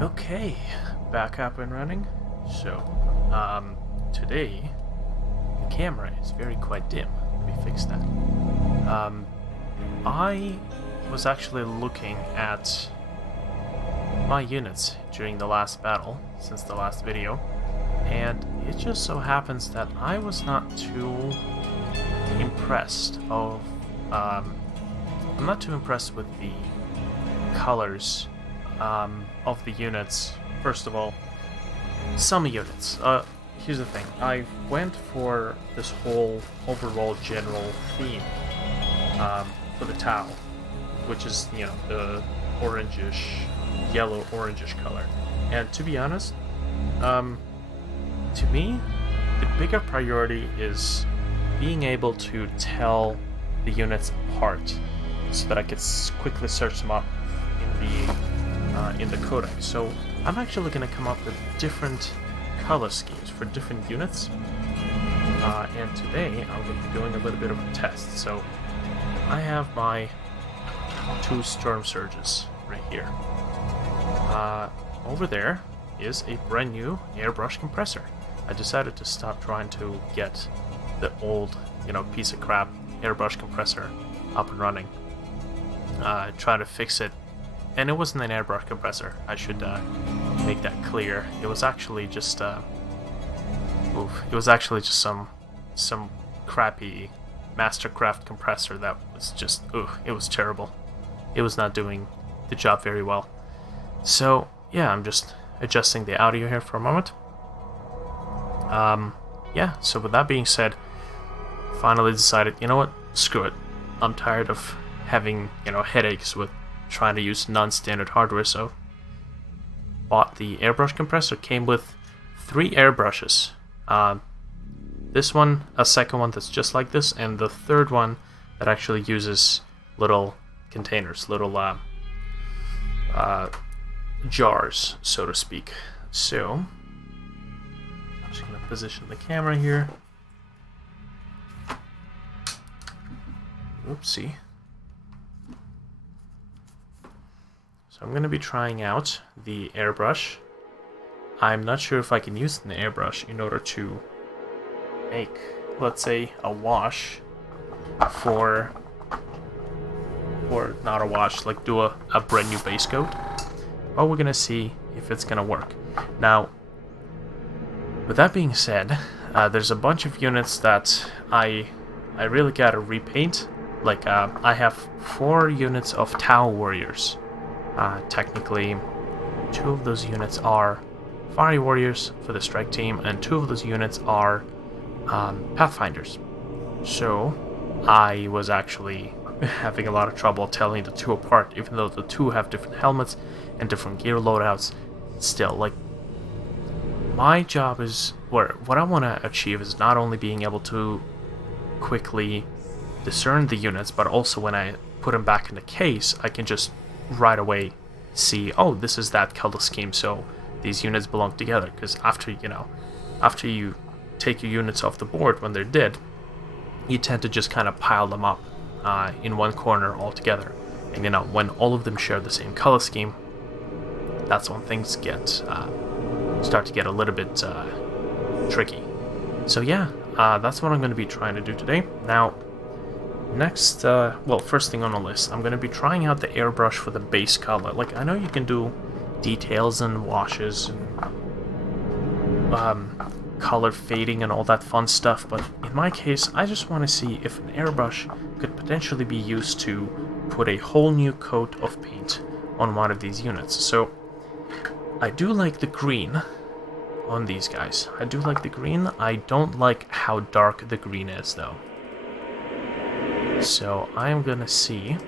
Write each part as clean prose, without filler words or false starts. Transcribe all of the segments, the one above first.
Okay, back up and running. So, today the camera is quite dim. Let me fix that. I was actually looking at my units during the last battle, since the last video, and it just so happens that I was not too impressed I'm not too impressed with the colors of the units. First of all, some units. Here's the thing. I went for this whole overall general theme for the Tau, which is, the yellow-orangish color. And to be honest, to me, the bigger priority is being able to tell the units apart so that I could quickly search them up in the codex. So I'm actually going to come up with different color schemes for different units, and today I'm going to be doing a little bit of a test. So I have my two Storm Surges right here. Over there is a brand new airbrush compressor. I decided to stop trying to get the old, piece of crap airbrush compressor up and running. Try to fix it, and it wasn't an airbrush compressor. I should make that clear. It was actually just some crappy Mastercraft compressor that was just it was terrible. It was not doing the job very well. So yeah, I'm just adjusting the audio here for a moment. Yeah, so with that being said, finally decided, you know what, screw it. I'm tired of having, headaches with trying to use non-standard hardware, so bought the airbrush compressor. Came with 3 airbrushes. This one, a second one that's just like this, and the third one that actually uses little containers, little jars, so to speak. So I'm just going to position the camera here. Oopsie. So I'm going to be trying out the airbrush. I'm not sure if I can use an airbrush in order to make, let's say, a wash or not a wash, like do a brand new base coat. But we're going to see if it's going to work. Now, with that being said, there's a bunch of units that I really got to repaint. Like, I have 4 units of Tau Warriors. Technically, 2 of those units are Fiery Warriors for the strike team, and 2 of those units are Pathfinders. So, I was actually having a lot of trouble telling the 2 apart, even though the 2 have different helmets and different gear loadouts. Still, like, my job is, what I want to achieve is not only being able to quickly discern the units, but also when I put them back in the case, I can just right away see, oh, this is that color scheme, so these units belong together. Because after you take your units off the board when they're dead, you tend to just kind of pile them up in one corner all together. And when all of them share the same color scheme, that's when things start to get a little bit tricky. So yeah, that's what I'm going to be trying to do today. Now, next, first thing on the list, I'm going to be trying out the airbrush for the base color. Like, I know you can do details and washes and color fading and all that fun stuff, but in my case, I just want to see if an airbrush could potentially be used to put a whole new coat of paint on one of these units. So, I do like the green on these guys. I do like the green. I don't like how dark the green is, though. So I'm gonna see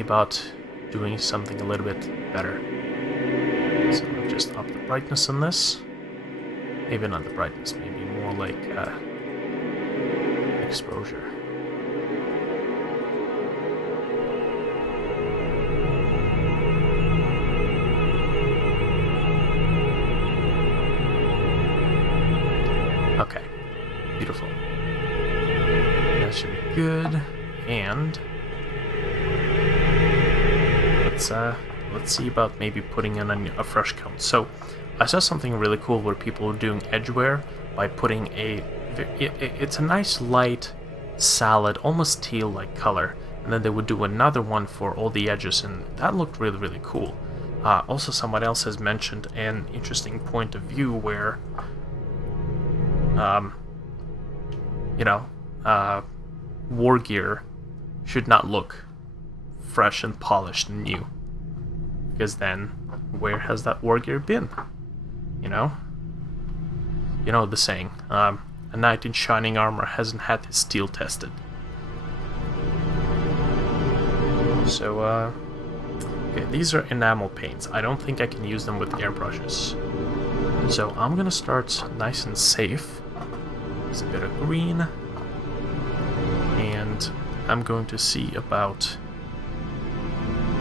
about doing something a little bit better. So I'll just up the brightness on this. Maybe not the brightness, maybe more like exposure. Okay, beautiful. That should be good. And let's let's see about maybe putting in a fresh coat. So I saw something really cool where people were doing edge wear by putting it's a nice light salad, almost teal-like color, and then they would do another one for all the edges, and that looked really, really cool. Also, someone else has mentioned an interesting point of view where, war gear should not look fresh and polished and new, because then where has that war gear been? You know the saying, a knight in shining armor hasn't had his steel tested. So okay, these are enamel paints. I don't think I can use them with airbrushes, so I'm gonna start nice and safe. There's a bit of green, and I'm going to see about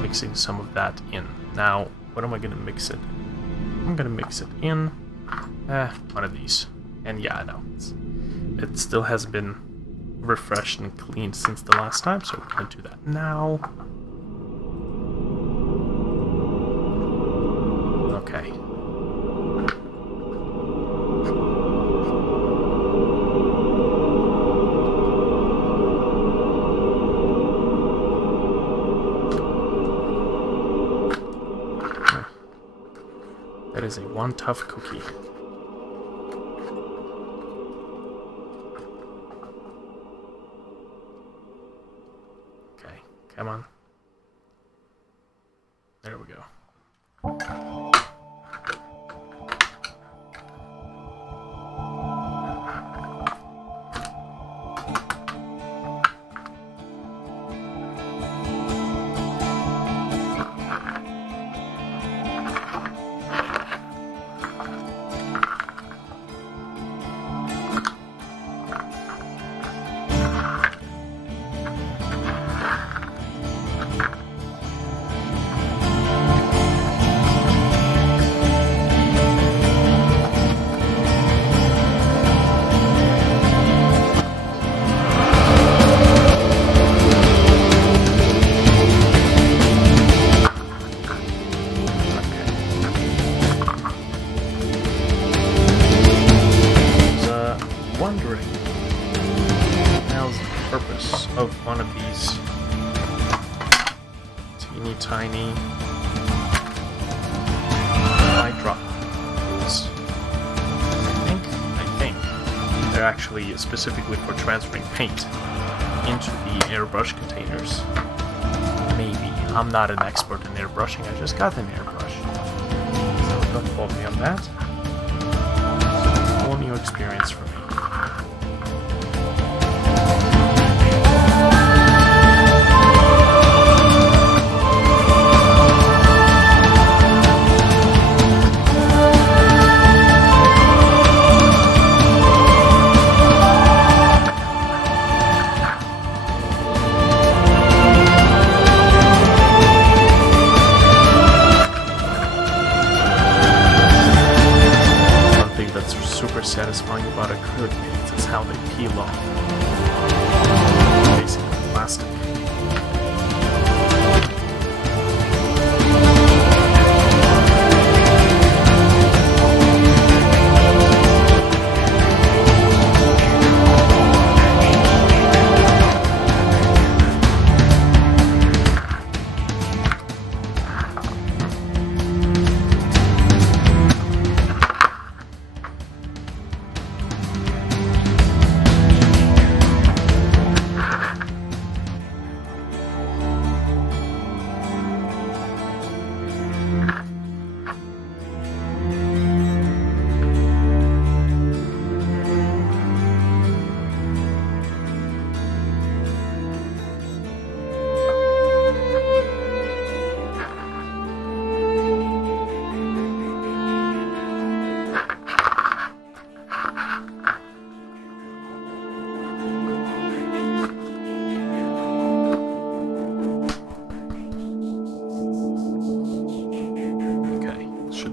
mixing some of that in. Now, what am I going to mix it? I'm going to mix it in one of these. And yeah, I know, it still has been refreshed and cleaned since the last time, so we're going to do that now. Okay. That is a one tough cookie. Okay, come on. There we go. Of one of these teeny tiny eye drop tools. I think they're actually specifically for transferring paint into the airbrush containers. Maybe. I'm not an expert in airbrushing, I just got an airbrush. So don't quote me on that. It's a whole new experience for me. Satisfying about acrylic paints is how they peel off. Basically plastic.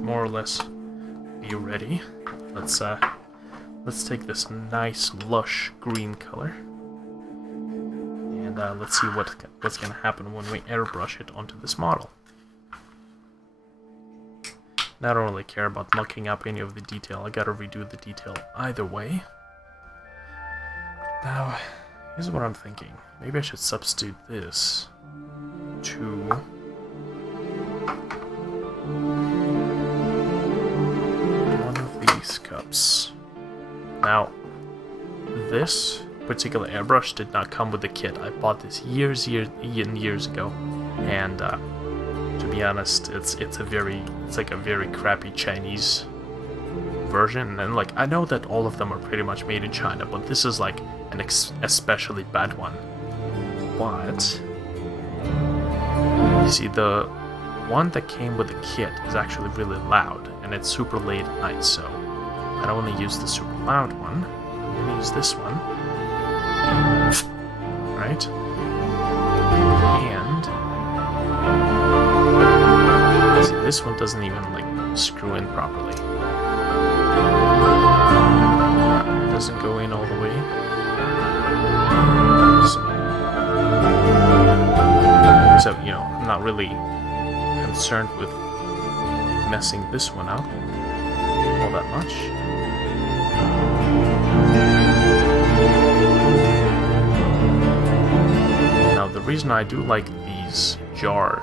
More or less be ready. Let's take this nice lush green color, and let's see what's gonna happen when we airbrush it onto this model. And I don't really care about mucking up any of the detail. I gotta redo the detail either way. Now, here's what I'm thinking. Maybe I should substitute this to one of these cups. Now, this particular airbrush did not come with the kit. I bought this years ago, and to be honest, it's like a very crappy Chinese version, and like I know that all of them are pretty much made in China, but this is like an especially bad one. But you see, the one that came with the kit is actually really loud, and it's super late at night, so I don't want to use the super loud one. I'm going to use this one. Right? And see, this one doesn't even like screw in properly. It doesn't go in all the way. So, you know, I'm not really concerned with messing this one up all that much. Now, the reason I do like these jar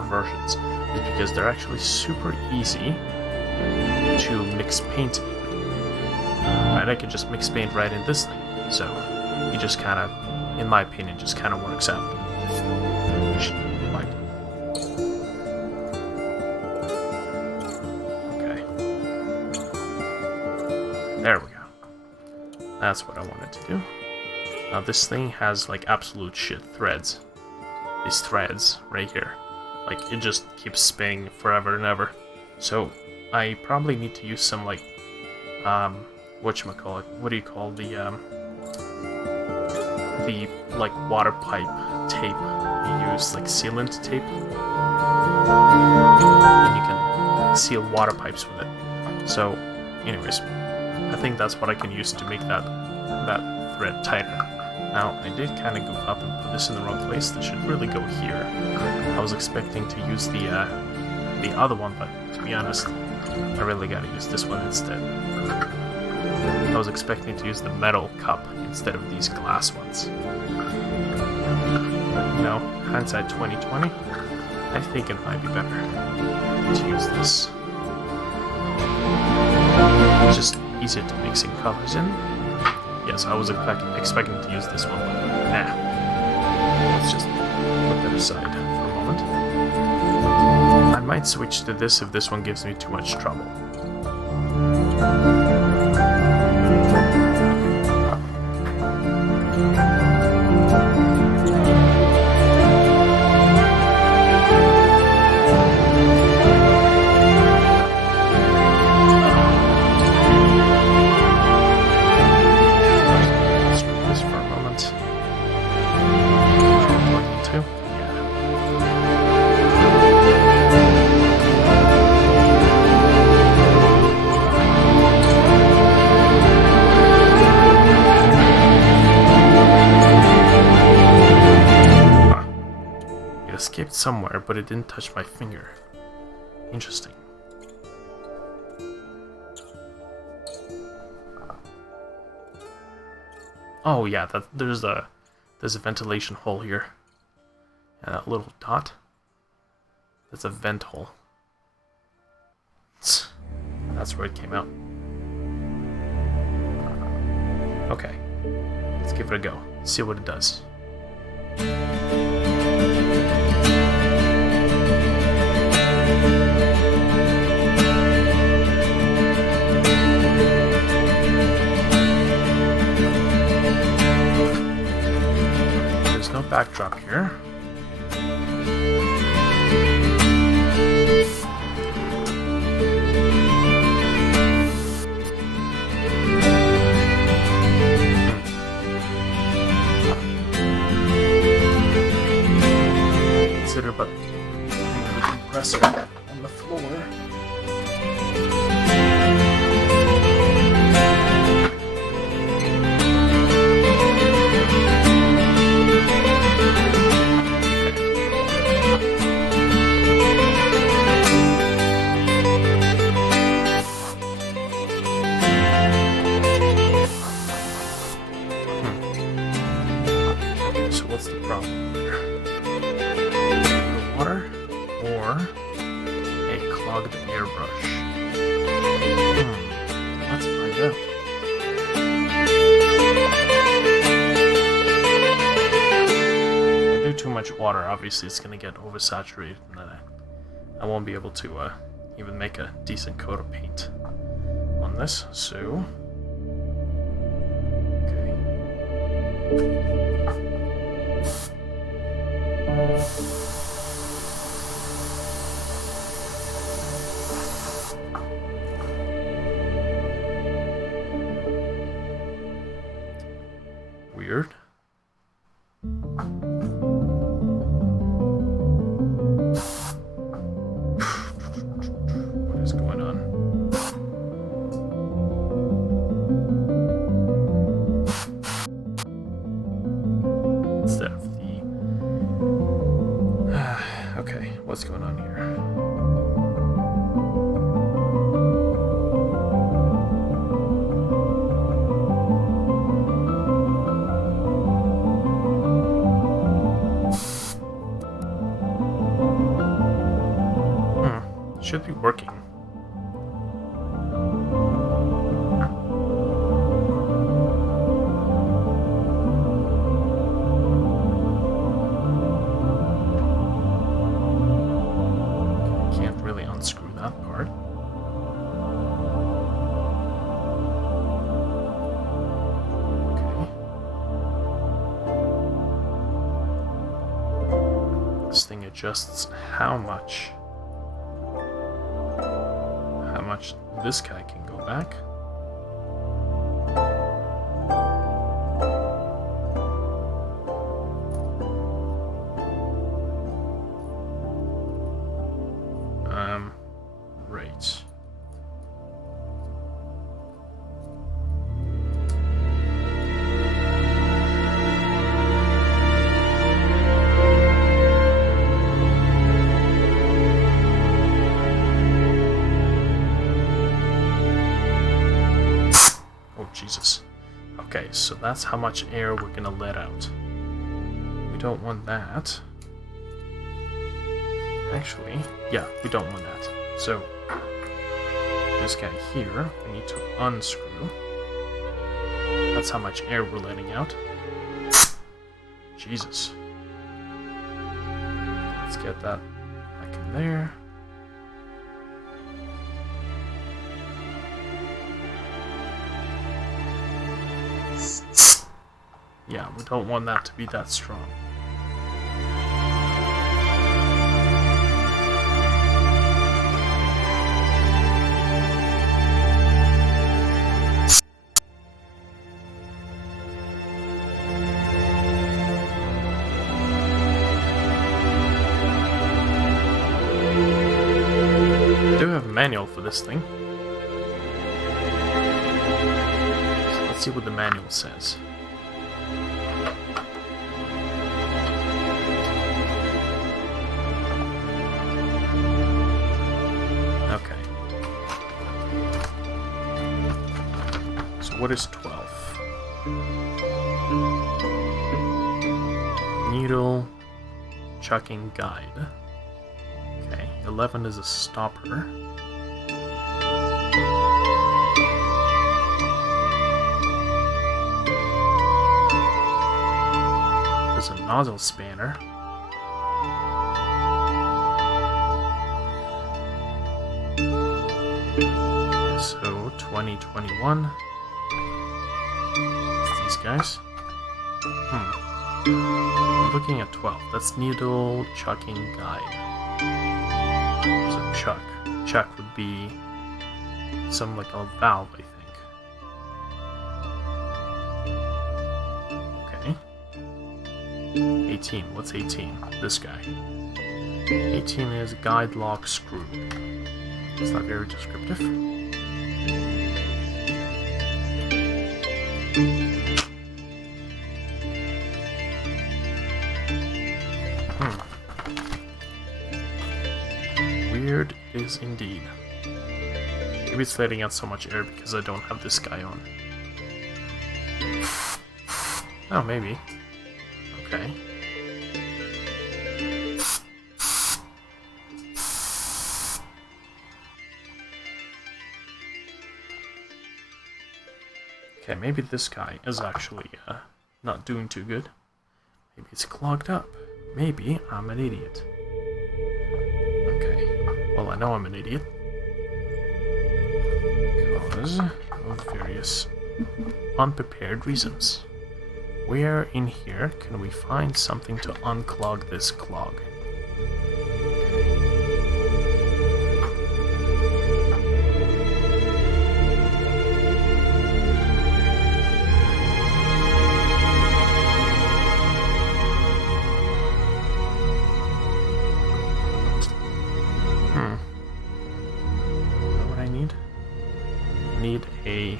versions is because they're actually super easy to mix paint in. Right, I could just mix paint right in this thing, so it just kind of, in my opinion, just kind of works out. Okay. There we go. That's what I wanted to do. Now this thing has like absolute shit threads. These threads right here. Like it just keeps spinning forever and ever. So I probably need to use some like whatchamacallit, what do you call the like water pipe tape you use, like sealant tape, and you can seal water pipes with it. So anyways, I think that's what I can use to make that thread tighter. Now I did kind of goof up and put this in the wrong place. This should really go here. I was expecting to use the other one, but to be honest, I really gotta use this one instead. I was expecting to use the metal cup instead of these glass ones. But, you know, hindsight 2020, I think it might be better to use this. It's just easier to mix in colors in. Yes, I was expecting to use this one, but nah. Let's just put that aside for a moment. I might switch to this if this one gives me too much trouble. Escaped somewhere, but it didn't touch my finger. Interesting. Oh yeah, there's a ventilation hole here. And that little dot, that's a vent hole. That's where it came out. Okay, let's give it a go. See what it does. There's no backdrop here. Consider but the compressor on the floor. or a clogged airbrush? Let's find out. If I do too much water, obviously it's going to get oversaturated, and then I won't be able to even make a decent coat of paint on this, so... Weird. What is going on? Instead of the... okay, what's going on here? Should be working. Can't really unscrew that part. Okay. This thing adjusts how much this guy can go back. Right. Jesus. Okay, so that's how much air we're gonna let out. We don't want that. Actually, yeah, we don't want that. So, this guy here, we need to unscrew. That's how much air we're letting out. Jesus. Let's get that back in there. Yeah, we don't want that to be that strong. I do have a manual for this thing. So let's see what the manual says. What is 12? Needle chucking guide. Okay, 11 is a stopper. There's a nozzle spanner. So 20, 21. These guys. I'm looking at 12. That's needle chucking guide. So chuck. Chuck would be some like a valve, I think. Okay. 18. What's 18? This guy. 18 is guide lock screw. It's not very descriptive. Weird is indeed. Maybe it's letting out so much air because I don't have this guy on. Oh, maybe. Okay. Okay, maybe this guy is actually not doing too good. Maybe it's clogged up. Maybe I'm an idiot. Okay, well I know I'm an idiot. Because of various unprepared reasons. Where in here can we find something to unclog this clog? Need a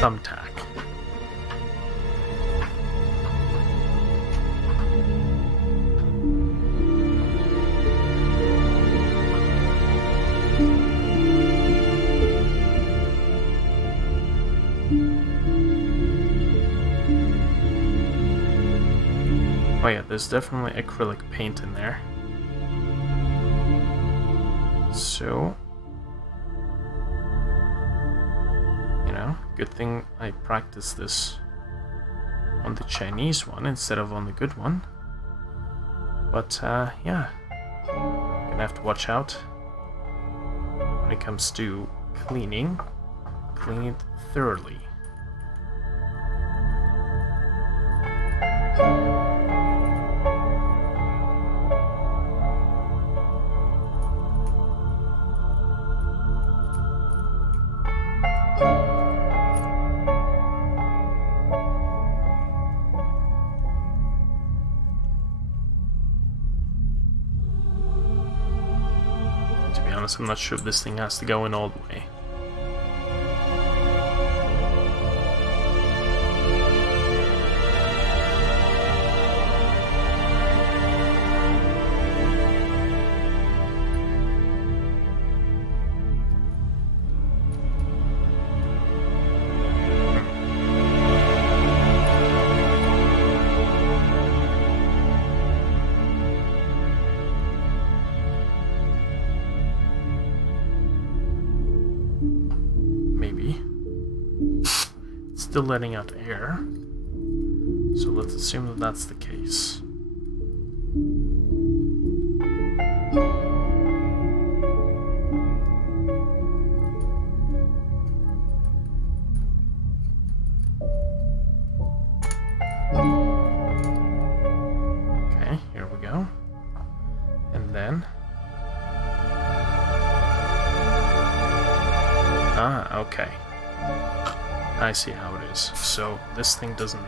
thumbtack. Oh yeah, there's definitely acrylic paint in there. So, good thing I practiced this on the Chinese one instead of on the good one. But, yeah. Gonna have to watch out when it comes to cleaning. Clean it thoroughly. I'm not sure if this thing has to go in all the way. Still letting out air, so let's assume that that's the case. Okay, here we go. And then... okay. I see how it is. So this thing doesn't...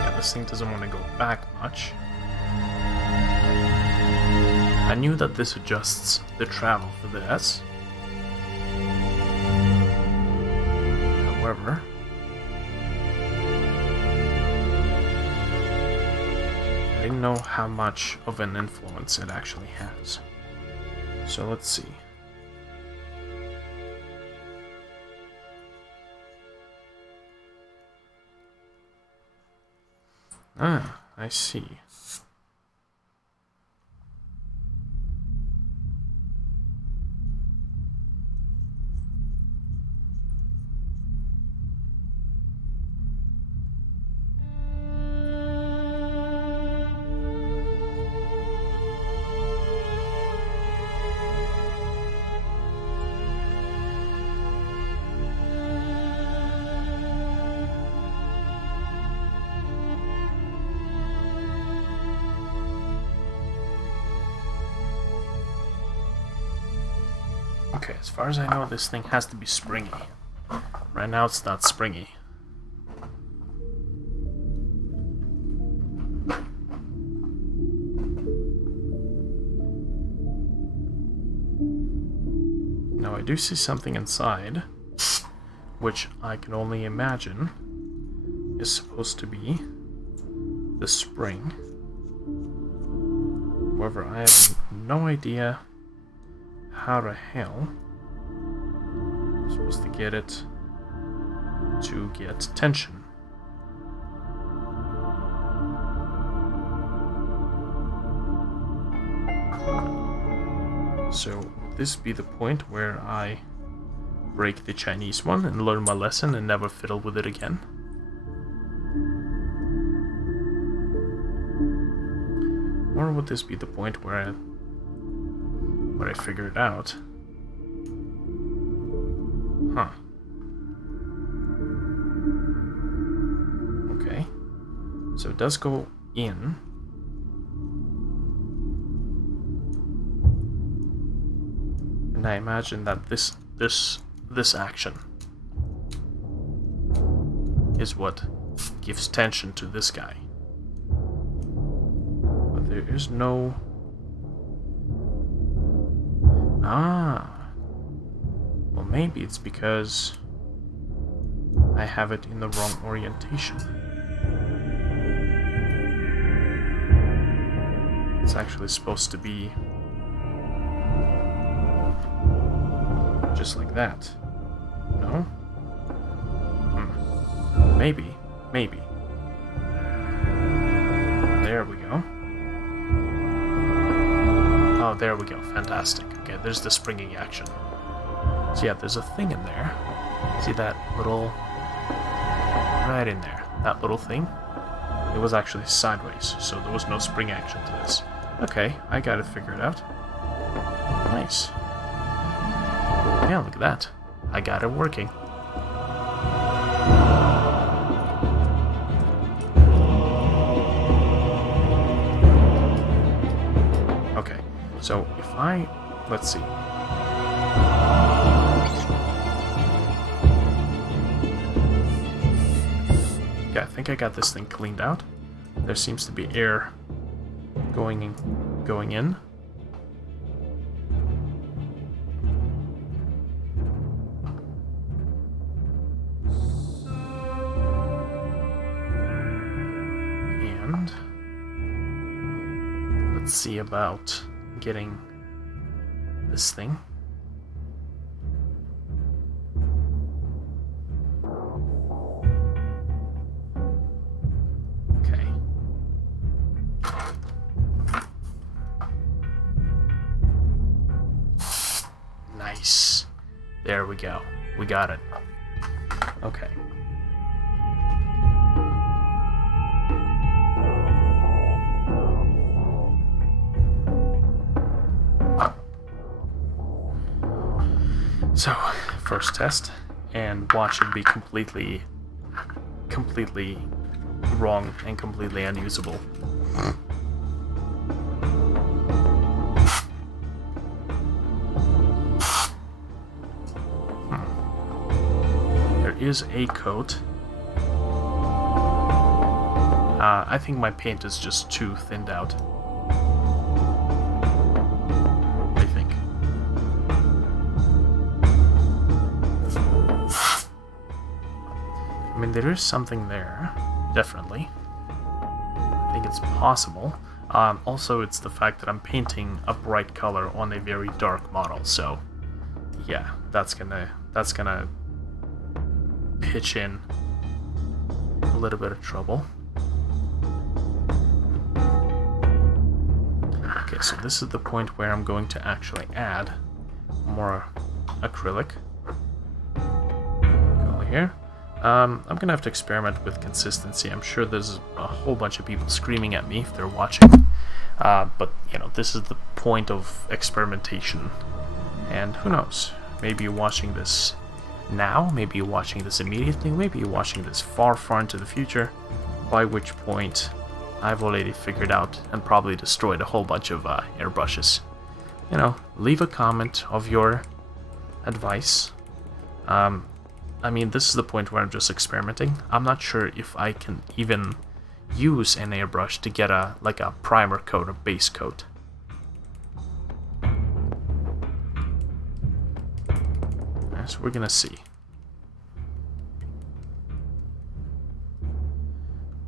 yeah, this thing doesn't want to go back much. I knew that this adjusts the travel for this. However... I didn't know how much of an influence it actually has. So let's see. Ah, I see. Okay, as far as I know, this thing has to be springy. Right now it's not springy. Now I do see something inside, which I can only imagine is supposed to be the spring. However, I have no idea how the hell I'm supposed to get it to get tension. So would this be the point where I break the Chinese one and learn my lesson and never fiddle with it again? Or would this be the point where I figure it out? Huh. Okay. So it does go in. And I imagine that this action is what gives tension to this guy. But there is no... Ah. Well, maybe it's because I have it in the wrong orientation. It's actually supposed to be just like that. No? Maybe. Maybe. There we go. Oh, there we go. Fantastic. Okay, there's the springing action. So yeah, there's a thing in there. See that little... Right in there. That little thing? It was actually sideways, so there was no spring action to this. Okay, I got it figured out. Nice. Yeah, look at that. I got it working. Okay, so if I... Let's see. Yeah, I think I got this thing cleaned out. There seems to be air going in. And let's see about getting this thing. There we go. We got it. Okay. So, first test, and watch it be completely wrong and completely unusable. Is a coat. I think my paint is just too thinned out. I think. I mean, there is something there, definitely. I think it's possible. Also, it's the fact that I'm painting a bright color on a very dark model, so yeah, that's gonna pitch in a little bit of trouble. Okay, so this is the point where I'm going to actually add more acrylic. Go here. I'm gonna have to experiment with consistency. I'm sure there's a whole bunch of people screaming at me if they're watching. But, you know, this is the point of experimentation. And who knows? Maybe you're watching this now, maybe you're watching this immediately, maybe you're watching this far into the future, by which point I've already figured out and probably destroyed a whole bunch of airbrushes. You know, leave a comment of your advice. I mean, this is the point where I'm just experimenting. I'm not sure if I can even use an airbrush to get a primer coat or base coat. So we're gonna see.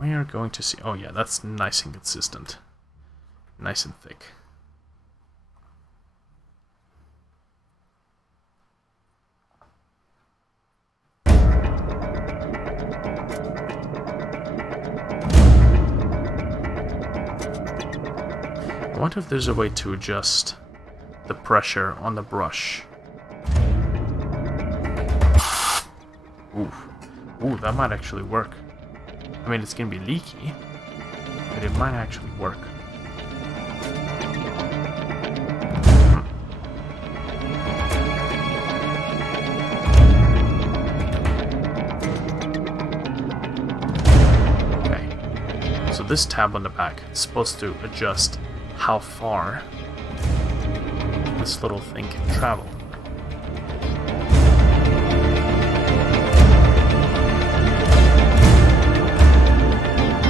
We are going to see. Oh yeah, that's nice and consistent. Nice and thick. I wonder if there's a way to adjust the pressure on the brush. Ooh. Ooh, that might actually work. I mean, it's gonna be leaky, but it might actually work. Okay. So this tab on the back is supposed to adjust how far this little thing can travel.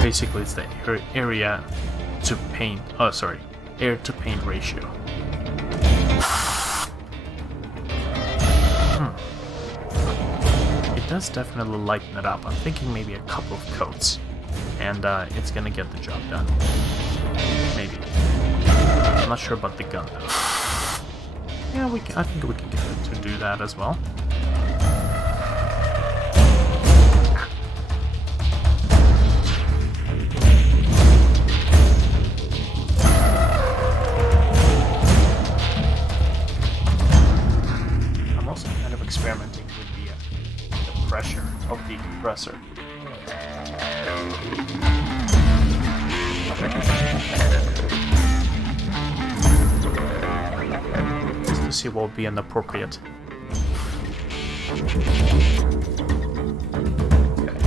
Basically, it's the area to paint. Oh, sorry, air to paint ratio. It does definitely lighten it up. I'm thinking maybe a couple of coats, and it's gonna get the job done. Maybe. I'm not sure about the gun though. Yeah, I think we can get it to do that as well. Experimenting with the pressure of the compressor. Just to see what would be an appropriate. Okay.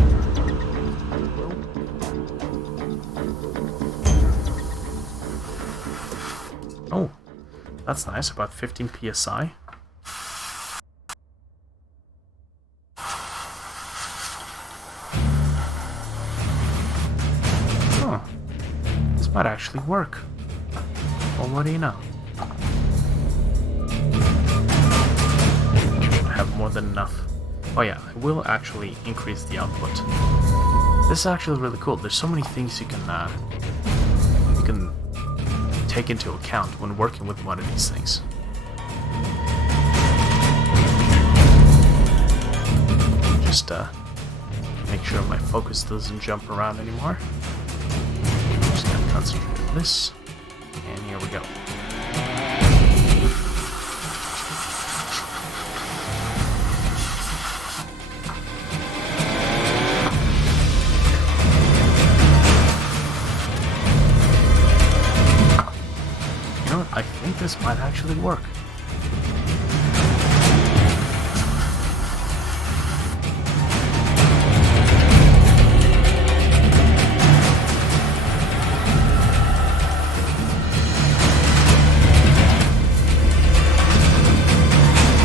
Oh, that's nice, about 15 psi. Might actually work. Well, what do you know? Should have more than enough. Oh yeah, it will actually increase the output. This is actually really cool. There's so many things you can take into account when working with one of these things. Just make sure my focus doesn't jump around anymore. Concentrate on this, and here we go. You know what? I think this might actually work.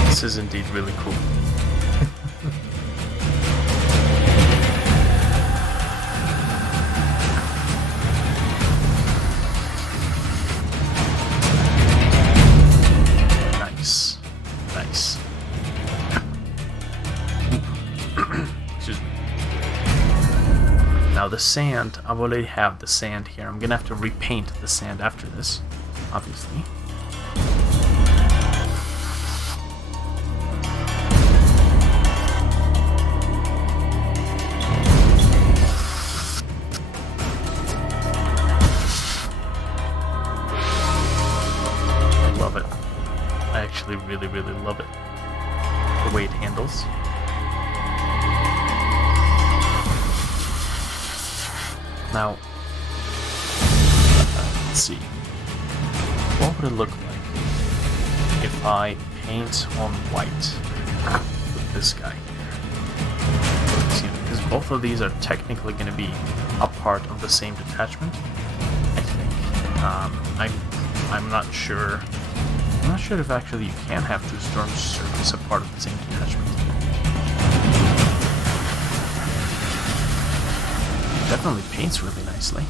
This is indeed really cool. Nice. Nice. Excuse me. Now the sand, I already have the sand here. I'm gonna have to repaint the sand after this, obviously. Really love it. The way it handles. Now, let's see. What would it look like if I paint on white with this guy? See, because both of these are technically going to be a part of the same detachment, I think. I'm not sure. I'm not sure if actually you can have two storm surfaces a part of the same detachment. It definitely paints really nicely.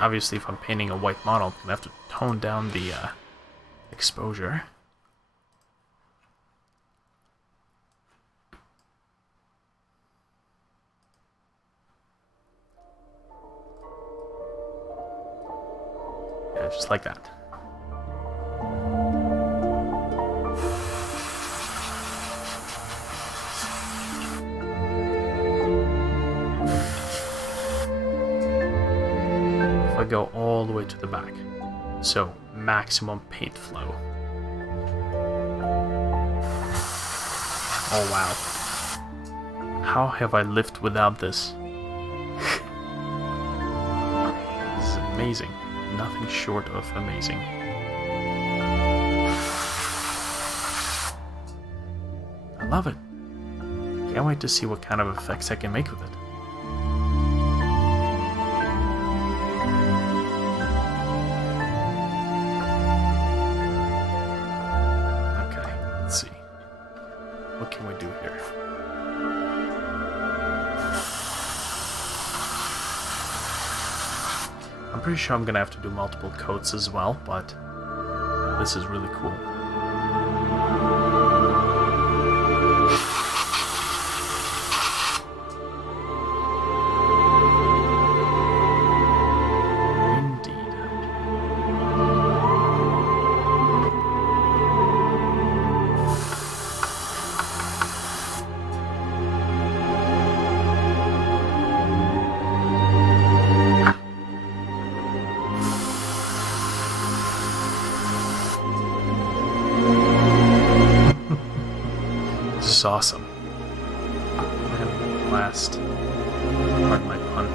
Obviously, if I'm painting a white model, I'm gonna have to tone down the exposure. Yeah, just like that. go all the way to the back. So maximum paint flow. Oh wow. How have I lived without this? This is amazing. Nothing short of amazing. I love it. Can't wait to see what kind of effects I can make with it. Okay, let's see. What can we do here? I'm pretty sure I'm gonna have to do multiple coats as well, but this is really cool. This is awesome. And last, pardon my pun.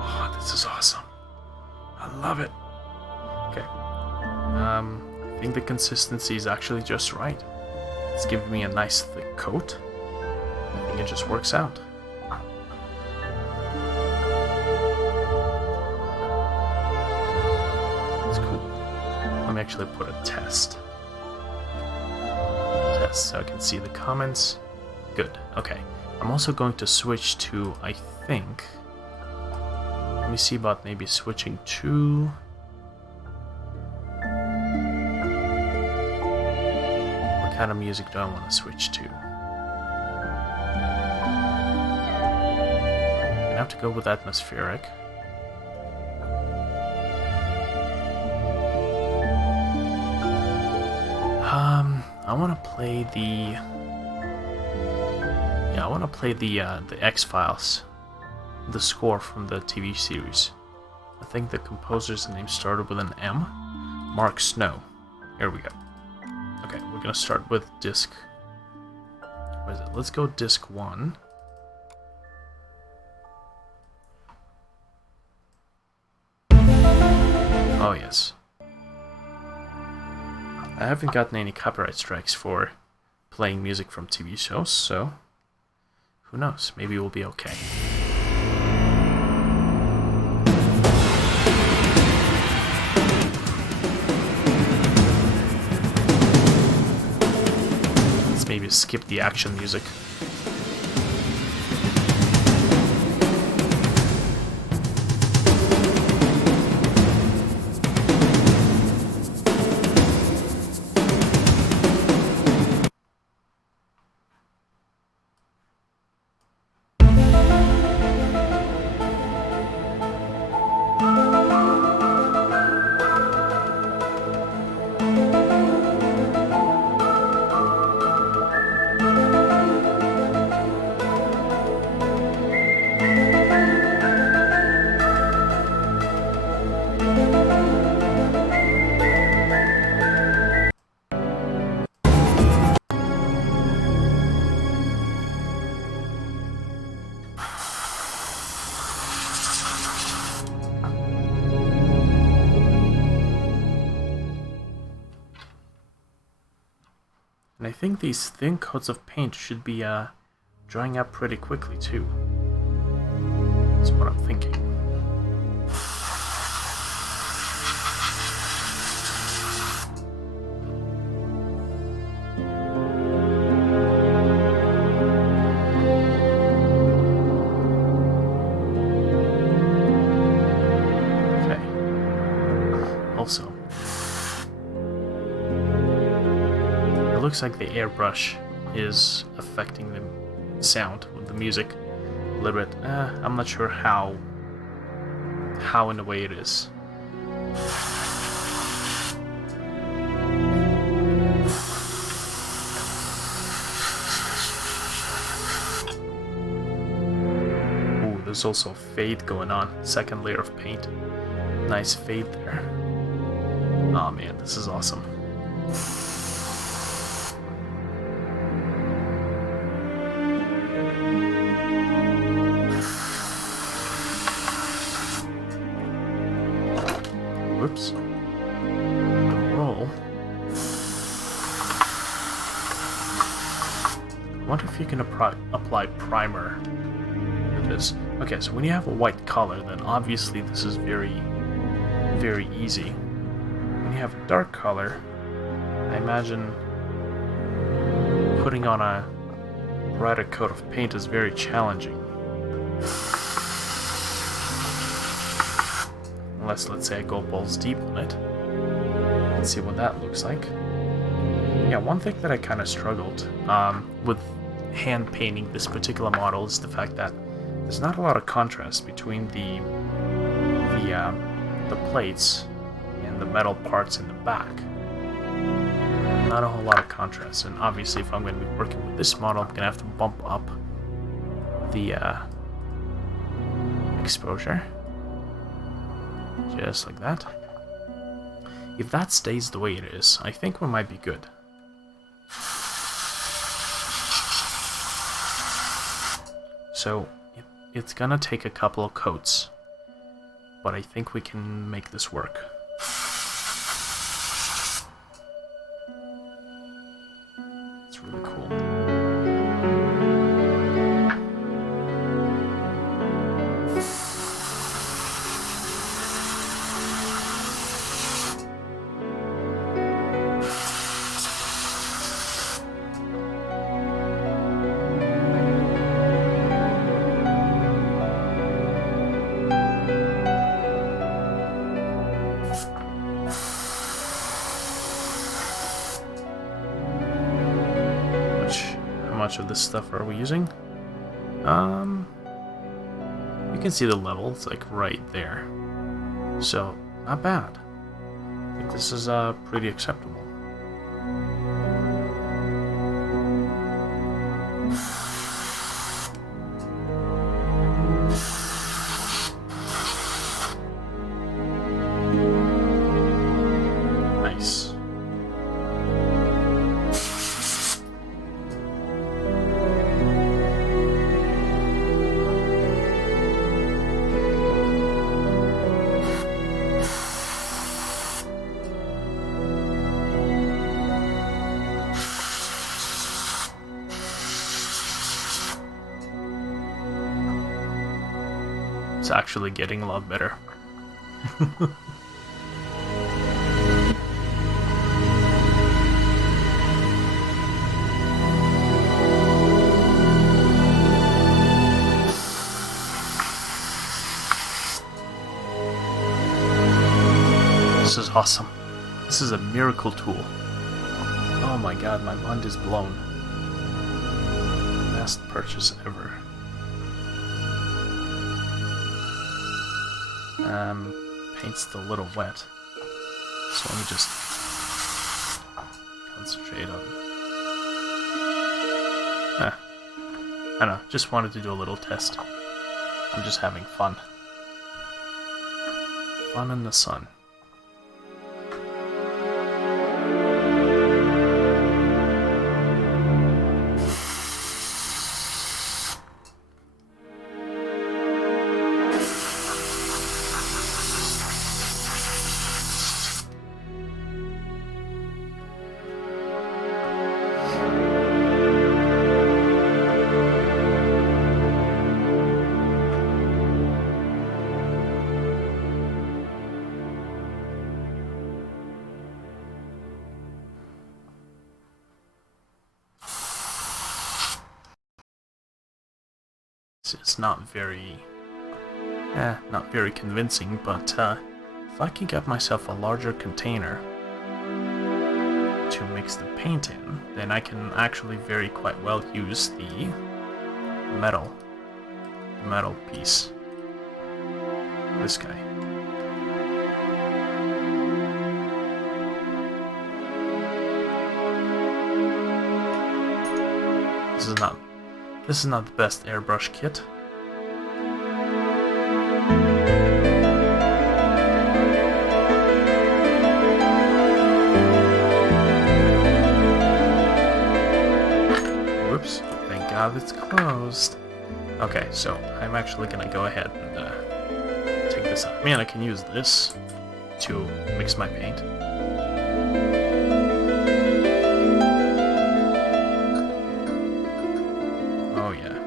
Oh, this is awesome. I love it. Okay. I think the consistency is actually just right. It's giving me a nice thick coat. I think it just works out. Let me actually put a test so I can see the comments. Good, okay. I'm also going to switch to, I think, let me see about maybe switching to, what kind of music do I want to switch to? I'm gonna have to go with atmospheric. I want to play the X-Files, the score from the TV series. I think the composer's name started with an M. Mark Snow. Here we go. Okay, we're gonna start with disc. What is it? Let's go disc 1. Oh yes. I haven't gotten any copyright strikes for playing music from TV shows, so who knows? Maybe we'll be okay. Let's maybe skip the action music. And I think these thin coats of paint should be drying up pretty quickly too. That's what I'm thinking. Okay. Also, it looks like the airbrush is affecting the sound with the music a little bit. I'm not sure how in a way it is. There's also fade going on. Second layer of paint. Nice fade there. Oh man, this is awesome. Whoops. Roll. I wonder if you can apply primer to this. Okay, so when you have a white color, then obviously this is very, very easy. When you have a dark color, I imagine putting on a brighter coat of paint is very challenging. Unless, let's say, I go balls deep on it. Let's see what that looks like. Yeah, one thing that I kind of struggled with hand painting this particular model is the fact that there's not a lot of contrast between the plates and the metal parts in the back. Not a whole lot of contrast, and obviously if I'm going to be working with this model, I'm going to have to bump up the exposure. Just like that. If that stays the way it is, I think we might be good. So, it's gonna take a couple of coats, but I think we can make this work. It's really cool. How much of this stuff are we using? You can see the level, it's like right there. So, not bad. I think this is pretty acceptable. Nice. It's actually getting a lot better. This is awesome. This is a miracle tool. Oh my god, my mind is blown. Best purchase ever. Paint's a little wet, so let me just concentrate on. I don't know, just wanted to do a little test. I'm just having fun. Fun in the sun. It's not very convincing, but if I can get myself a larger container to mix the paint in, then I can actually very quite well use the metal piece. This guy. This is not the best airbrush kit, now it's closed. Okay, so I'm actually gonna go ahead and take this out. Man, I can use this to mix my paint. Oh yeah.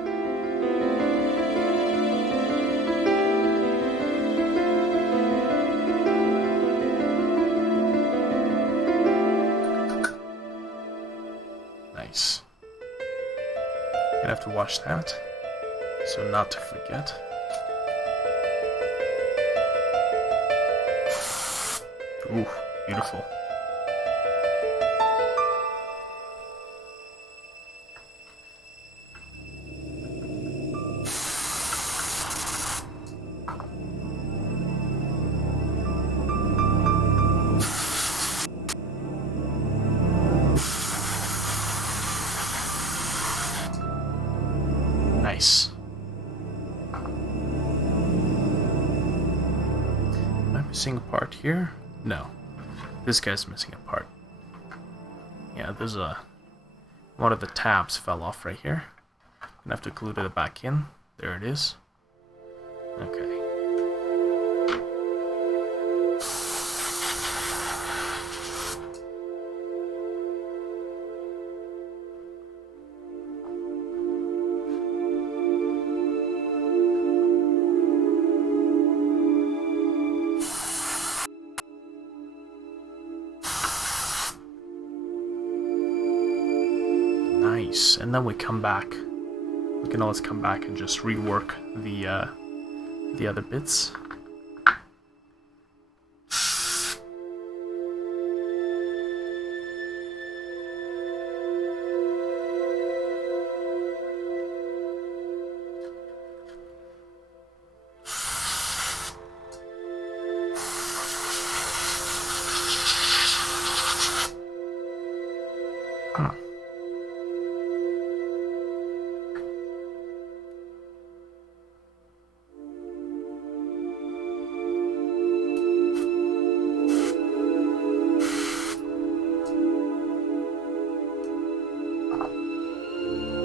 Nice. Gonna have to wash that, so not to forget. Ooh, beautiful. Nice. Am I missing a part here? No. This guy's missing a part. Yeah, there's one of the tabs fell off right here. Gonna have to glue it back in. There it is. Okay. Nice, and then we come back. We can always come back and just rework the other bits.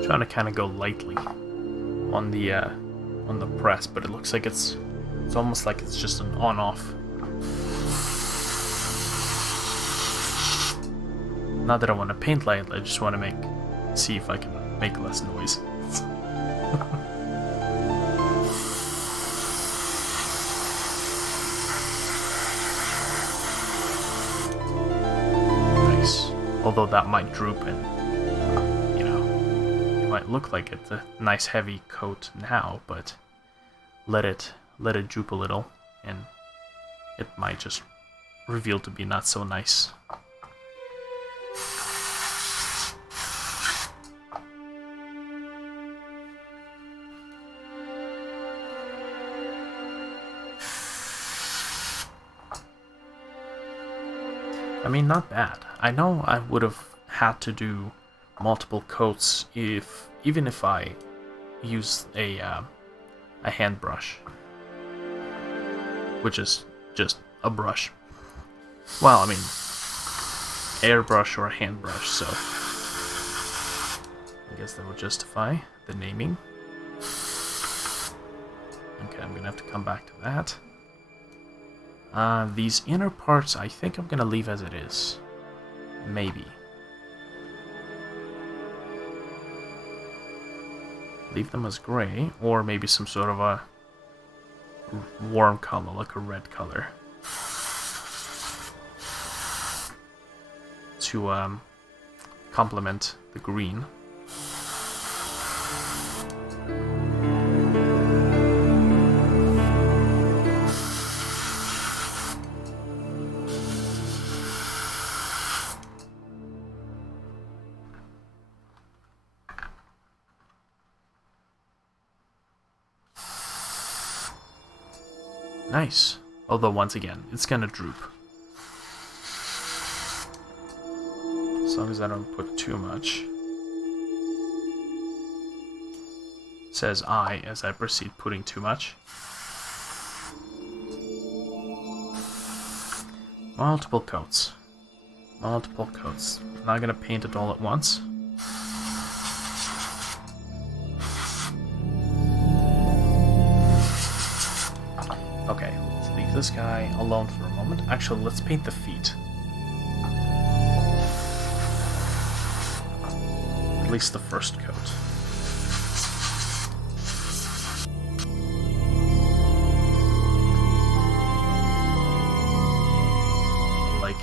Trying to kind of go lightly on the press, but it looks like it's almost like it's just an on-off. Not that I want to paint lightly, I just want to see if I can make less noise. Nice. Although that might droop and might look like it's a nice heavy coat now, but let it droop a little and it might just reveal to be not so nice. I mean, not bad. I know I would have had to do multiple coats even if I use a hand brush, which is just a brush. Well, I mean, airbrush or a hand brush, so I guess that would justify the naming. Okay, I'm gonna have to come back to that. These inner parts, I think I'm gonna leave as it is. Maybe. Leave them as gray, or maybe some sort of a warm color, like a red color, to complement the green. Nice. Although, once again, it's gonna droop. As long as I don't put too much. Says I as I proceed putting too much. Multiple coats. Multiple coats. I'm not gonna paint it all at once. this guy alone for a moment. Actually, let's paint the feet. At least the first coat. I like it.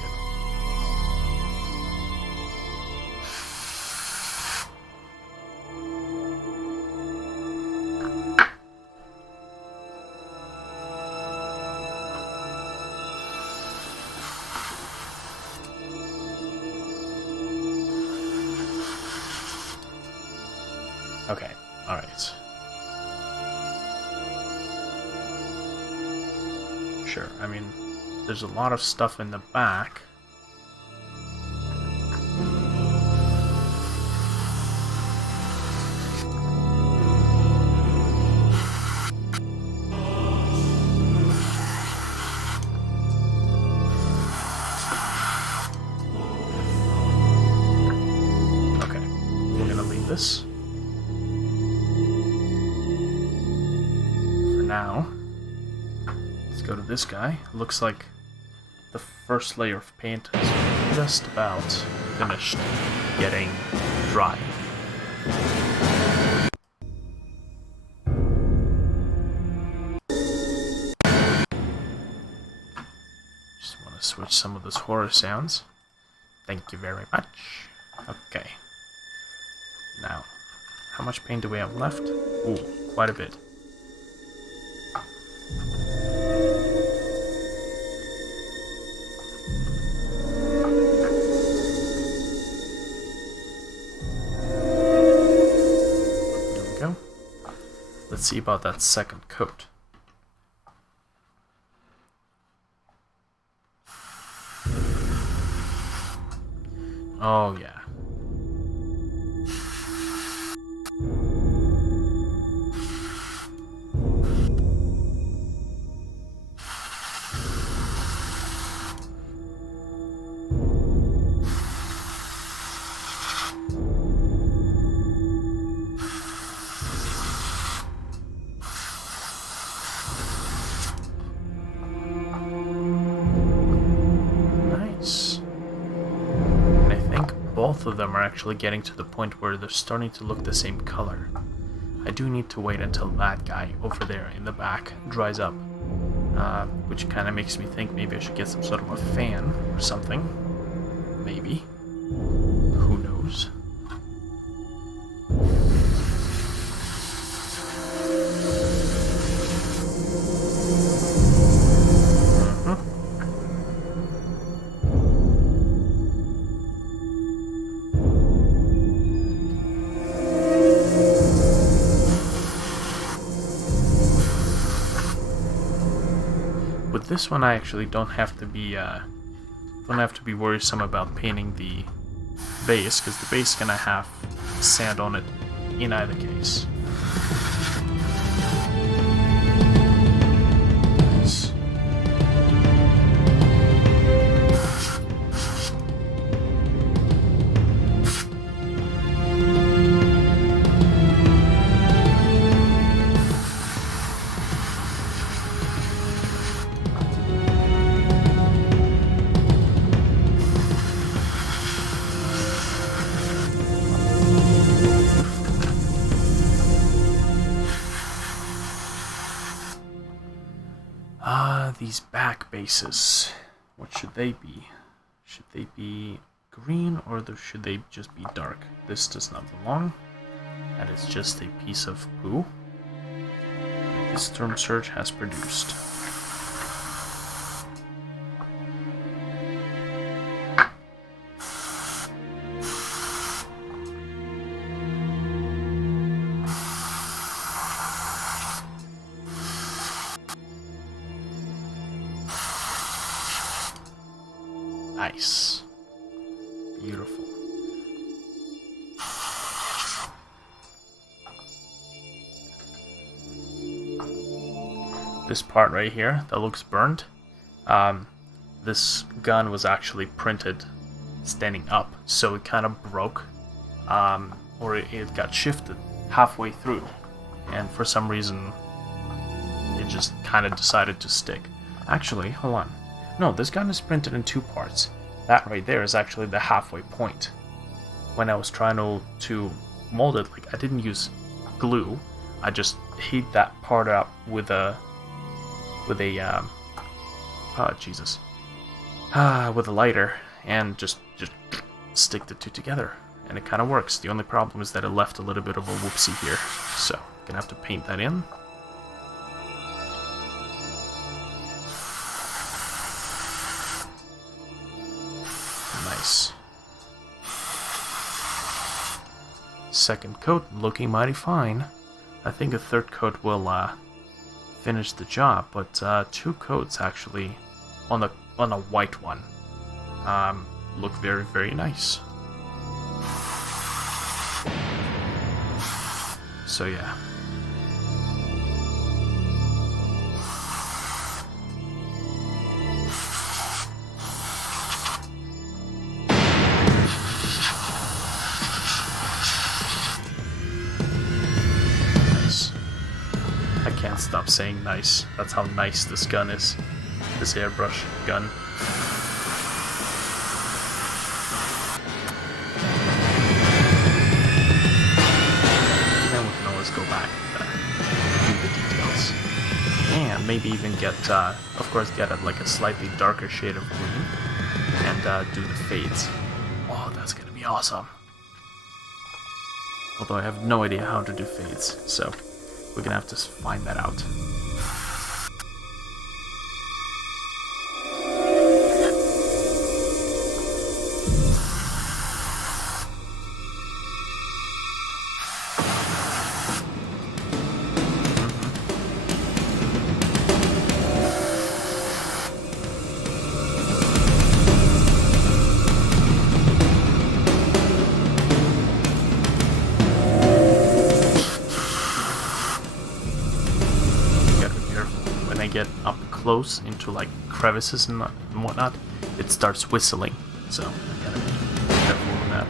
Okay, alright. Sure, I mean, there's a lot of stuff in the back. Okay, we're gonna leave this. Now, let's go to this guy. Looks like the first layer of paint is just about finished getting dry. Just want to switch some of those horror sounds. Thank you very much. Okay. Now, how much paint do we have left? Ooh, quite a bit. Let's see about that second coat. Oh yeah. Both of them are actually getting to the point where they're starting to look the same color. I do need to wait until that guy over there in the back dries up, which kind of makes me think maybe I should get some sort of a fan or something. Maybe. Who knows? With this one, I actually don't have to be worrisome about painting the base, because the base is gonna have sand on it in either case. Nice. These back bases, what should they be? Should they be green or should they just be dark? This does not belong. That is just a piece of poo this Storm Surge has produced. Nice. Beautiful. This part right here that looks burned, this gun was actually printed standing up, so it kind of broke, or it got shifted halfway through, and for some reason it just kind of decided to stick. Actually, hold on. No, this gun is printed in 2 parts. That right there is actually the halfway point. When I was trying to mold it, like, I didn't use glue. I just heat that part up with a with a lighter and just stick the 2 together, and it kind of works. The only problem is that it left a little bit of a whoopsie here, so gonna have to paint that in. Nice. Second coat looking mighty fine. I think a third coat will finish the job, but 2 coats actually on a white one look very, very nice. So yeah. Can't stop saying nice. That's how nice this gun is. This airbrush gun. Then we can always go back and do the details. And maybe even get, of course, get like a slightly darker shade of green. And do the fades. Oh, that's gonna be awesome. Although I have no idea how to do fades, so we're gonna have to find that out. Get up close into like crevices and whatnot, it starts whistling, so I gotta be careful with that.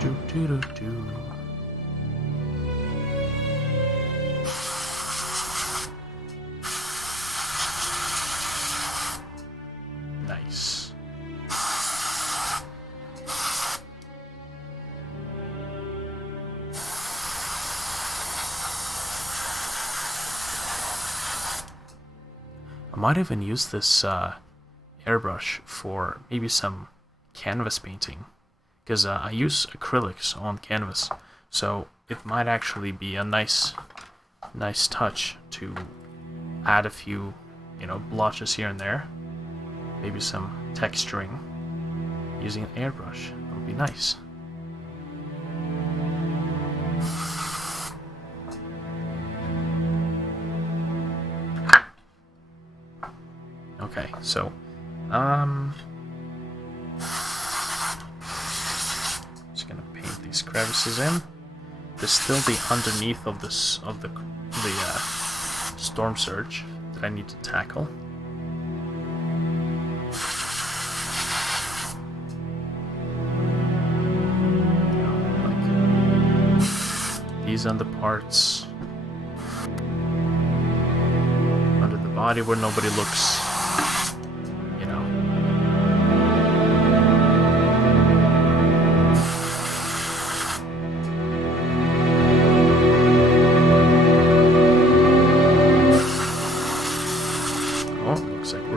Do, do, do, do. Nice. I might even use this airbrush for maybe some canvas painting, because I use acrylics on canvas, so it might actually be a nice touch to add a few, blotches here and there, maybe some texturing using an airbrush. That would be nice. Okay, so, just gonna paint these crevices in. There's still the underneath of the storm surge that I need to tackle. Like these underparts under the body where nobody looks.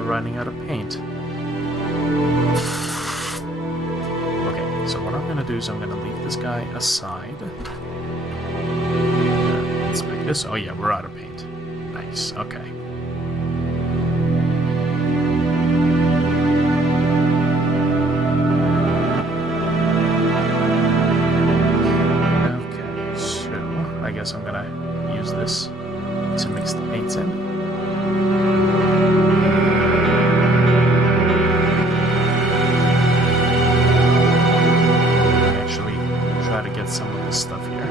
Running out of paint. Okay, so what I'm gonna do is I'm gonna leave this guy aside. Inspect this. Oh yeah, we're out of paint. Nice, okay. Okay, so I guess I'm gonna use this to mix the paints in. Some of this stuff here.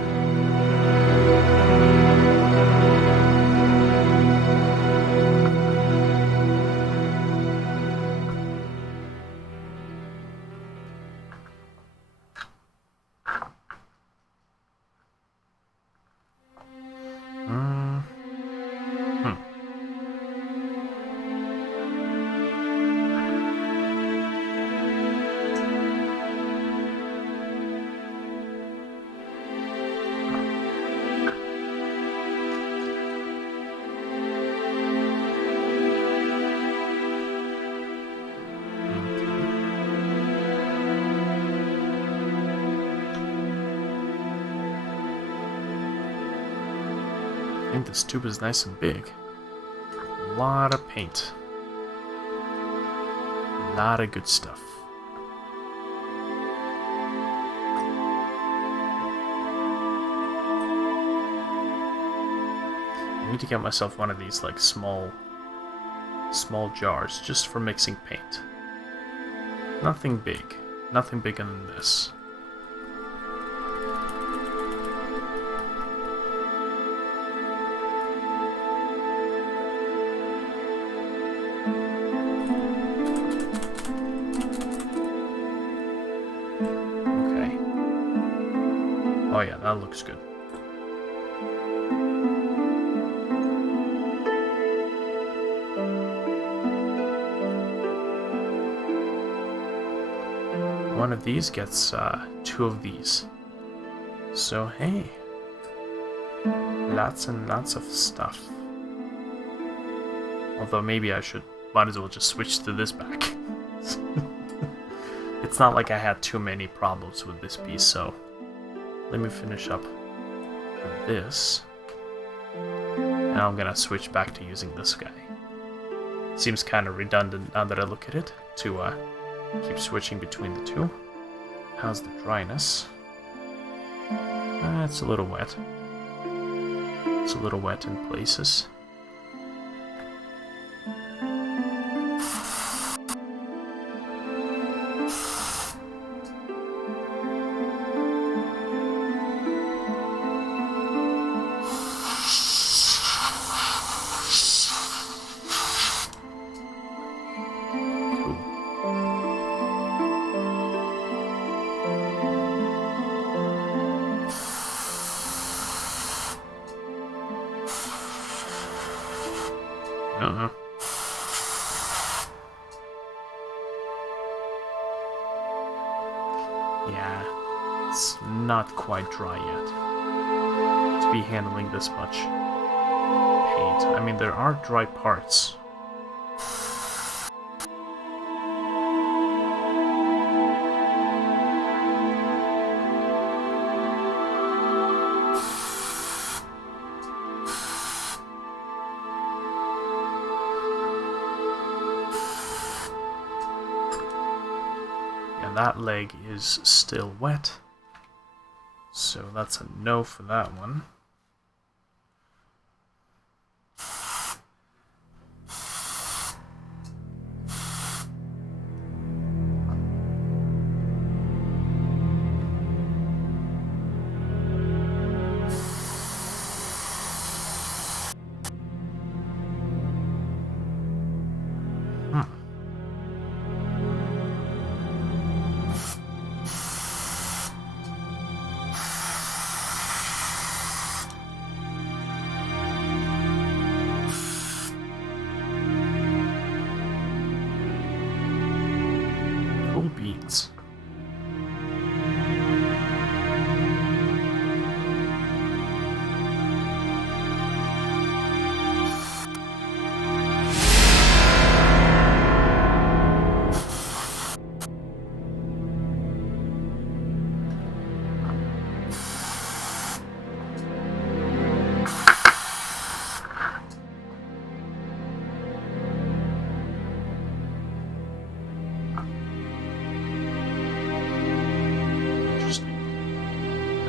think this tube is nice and big. A lot of paint. A lot of good stuff. I need to get myself one of these like small jars just for mixing paint. Nothing big. Nothing bigger than this. Okay. Oh yeah, that looks good. One of these gets 2 of these. So hey, lots and lots of stuff. Although maybe might as well just switch to this back. It's not like I had too many problems with this piece, so let me finish up with this. And I'm gonna switch back to using this guy. Seems kind of redundant now that I look at it, to keep switching between the two. How's the dryness? It's a little wet. It's a little wet in places. Yeah, it's not quite dry yet to be handling this much paint. I mean, there are dry parts. That leg is still wet, so that's a no for that one. Beans.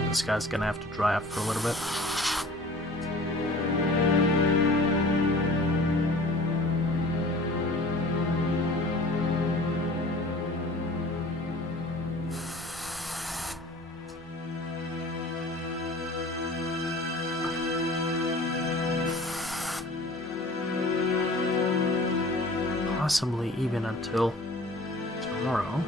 This guy's gonna have to dry up for a little bit. Possibly even until tomorrow.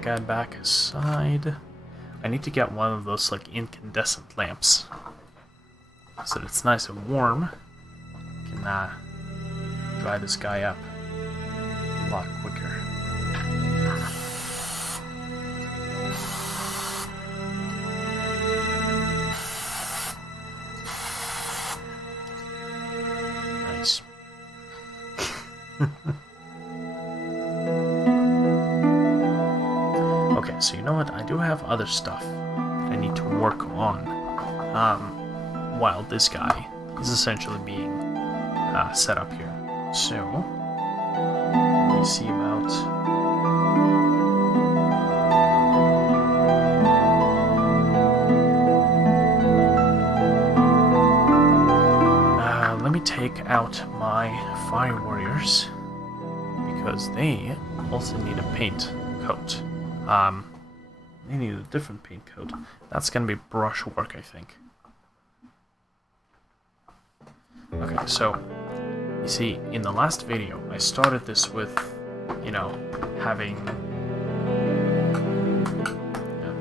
that guy back aside. I need to get one of those like incandescent lamps so that it's nice and warm. Can dry this guy up a lot quicker. Nice. Okay, so you know what? I do have other stuff that I need to work on while this guy is essentially being set up here. So, let me see about... let me take out my fire warriors, because they also need a paint coat. They need a different paint coat. That's gonna be brushwork, I think. Okay, so you see, in the last video, I started this with, you know, having...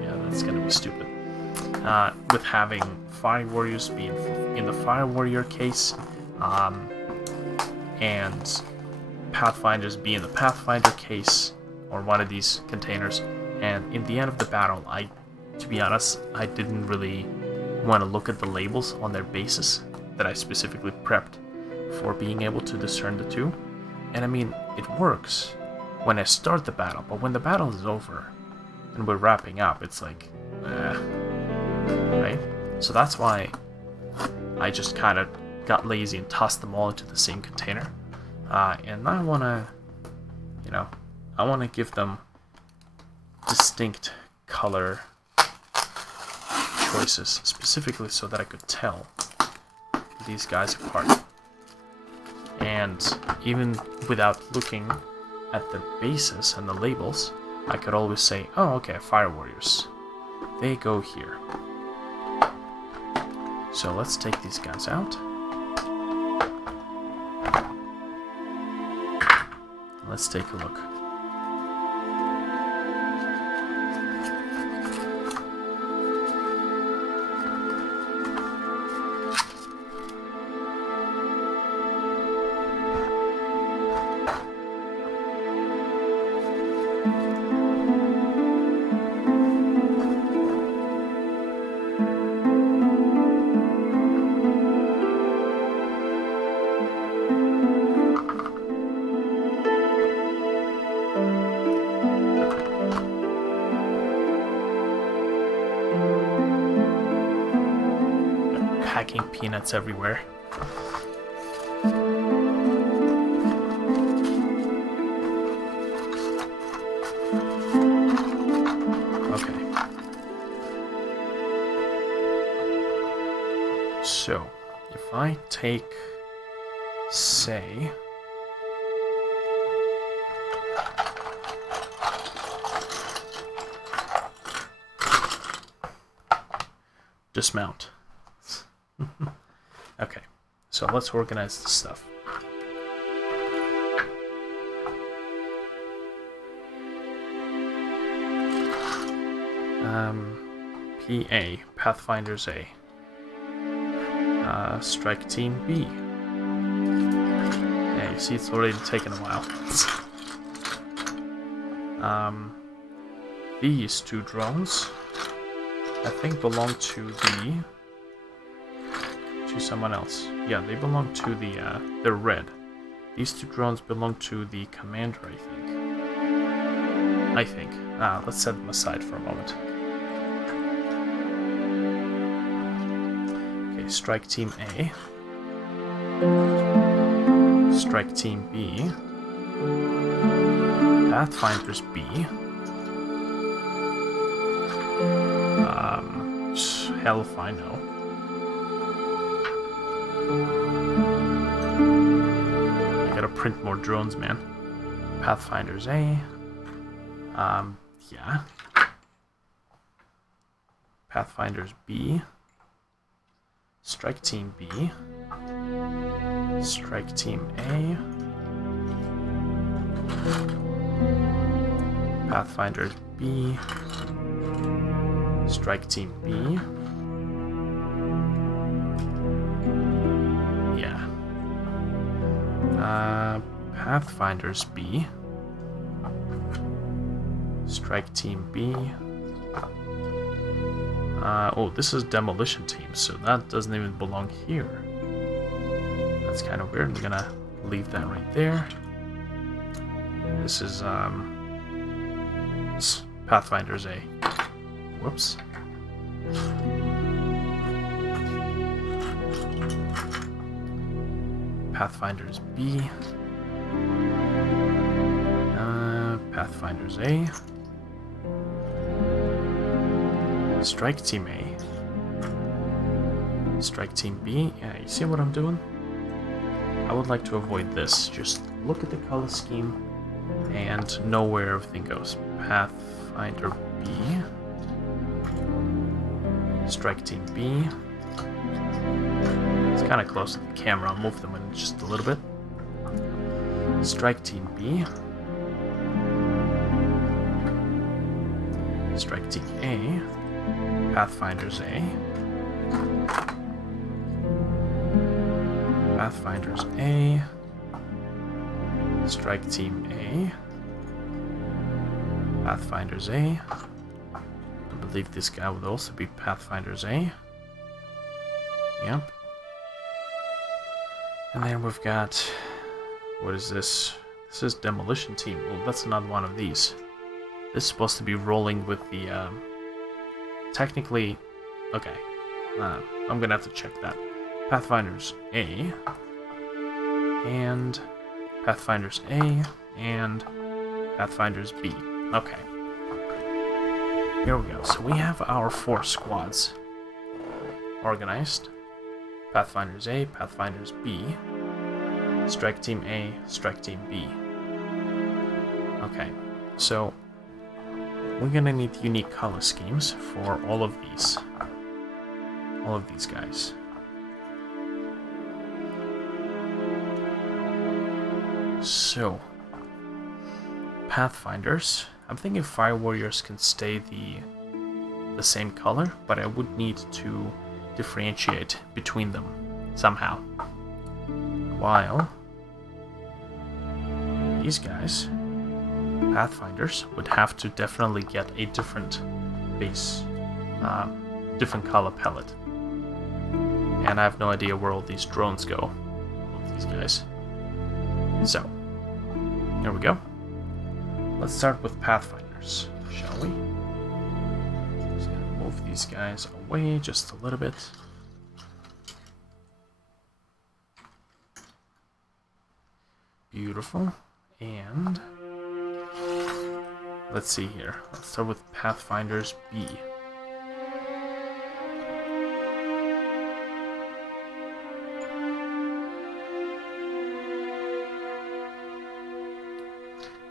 yeah, that's gonna be stupid. With having fire warriors be in the fire warrior case, and pathfinders be in the pathfinder case, or one of these containers. And in the end of the battle, to be honest, I didn't really want to look at the labels on their bases that I specifically prepped for being able to discern the two. And I mean, it works when I start the battle, but when the battle is over and we're wrapping up, it's like, right? So that's why I just kind of got lazy and tossed them all into the same container. And I want to, you know, I want to give them distinct color choices, specifically so that I could tell these guys apart. And even without looking at the bases and the labels, I could always say, oh, okay, fire warriors, they go here. So let's take these guys out. Let's take a look. Packing peanuts everywhere. Okay. So, if I take, say, dismount. Okay, so let's organize this stuff. PA, Pathfinders A. Strike Team B. Yeah, you see it's already taken a while. These two drones, I think, belong to someone else. Yeah, they belong to they're red. These two drones belong to the commander, I think. Let's set them aside for a moment. Okay, Strike Team A. Strike Team B. Pathfinders B. Hell if I know. I gotta print more drones, man. Pathfinders A. Yeah. Pathfinders B. Strike Team B. Strike Team A. Pathfinders B. Strike Team B. Yeah. Pathfinders B. Strike Team B. Oh, this is Demolition Team, so that doesn't even belong here. That's kind of weird. I'm gonna leave that right there. This is Pathfinders A. Whoops. Pathfinders B. Pathfinders A. Strike Team A. Strike Team B. Yeah, you see what I'm doing? I would like to avoid this. Just look at the color scheme and know where everything goes. Pathfinder B. Strike Team B. It's kind of close to the camera. I'll move them in just a little bit. Strike Team B. Strike Team A. Pathfinders A. Pathfinders A. Strike Team A. Pathfinders A. I believe this guy would also be Pathfinders A. Yep. And then we've got... what is this? This is Demolition Team. Well, that's not one of these. This is supposed to be rolling with the... technically... okay. I'm gonna have to check that. Pathfinders A. And... Pathfinders A. And... Pathfinders B. Okay. Here we go. So we have our 4 squads organized. Pathfinders A, Pathfinders B. Strike Team A, Strike Team B. Okay, so we're gonna need unique color schemes for all of these. All of these guys. So, Pathfinders. I'm thinking Fire Warriors can stay the same color, but I would need to differentiate between them somehow. While these guys, Pathfinders, would have to definitely get a different base, different color palette. And I have no idea where all these drones go, all these guys. So, here we go. Let's start with Pathfinders, shall we? Just gonna move these guys away just a little bit. Beautiful. And let's see here. Let's start with Pathfinders B.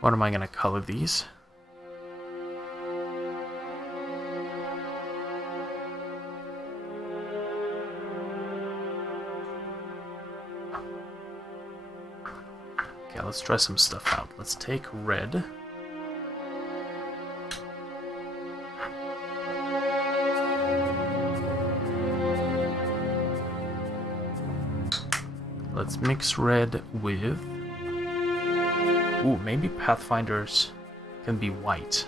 What am I going to color these? Okay, let's try some stuff out. Let's take red. Let's mix red with... ooh, maybe Pathfinders can be white.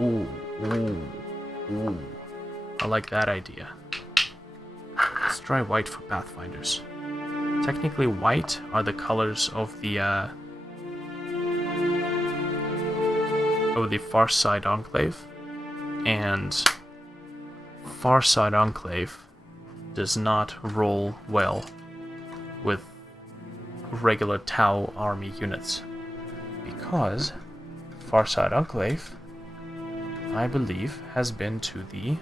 Ooh, ooh, ooh. I like that idea. Let's try white for Pathfinders. Technically, white are the colors of the Far Side Enclave, and Far Side Enclave does not roll well with regular Tau army units, because Far Side Enclave, I believe, has been to the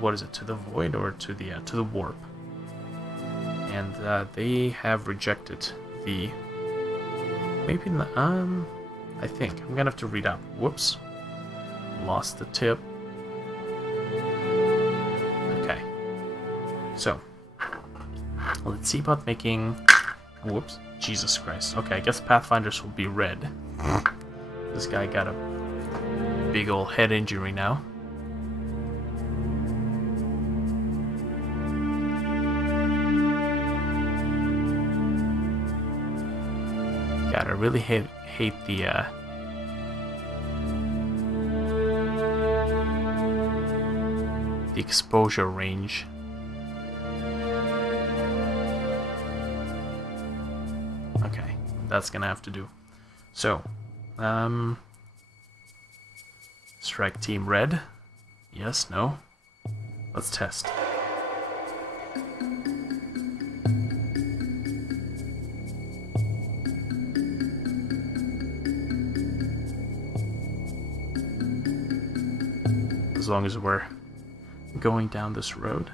what is it, to the void or to the warp, and they have rejected the I think I'm gonna have to read out. Whoops, lost the tip. Okay, so let's see about making... whoops, Jesus Christ. Okay, I guess Pathfinders will be red. This guy got a big old head injury now. God, I really hate the exposure range. Okay, that's gonna have to do. So, strike team red. Yes, no. Let's test. As long as we're going down this road.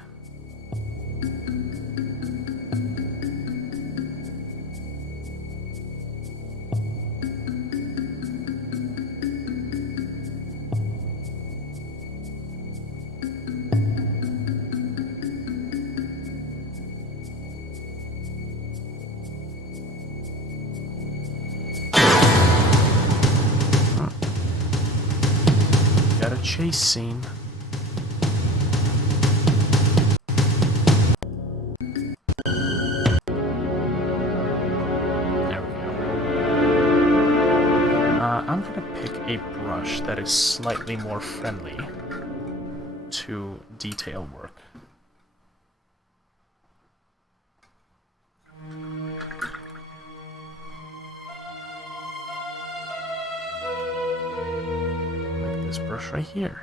Got a chase scene. I'm gonna pick a brush that is slightly more friendly to detail work. Like this brush right here.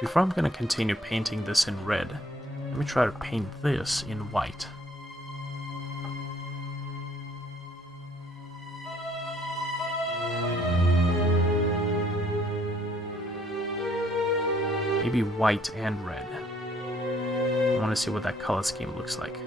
Before I'm gonna continue painting this in red, let me try to paint this in white. Maybe white and red. I want to see what that color scheme looks like.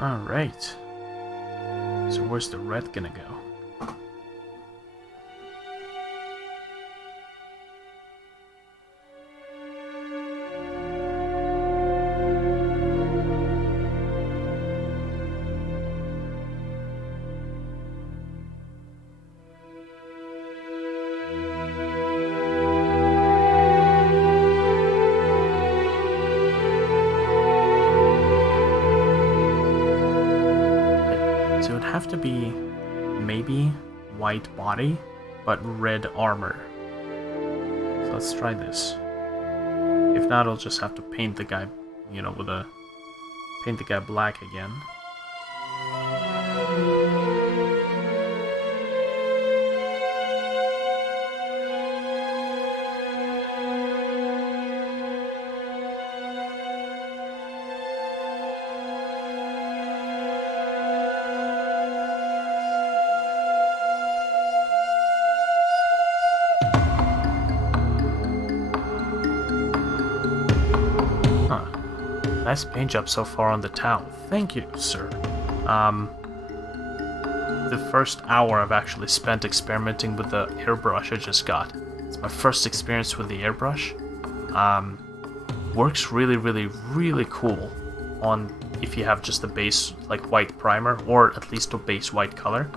Alright. So where's the red gonna go? Have to be maybe white body but red armor. So let's try this. If not, I'll just have to paint the guy, you know, paint the guy black again. Nice paint job so far on the town. Thank you, sir. The first hour I've actually spent experimenting with the airbrush I just got. It's my first experience with the airbrush. Works really cool on if you have just the base like white primer or at least a base white color.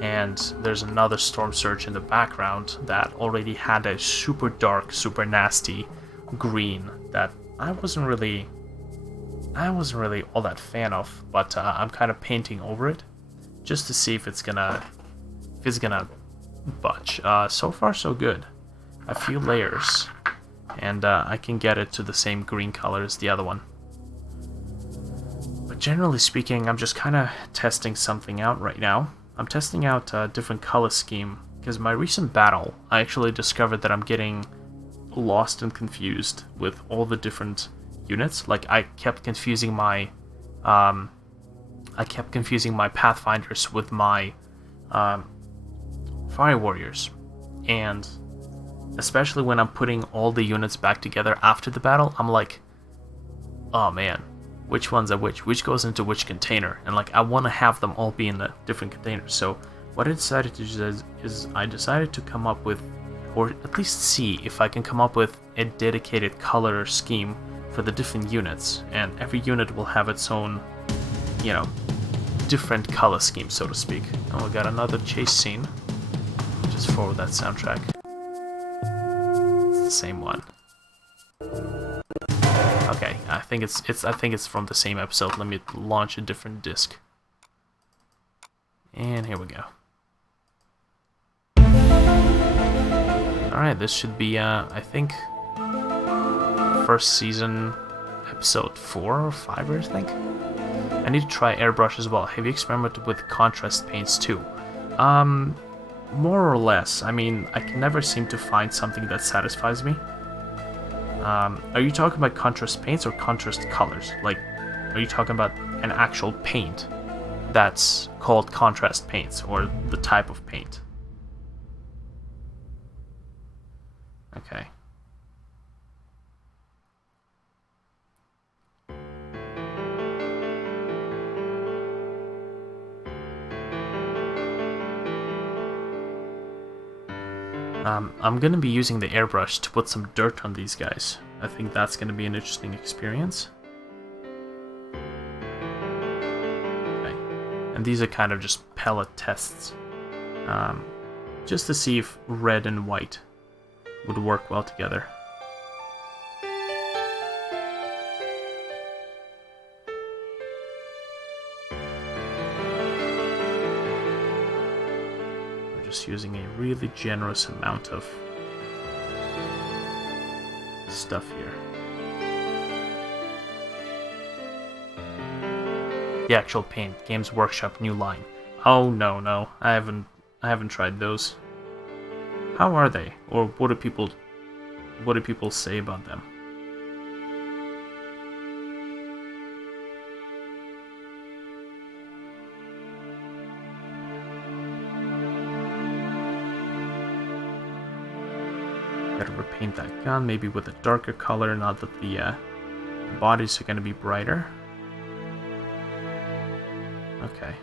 And there's another Storm Surge in the background that already had a super dark, super nasty green that I wasn't really all that fan of, but I'm kind of painting over it just to see if it's gonna budge. So far so good. A few layers, and I can get it to the same green color as the other one. But generally speaking, I'm just kind of testing something out right now. I'm testing out a different color scheme, because my recent battle, I actually discovered that I'm getting lost and confused with all the different units. Like, I kept confusing my Pathfinders with my Fire Warriors, and especially when I'm putting all the units back together after the battle, I'm like, oh man, which ones are which goes into which container, and like I want to have them all be in the different containers. So what I decided to do is I decided to come up with, or at least see if I can come up with a dedicated color scheme for the different units, and every unit will have its own, you know, different color scheme, so to speak. And we got another chase scene. Just forward that soundtrack. It's the same one. Okay, I think it's from the same episode. Let me launch a different disc. And here we go. Alright, this should be I think first season episode 4 or 5, I think. I need to try airbrush as well. Have you experimented with contrast paints too? More or less. I mean, I can never seem to find something that satisfies me. Are you talking about contrast paints or contrast colors? Like, are you talking about an actual paint that's called contrast paints, or the type of paint? Okay. I'm gonna be using the airbrush to put some dirt on these guys. I think that's gonna be an interesting experience. Okay, and these are kind of just palette tests, just to see if red and white would work well together. Using a really generous amount of stuff here. The actual paint, Games Workshop new line. Oh no, I haven't tried those. How are they? Or what do people say about them? Gotta repaint that gun, maybe with a darker color, now that the bodies are gonna be brighter. Okay.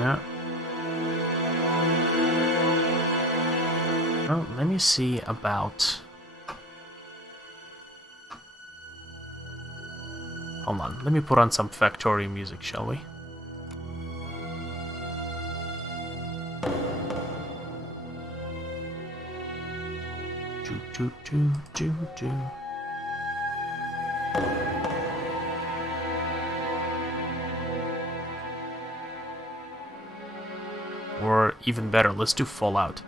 Yeah. Well, let me see about... Hold on, let me put on some Factorio music, shall we? Or even better, let's do Fallout.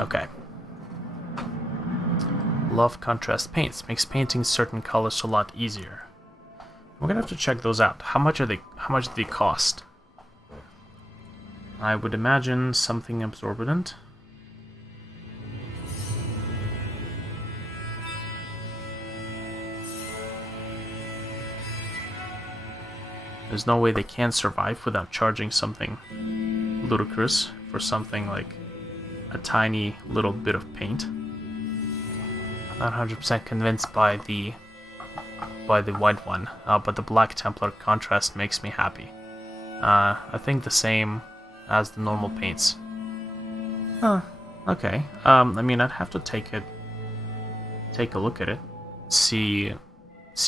Okay. Love contrast paints. Makes painting certain colors a lot easier. We're gonna have to check those out. How much do they cost? I would imagine something absorbent. There's no way they can survive without charging something ludicrous for something like a tiny little bit of paint. I'm not 100% convinced by the white one, but the Black Templar contrast makes me happy. I think the same as the normal paints. Huh, okay. I mean, I'd have to take take a look at it, see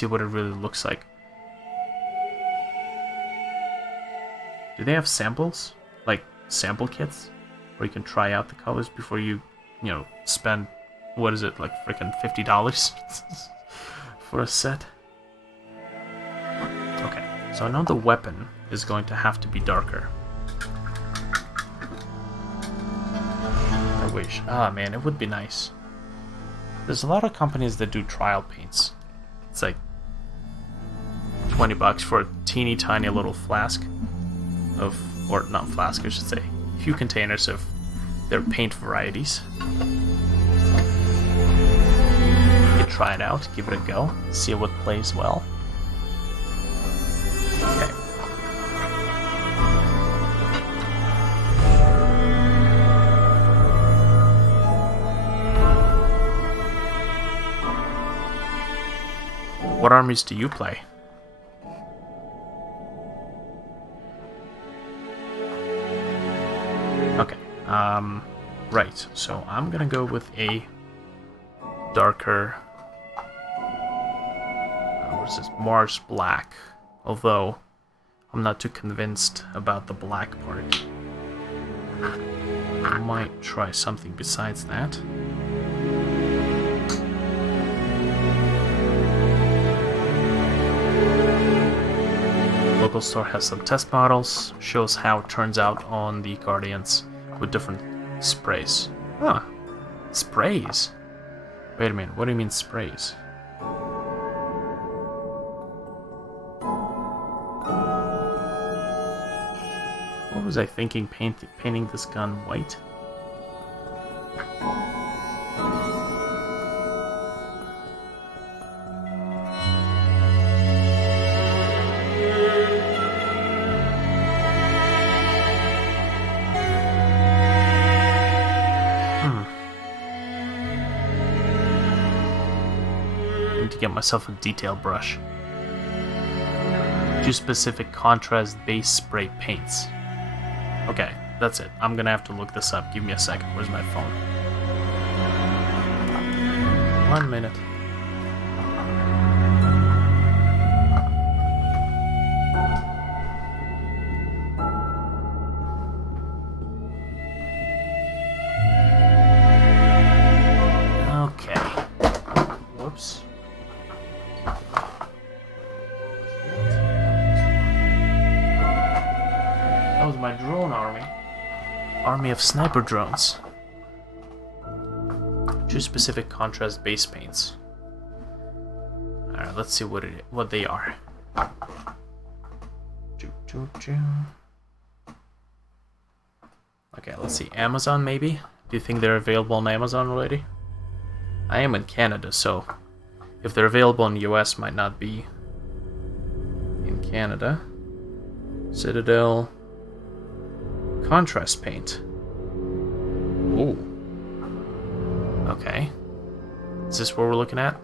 what it really looks like. Do they have samples? Like sample kits? Where you can try out the colors before you spend, what is it, like freaking $50 for a set? Okay, so I know the weapon is going to have to be darker. I wish. Ah, man, it would be nice. There's a lot of companies that do trial paints. It's like $20 for a teeny tiny little flask of, or not flask, I should say, a few containers of their paint varieties. You can try it out, give it a go, see what plays well. Okay. What armies do you play? Okay, right, so I'm gonna go with a darker, what is this, Mars Black, although I'm not too convinced about the black part. I might try something besides that. Local store has some test models, shows how it turns out on the Guardians with different sprays. Huh. Sprays? Wait a minute, what do you mean sprays? What was I thinking painting this gun white? To get myself a detail brush. Do specific contrast base spray paints. Okay, that's it. I'm gonna have to look this up. Give me a second. Where's my phone? 1 minute. Okay. Whoops. That was my drone army. Army of sniper drones. Choose specific contrast base paints. Alright, let's see what they are. Okay, let's see. Amazon, maybe? Do you think they're available on Amazon already? I am in Canada, so if they're available in the US, might not be in Canada. Citadel. Contrast paint. Ooh. Okay. Is this what we're looking at?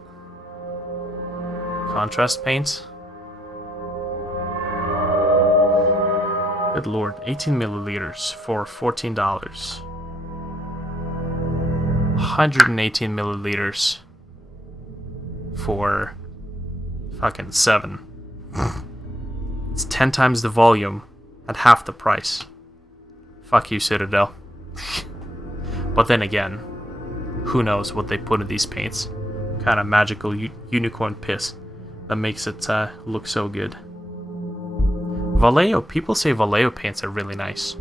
Contrast paint. Good lord. 18 milliliters for $14. 118 milliliters for fucking $7. It's 10 times the volume at half the price. Fuck you, Citadel. But then again, who knows what they put in these paints? Kind of magical unicorn piss that makes it look so good. Vallejo, people say Vallejo paints are really nice.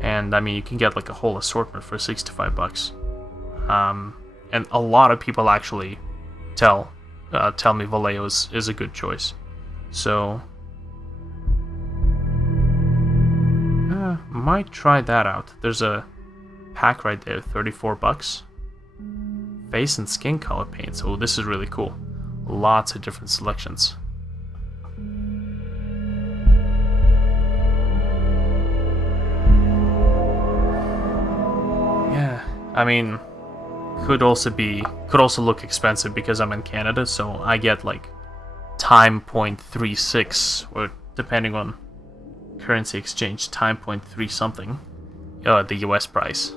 And I mean, you can get like a whole assortment for $65. And a lot of people actually tell me Vallejo is a good choice. So might try that out. There's a pack right there, $34. Face and skin color paints. Oh, this is really cool. Lots of different selections. Yeah, I mean, could also look expensive because I'm in Canada, so I get like time 0.36, or depending on currency exchange, time 0.3 something, the US price.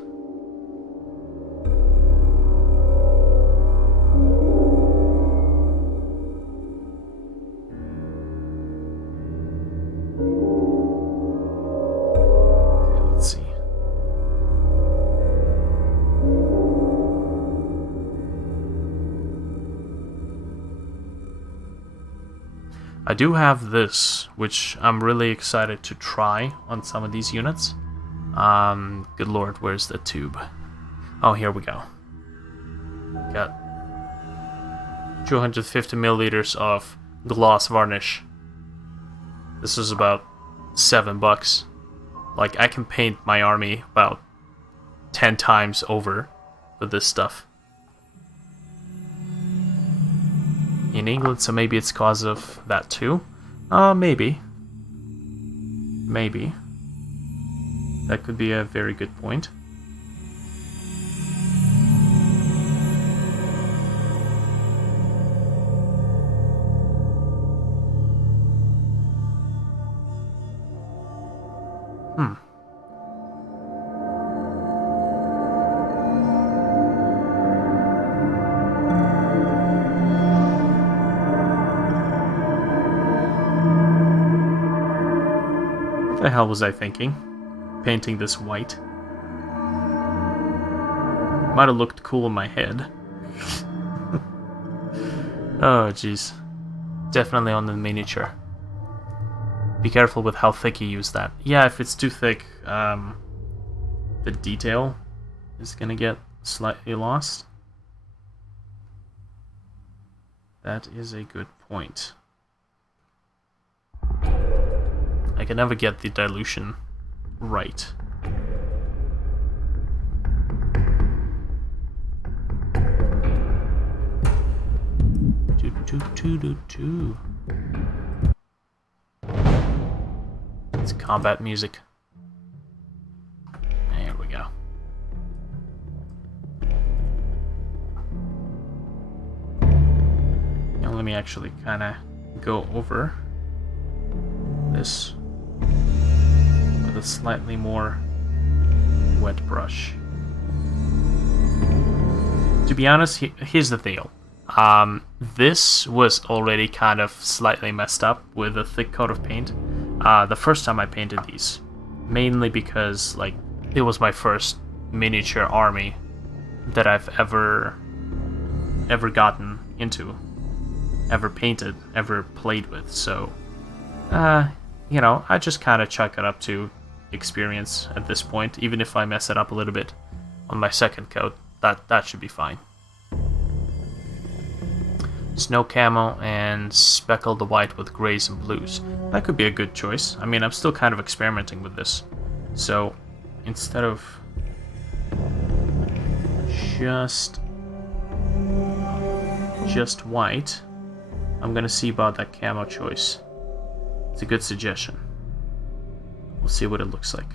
I do have this, which I'm really excited to try on some of these units. Good lord, where's the tube? Oh, here we go. Got 250 milliliters of gloss varnish. This is about $7. Like, I can paint my army about 10 times over with this stuff. In England, so maybe it's cause of that too. Maybe. Maybe. That could be a very good point. What the hell was I thinking? Painting this white. Might have looked cool in my head. Oh, jeez. Definitely on the miniature. Be careful with how thick you use that. Yeah, if it's too thick, the detail is gonna get slightly lost. That is a good point. I can never get the dilution right. It's combat music. There we go. Now let me actually kind of go over this with a slightly more wet brush. To be honest, here's the deal. This was already kind of slightly messed up with a thick coat of paint. The first time I painted these, mainly because like it was my first miniature army that I've ever gotten into, ever painted, ever played with. So, you know, I just kind of chalk it up to experience at this point. Even if I mess it up a little bit on my second coat, that should be fine. Snow camo and speckle the white with grays and blues. That could be a good choice. I mean, I'm still kind of experimenting with this. So, instead of just white, I'm gonna see about that camo choice. It's a good suggestion. We'll see what it looks like.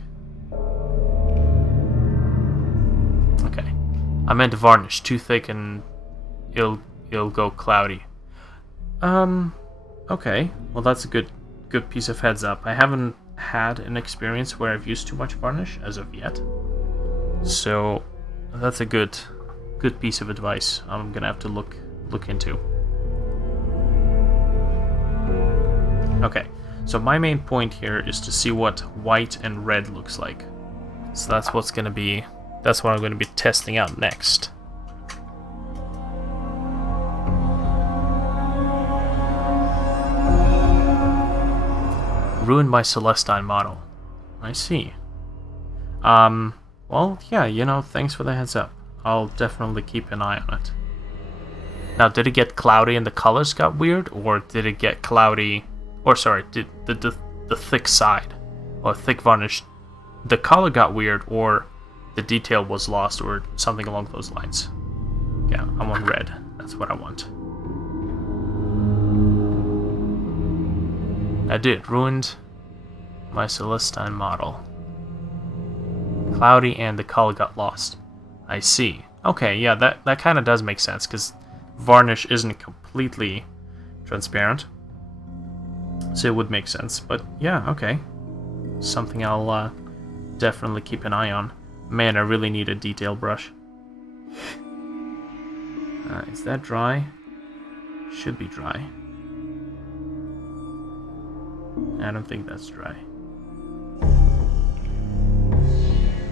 Okay. I meant varnish. Too thick and it'll go cloudy. Okay. Well, that's a good piece of heads up. I haven't had an experience where I've used too much varnish as of yet. So that's a good piece of advice I'm gonna have to look into. Okay. So my main point here is to see what white and red looks like. So that's what I'm going to be testing out next. Ruined my Celestine model. I see. Well, yeah, you know, thanks for the heads up. I'll definitely keep an eye on it. Now, did it get cloudy and the colors got weird, or did it get cloudy? Or sorry, did the thick side or thick varnish, the color got weird, or the detail was lost, or something along those lines? Yeah, I want red. That's what I want. I did. Ruined my Celestine model. Cloudy and the color got lost. I see. Okay, yeah, that kind of does make sense, because varnish isn't completely transparent. So it would make sense. But yeah, okay. Something I'll definitely keep an eye on. Man, I really need a detail brush. Is that dry? Should be dry. I don't think that's dry.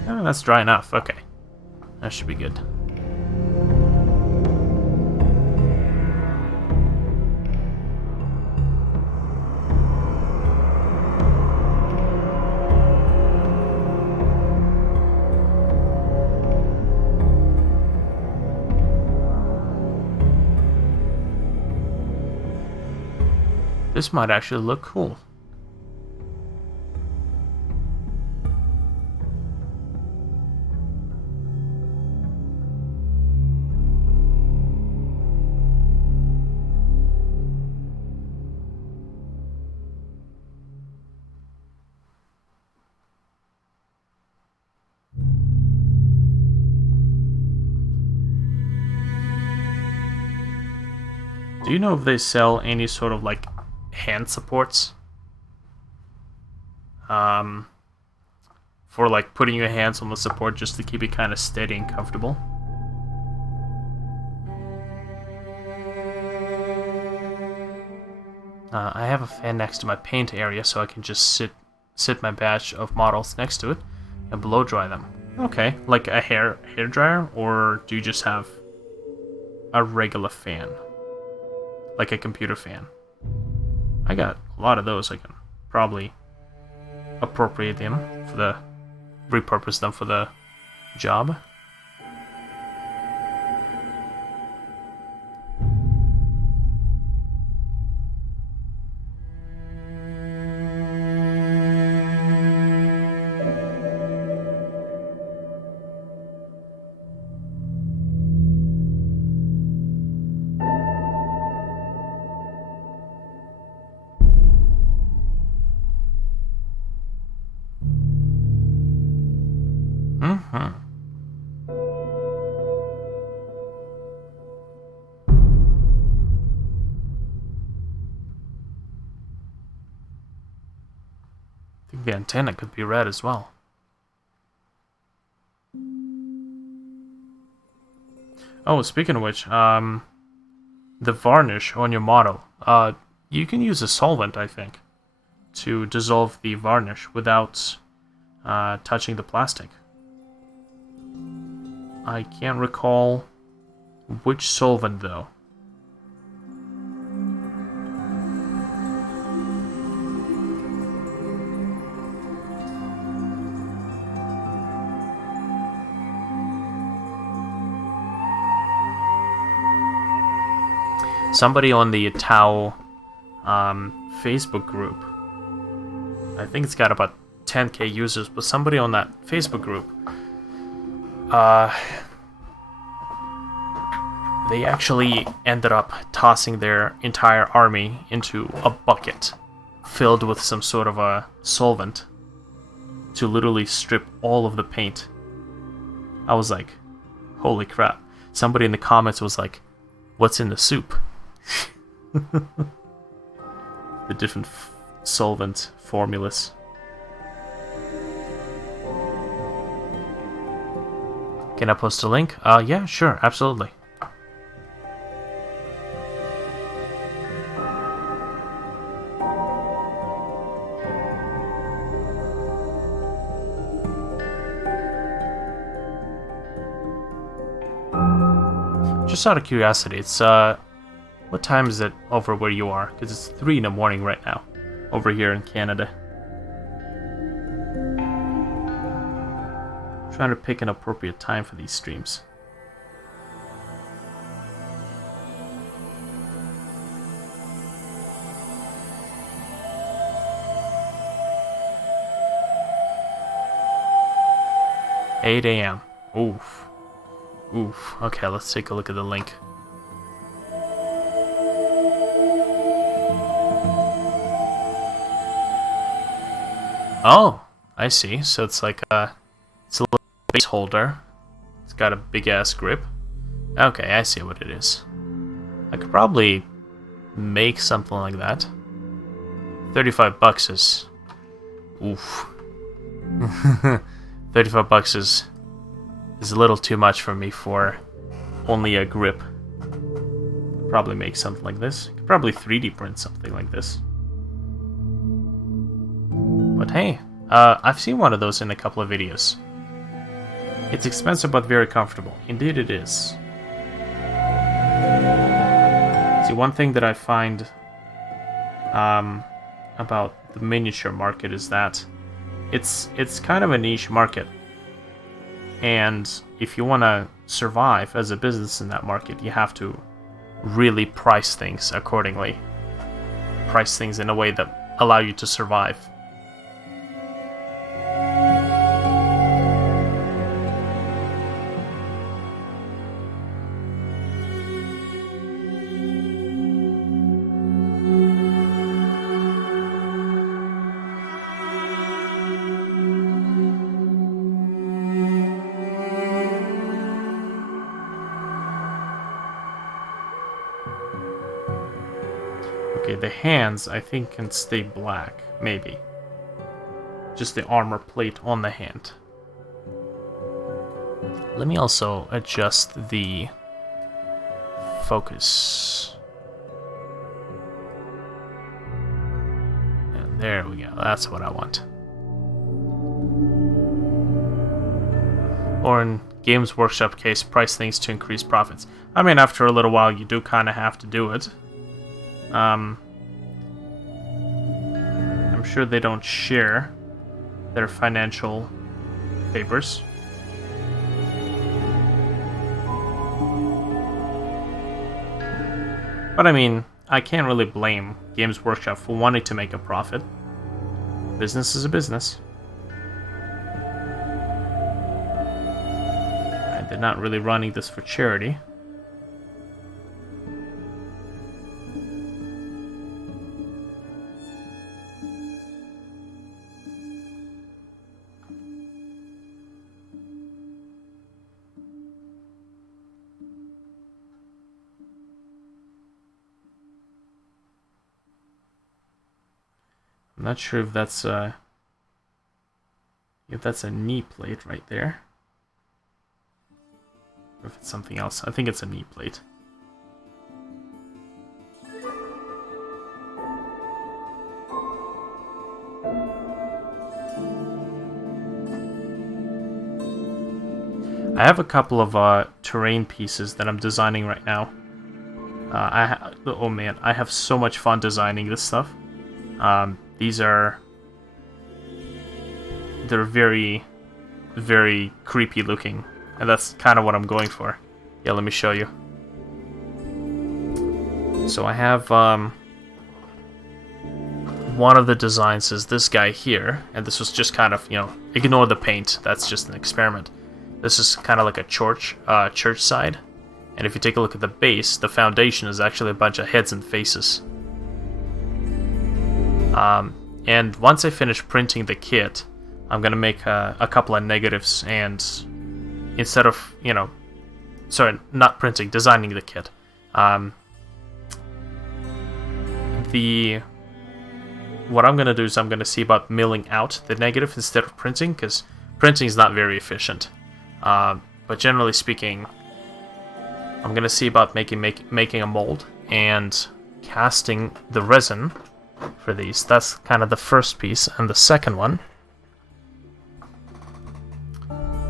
Oh, that's dry enough. Okay. That should be good. This might actually look cool. Do you know if they sell any sort of like hand supports? For like putting your hands on the support just to keep it kind of steady and comfortable. I have a fan next to my paint area, so I can just sit my batch of models next to it and blow dry them. Okay, like a hair dryer, or do you just have a regular fan, like a computer fan? I got a lot of those. I can probably appropriate them for the repurpose them for the job. I think the antenna could be red as well. Oh, speaking of which, the varnish on your model, you can use a solvent, I think, to dissolve the varnish without touching the plastic. I can't recall which solvent, though. Somebody on the Tau Facebook group, I think it's got about 10k users, but somebody on that Facebook group, they actually ended up tossing their entire army into a bucket filled with some sort of a solvent to literally strip all of the paint. I was like, holy crap. Somebody in the comments was like, what's in the soup? The different solvent formulas. Can I post a link? Yeah, sure, absolutely. Just out of curiosity, it's what time is it over where you are? Because it's 3 in the morning right now, over here in Canada. I'm trying to pick an appropriate time for these streams. $8 a.m. Oof. Oof. Okay, let's take a look at the link. Oh, I see. So it's like it's a little base holder. It's got a big ass grip. Okay, I see what it is. I could probably make something like that. $35 is, oof. $35 is a little too much for me for only a grip. Probably make something like this. Could probably 3D print something like this. But hey, I've seen one of those in a couple of videos. It's expensive but very comfortable. Indeed it is. See, one thing that I find about the miniature market is that it's kind of a niche market. And if you want to survive as a business in that market, you have to really price things accordingly. price things in a way that allow you to survive. Okay, the hands, I think, can stay black. Maybe. Just the armor plate on the hand. Let me also adjust the focus. And there we go. That's what I want. Or in Games Workshop case, price things to increase profits. I mean, after a little while, you do kind of have to do it. I'm sure they don't share their financial papers. But I mean, I can't really blame Games Workshop for wanting to make a profit. Business is a business. And they're not really running this for charity. I'm not sure if that's a knee plate right there, or if it's something else. I think it's a knee plate. I have a couple of terrain pieces that I'm designing right now. Oh man, I have so much fun designing this stuff. They're very, very creepy looking, and that's kind of what I'm going for. Yeah, let me show you. So I have one of the designs is this guy here, and this was just kind of, ignore the paint. That's just an experiment. This is kind of like a church side, and if you take a look at the base, the foundation is actually a bunch of heads and faces. And once I finish printing the kit, I'm gonna make a couple of negatives, and instead of, not printing, designing the kit, what I'm gonna do is I'm gonna see about milling out the negative instead of printing, because printing is not very efficient. But generally speaking, I'm gonna see about making a mold and casting the resin for these. That's kind of the first piece, and the second one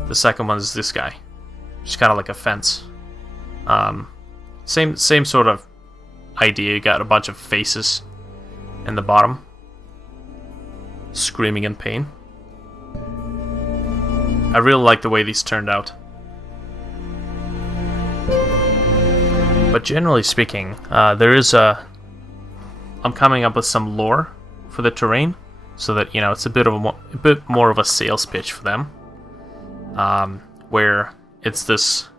is this guy, just kind of like a fence. Same sort of idea. You got a bunch of faces in the bottom, screaming in pain. I really like the way these turned out. But generally speaking, I'm coming up with some lore for the terrain, so that it's a bit more of a sales pitch for them, where it's this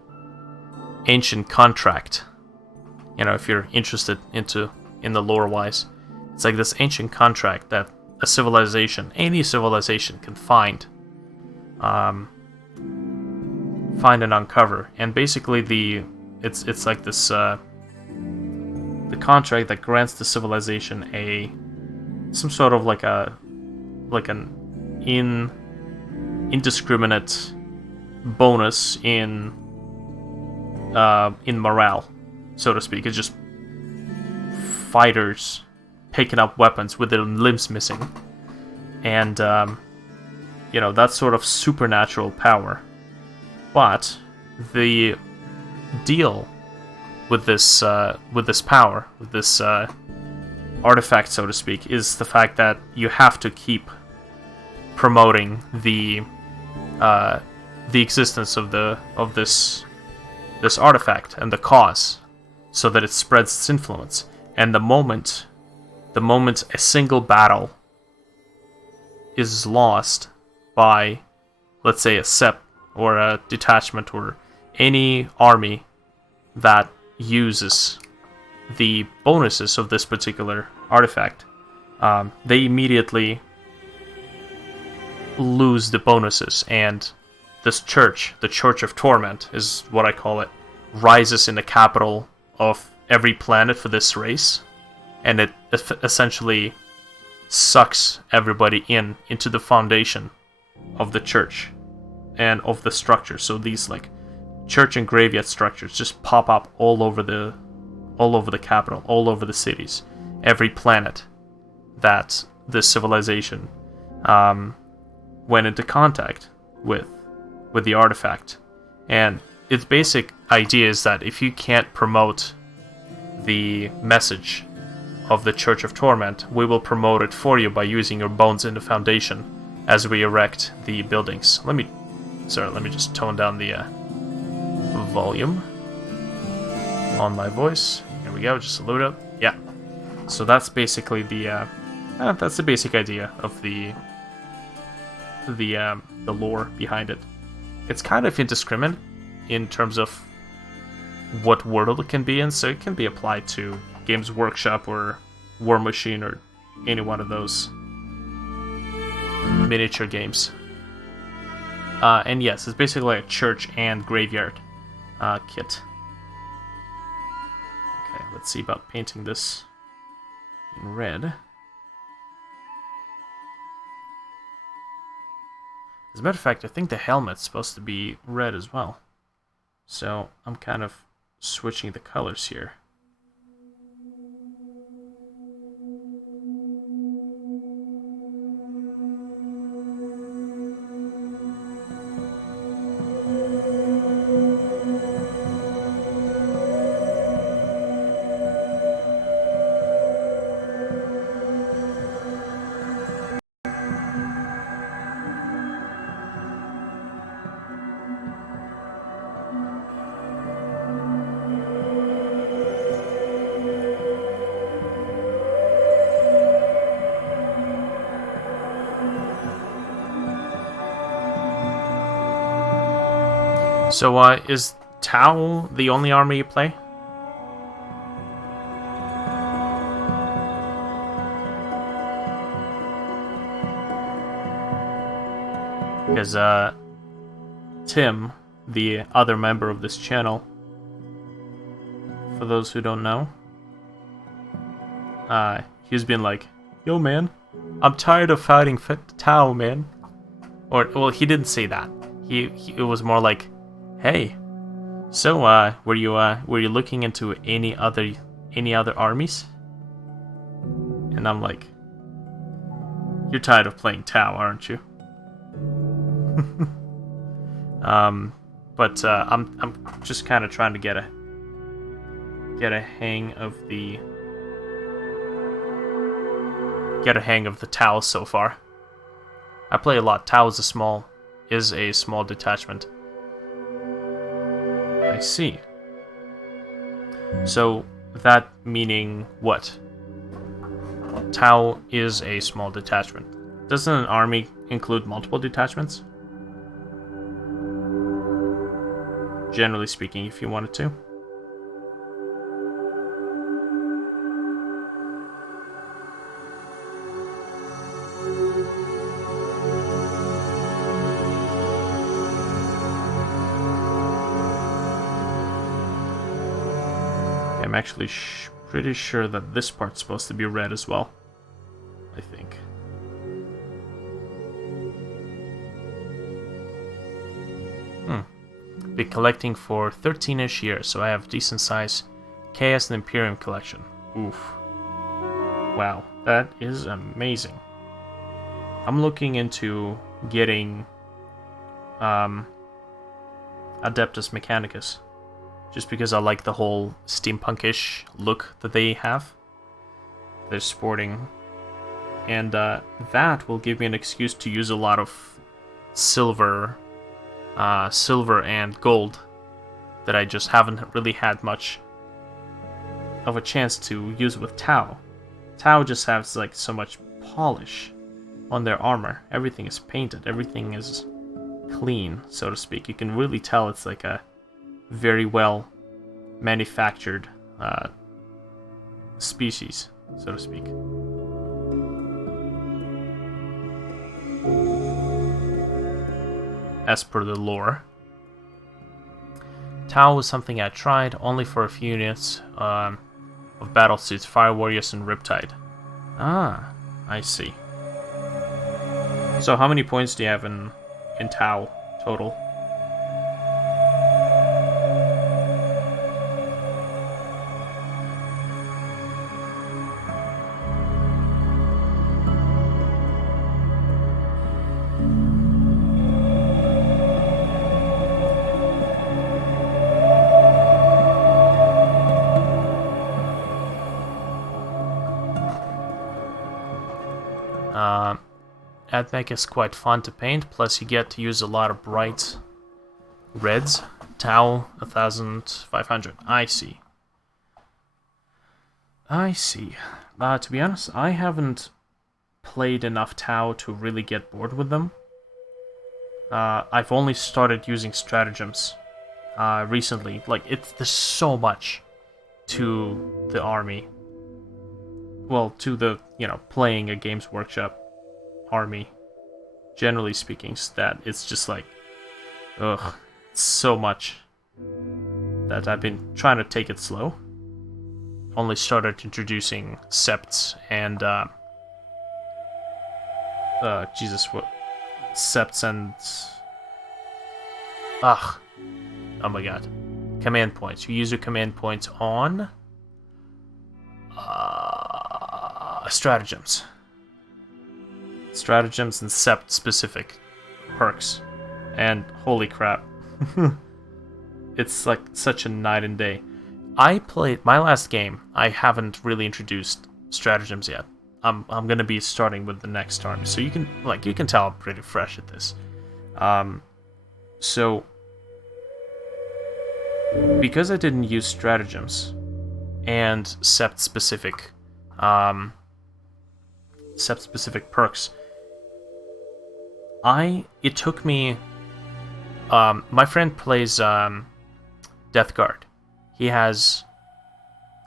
ancient contract. If you're interested in the lore wise, it's like this ancient contract that any civilization can find and uncover, and basically it's like this. The contract that grants the civilization some sort of like an indiscriminate bonus in morale, so to speak. It's just fighters picking up weapons with their limbs missing, and that sort of supernatural power. But the deal with this power, with this artifact, so to speak, is the fact that you have to keep promoting the existence of this artifact and the cause, so that it spreads its influence. And the moment the moment a single battle is lost by, let's say, a sept or a detachment or any army that uses the bonuses of this particular artifact, they immediately lose the bonuses, and this church, the Church of Torment is what I call it, rises in the capital of every planet for this race, and it essentially sucks everybody into the foundation of the church and of the structure. So these like church and graveyard structures just pop up all over the capital, all over the cities, every planet that this civilization went into contact with the artifact. And its basic idea is that if you can't promote the message of the Church of Torment, we will promote it for you by using your bones in the foundation as we erect the buildings. Let me just tone down the volume on my voice. Here we go, just a little bit. Yeah. So that's basically the basic idea of the lore behind it. It's kind of indiscriminate in terms of what world it can be in, so it can be applied to Games Workshop or War Machine or any one of those miniature games. And yes, it's basically a church and graveyard kit. Okay, let's see about painting this in red. As a matter of fact, I think the helmet's supposed to be red as well. So I'm kind of switching the colors here. So, is Tau the only army you play? Because, Tim, the other member of this channel, for those who don't know, he's been like, "Yo, man, I'm tired of fighting Tau, man." Or, well, he didn't say that. It was more like, "Hey, so were you looking into any other armies?" And I'm like, "You're tired of playing Tau, aren't you?" But I'm just kind of trying to get a hang of the Tau so far. I play a lot. Tau is a small detachment. I see. So that meaning what? Tau is a small detachment. Doesn't an army include multiple detachments? Generally speaking, if you wanted to. I'm actually pretty sure that this part's supposed to be red as well. I think. Been collecting for 13-ish years, so I have decent size Chaos and Imperium collection. Oof. Wow, that is amazing. I'm looking into getting Adeptus Mechanicus, just because I like the whole steampunkish look that they have. They're sporting. And that will give me an excuse to use a lot of silver and gold that I just haven't really had much of a chance to use with Tau. Tau just has like so much polish on their armor. Everything is painted. Everything is clean, so to speak. You can really tell it's like a very well manufactured species, so to speak. As per the lore. Tau was something I tried only for a few units of battle suits, Fire Warriors and Riptide. Ah, I see. So how many points do you have in Tau total? Admech is quite fun to paint, plus you get to use a lot of bright reds. Tau 1500. I see. To be honest, I haven't played enough Tau to really get bored with them. I've only started using stratagems recently. Like, there's so much to the army. Well, to the, playing a Games Workshop army, generally speaking, that it's just like, ugh, so much that I've been trying to take it slow. Only started introducing septs and septs and oh my god, command points. You use your command points on stratagems. Stratagems and sept specific perks, and holy crap, it's like such a night and day. I played my last game. I haven't really introduced stratagems yet. I'm gonna be starting with the next army, so you can tell I'm pretty fresh at this. So because I didn't use stratagems and sept specific perks, it took me. My friend plays Death Guard. He has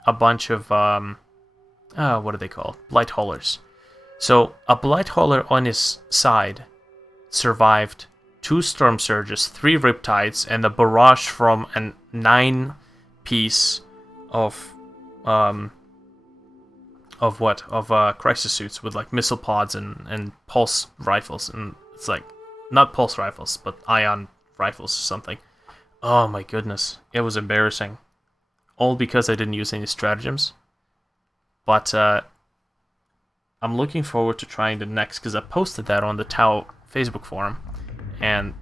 a bunch of what are they called? Blight Haulers. So a Blight Hauler on his side survived 2 Storm Surges, 3 Riptides, and a barrage from a 9-piece of crisis suits with like missile pods and pulse rifles, and it's like not pulse rifles but ion rifles or something. Oh my goodness, it was embarrassing. All because I didn't use any stratagems. But I'm looking forward to trying the next, because I posted that on the Tau Facebook forum, and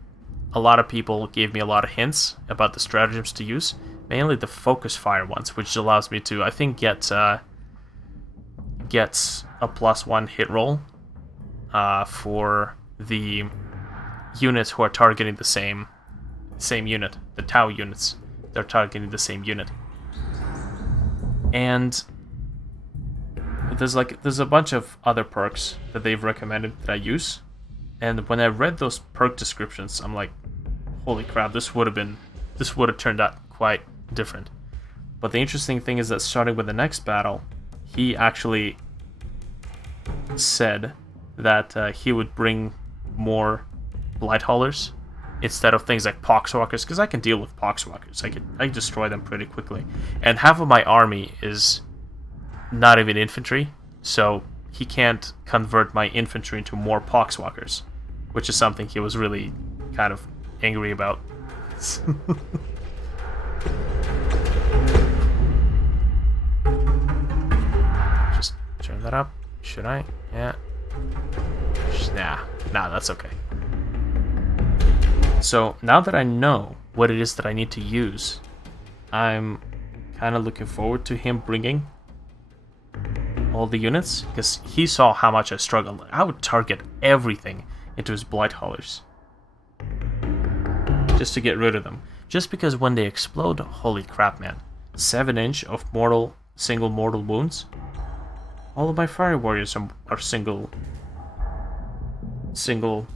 a lot of people gave me a lot of hints about the stratagems to use, mainly the focus fire ones, which allows me to, I think, get a +1 hit roll for the units who are targeting the same unit. The Tau units, they're targeting the same unit. And there's a bunch of other perks that they've recommended that I use, and when I read those perk descriptions, I'm like, holy crap, this would have turned out quite different. But the interesting thing is that starting with the next battle, he actually said that he would bring more Blight Haulers instead of things like Poxwalkers, because I can deal with Poxwalkers. I can destroy them pretty quickly. And half of my army is not even infantry, so he can't convert my infantry into more Poxwalkers, which is something he was really kind of angry about. Just turn that up. Should I? Yeah. Nah, that's okay. So now that I know what it is that I need to use, I'm kind of looking forward to him bringing all the units, because he saw how much I struggled. I would target everything into his Blight Haulers just to get rid of them. Just because when they explode, holy crap, man. 7 inch of single mortal wounds. All of my fire warriors are single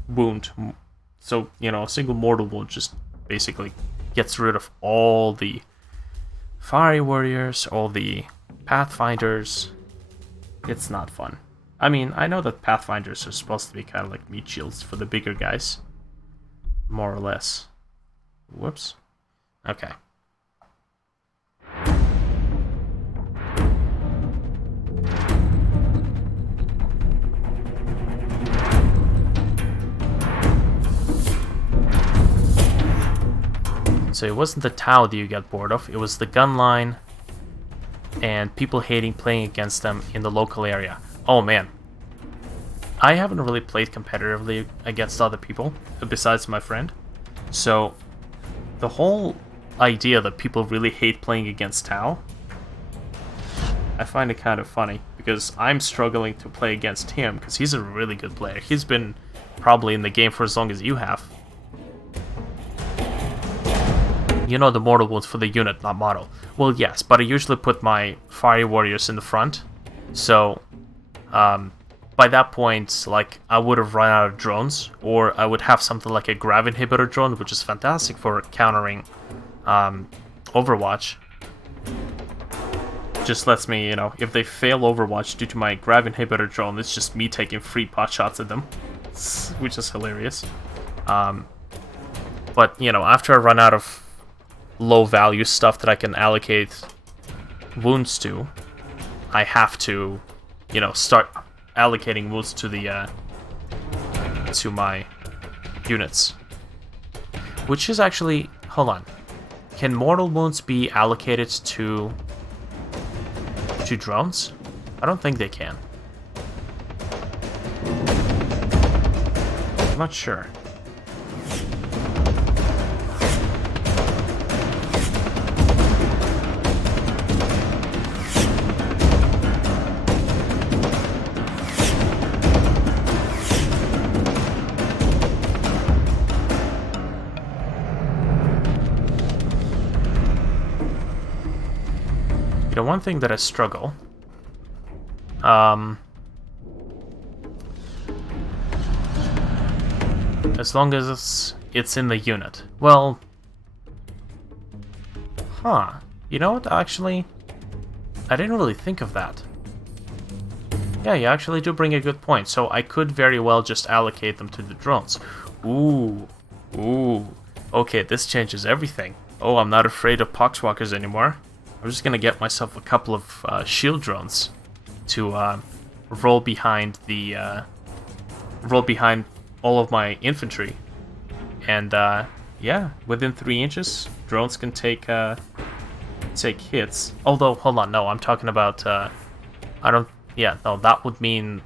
wound. So, you know, a single mortal wound just basically gets rid of all the fire warriors, all the pathfinders. It's not fun. I mean, I know that pathfinders are supposed to be kind of like meat shields for the bigger guys. More or less. Whoops. Okay. So it wasn't the Tau that you got bored of, it was the gun line and people hating playing against them in the local area. Oh man. I haven't really played competitively against other people, besides my friend. So, the whole idea that people really hate playing against Tau, I find it kind of funny, because I'm struggling to play against him, because he's a really good player. He's been probably in the game for as long as you have. You know the mortal wounds for the unit, not model. Well, yes, but I usually put my fire warriors in the front. So, by that point, like, I would have run out of drones, or I would have something like a grav inhibitor drone, which is fantastic for countering Overwatch. Just lets me, you know, if they fail Overwatch due to my grav inhibitor drone, it's just me taking free pot shots at them, which is hilarious. But, you know, after I run out of low value stuff that I can allocate wounds to, I have to, you know, start allocating wounds to the to my units, which is actually, hold on, can mortal wounds be allocated to drones? I don't think they can. I'm not sure. The one thing that I struggle, as long as it's in the unit. Well, you know what, actually, I didn't really think of that. Yeah, you actually do bring a good point, so I could very well just allocate them to the drones. Ooh, okay, this changes everything. Oh, I'm not afraid of poxwalkers anymore. I'm just gonna get myself a couple of shield drones to roll behind all of my infantry, and yeah, within 3 inches, drones can take hits. Although, hold on, no, I'm talking about that would mean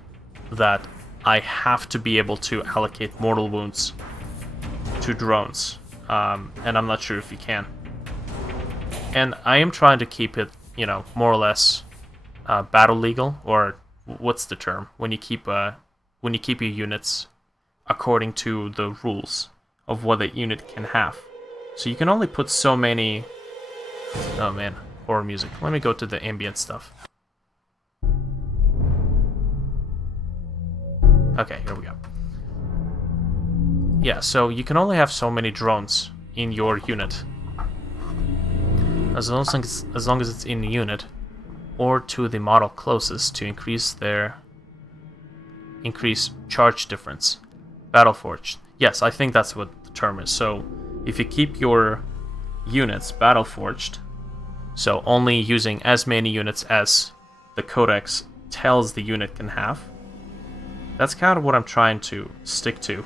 that I have to be able to allocate mortal wounds to drones, and I'm not sure if you can. And I am trying to keep it, you know, more or less battle legal, or what's the term when you keep your units according to the rules of what a unit can have. So you can only put so many. Oh man, horror music. Let me go to the ambient stuff. Okay, here we go. Yeah, so you can only have so many drones in your unit. As long as it's in the unit, or to the model closest to increase charge difference. Battleforged. Yes, I think that's what the term is. So if you keep your units battleforged, so only using as many units as the codex tells the unit can have, that's kind of what I'm trying to stick to.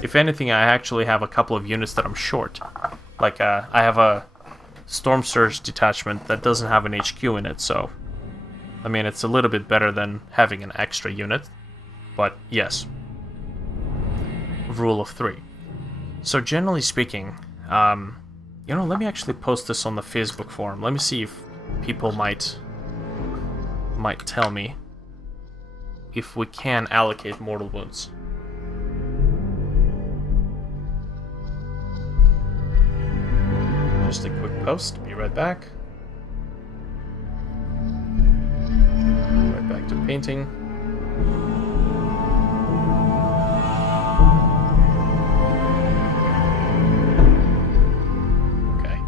If anything, I actually have a couple of units that I'm short. Like, I have a Storm Surge detachment that doesn't have an HQ in it, so I mean, it's a little bit better than having an extra unit. But yes. Rule of 3. So generally speaking, you know, let me actually post this on the Facebook forum. Let me see if people might tell me if we can allocate mortal wounds. Just a quick post, be right back. to painting. Okay.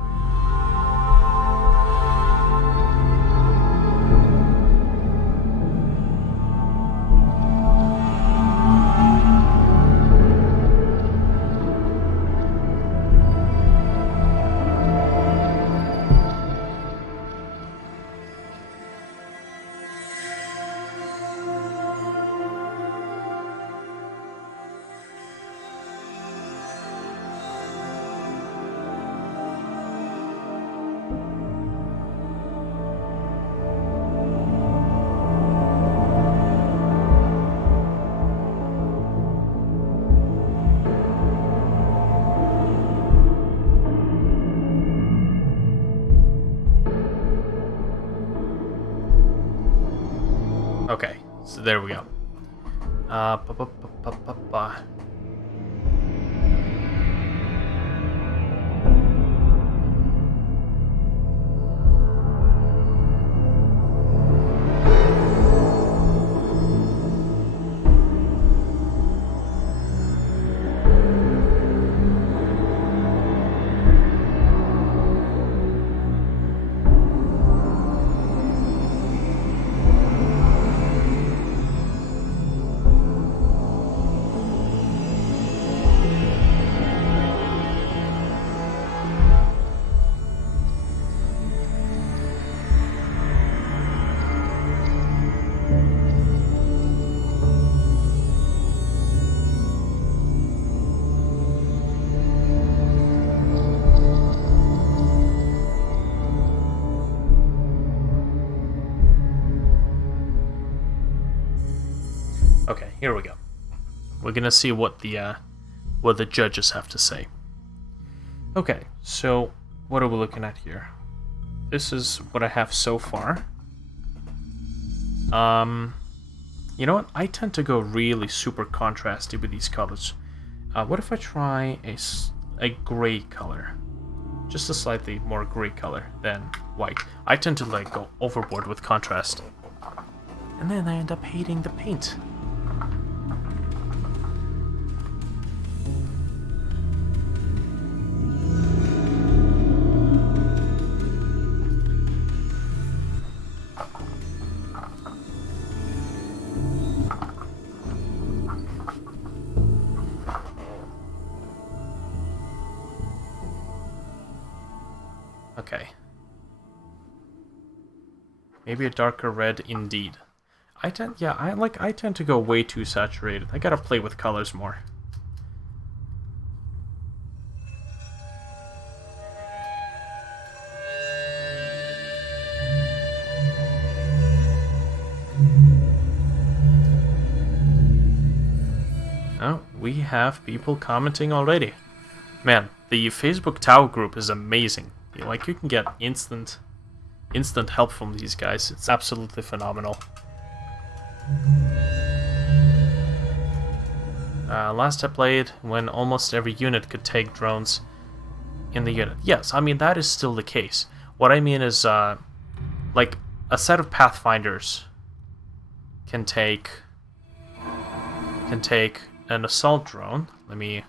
Okay, so there we go. Okay, here we go. We're gonna see what the judges have to say. Okay, so what are we looking at here? This is what I have so far. You know what? I tend to go really super contrasty with these colors. What if I try a gray color? Just a slightly more gray color than white. I tend to like go overboard with contrast. And then I end up hating the paint. Okay. Maybe a darker red indeed. I tend to go way too saturated. I gotta play with colors more. Oh, we have people commenting already. Man, the Facebook Tau group is amazing. Like, you can get instant help from these guys. It's absolutely phenomenal. Last I played, when almost every unit could take drones in the unit. Yes, I mean, that is still the case. What I mean is, like, a set of Pathfinders can take an assault drone. Let me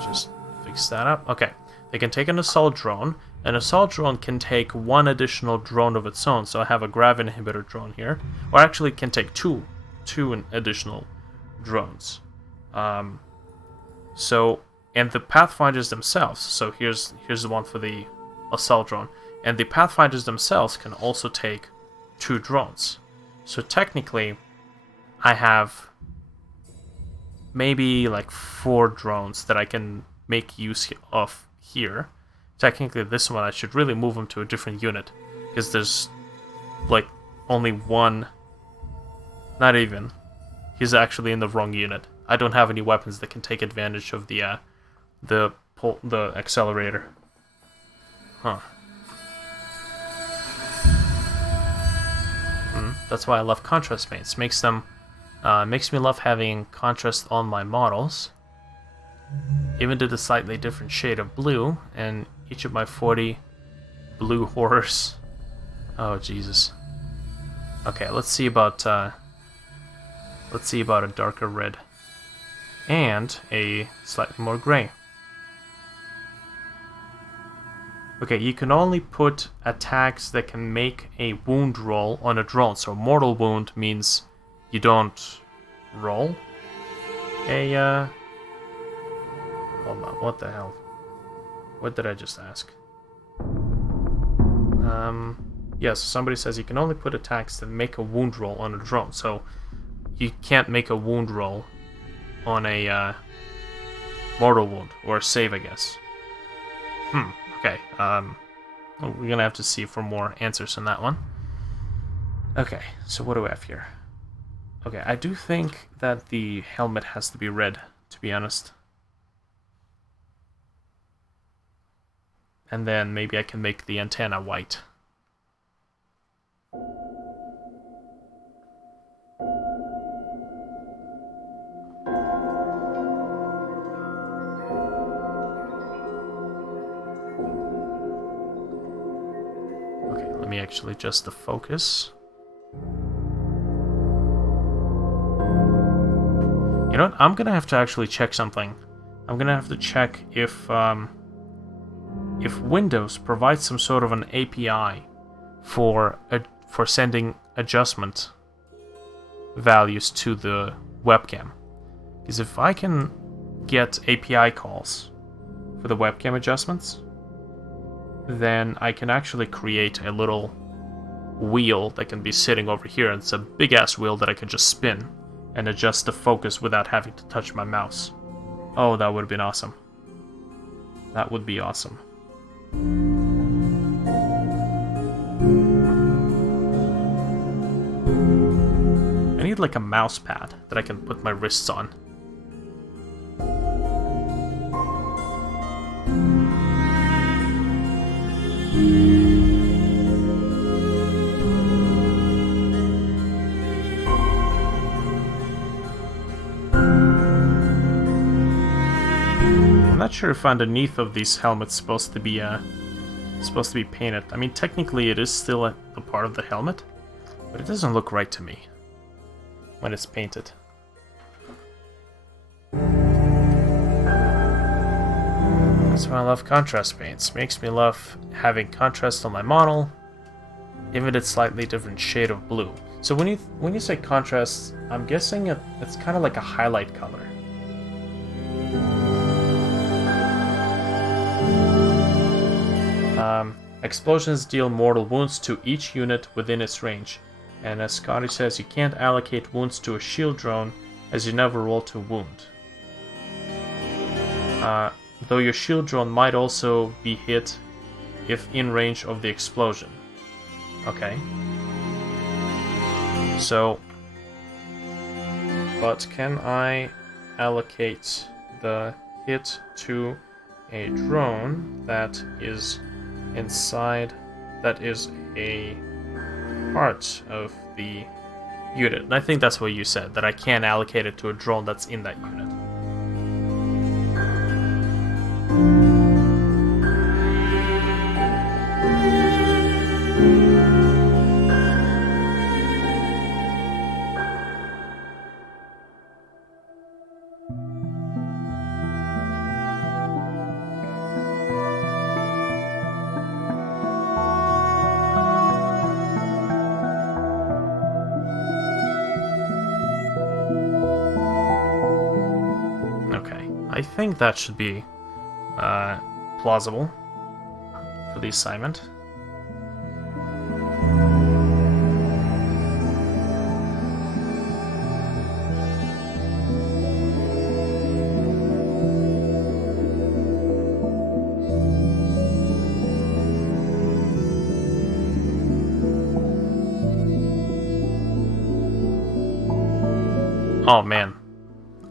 just fix that up. Okay. They can take an assault drone. An assault drone can take one additional drone of its own. So I have a grav inhibitor drone here. Or actually it can take two additional drones. And the Pathfinders themselves. So here's the one for the assault drone. And the Pathfinders themselves can also take 2 drones. So technically, I have maybe like 4 drones that I can make use of here. Technically, this one I should really move him to a different unit, because there's like only one. Not even. He's actually in the wrong unit. I don't have any weapons that can take advantage of the accelerator. Huh. That's why I love contrast paints. Makes me love having contrast on my models. Even did a slightly different shade of blue, and each of my 40 blue horrors. Oh, Jesus. Okay, let's see about a darker red. And a slightly more gray. Okay, you can only put attacks that can make a wound roll on a drone. So mortal wound means you don't roll a, hold on, what the hell? What did I just ask? Yes, somebody says you can only put attacks that make a wound roll on a drone. So you can't make a wound roll on a mortal wound, or a save, I guess. Okay, we're gonna have to see for more answers on that one. Okay, so what do we have here? Okay, I do think that the helmet has to be red, to be honest. And then maybe I can make the antenna white. Okay, let me actually adjust the focus. You know what? I'm gonna have to actually check something. I'm gonna have to check if Windows provides some sort of an API for sending adjustment values to the webcam. Because if I can get API calls for the webcam adjustments, then I can actually create a little wheel that can be sitting over here. And it's a big ass wheel that I can just spin and adjust the focus without having to touch my mouse. Oh, that would have been awesome. That would be awesome. I need like a mouse pad that I can put my wrists on. I'm not sure if underneath of these helmets supposed to be painted. I mean, technically it is still a part of the helmet, but it doesn't look right to me when it's painted. That's why I love contrast paints. Makes me love having contrast on my model, even it's slightly different shade of blue. So when you say contrast, I'm guessing it's kind of like a highlight color. Explosions deal mortal wounds to each unit within its range, and as Scotty says, you can't allocate wounds to a shield drone as you never roll to wound. Though your shield drone might also be hit if in range of the explosion. Okay. So, but can I allocate the hit to a drone that is inside, that is a part of the unit? And I think that's what you said, that I can't allocate it to a drone that's in that unit. I think that should be plausible for the assignment. Oh man.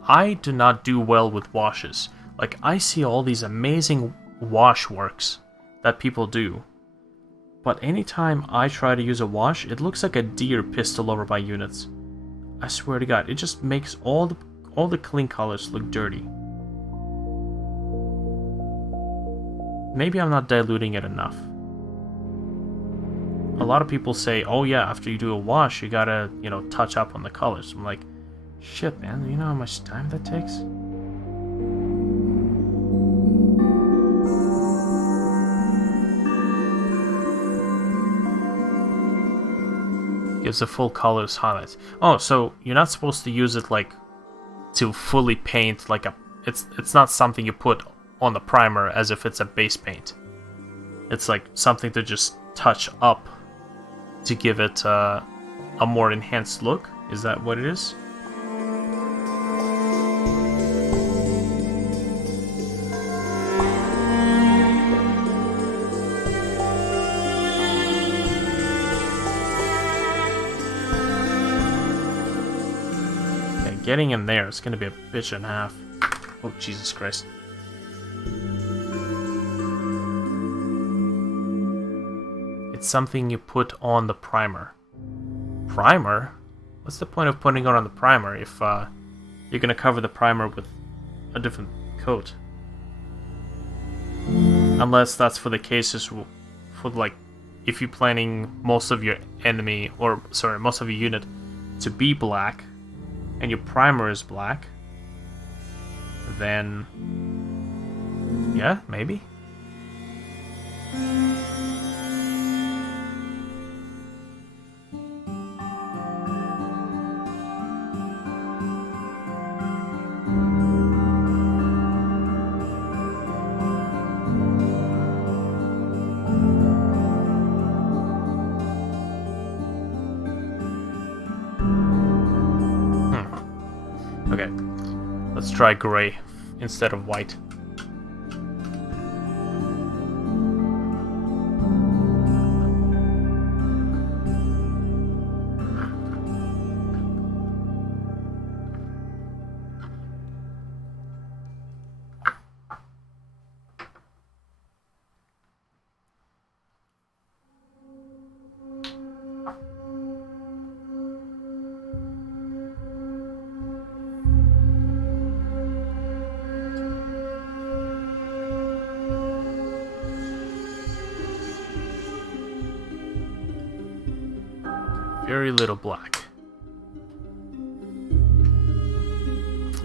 I do not do well with washes. Like, I see all these amazing wash works that people do, but anytime I try to use a wash, it looks like a deer pissed all over my units. I swear to God, it just makes all the clean colors look dirty. Maybe I'm not diluting it enough. a lot of people say, oh yeah, after you do a wash, you gotta, you know, touch up on the colors. I'm like, shit, man, do you know how much time that takes? Gives a full colors highlights. Oh, so you're not supposed to use it like to fully paint like a. It's not something you put on the primer as if it's a base paint. It's like something to just touch up to give it a more enhanced look. Is that what it is? Okay, getting in there is going to be a bitch and a half. Oh, Jesus Christ. It's something you put on the primer. Primer? What's the point of putting it on the primer if you're gonna cover the primer with a different coat? Unless that's for the cases for like if you're planning most of your enemy, or sorry, most of your unit to be black and your primer is black, then yeah, maybe. Okay, let's try gray instead of white. Very little black.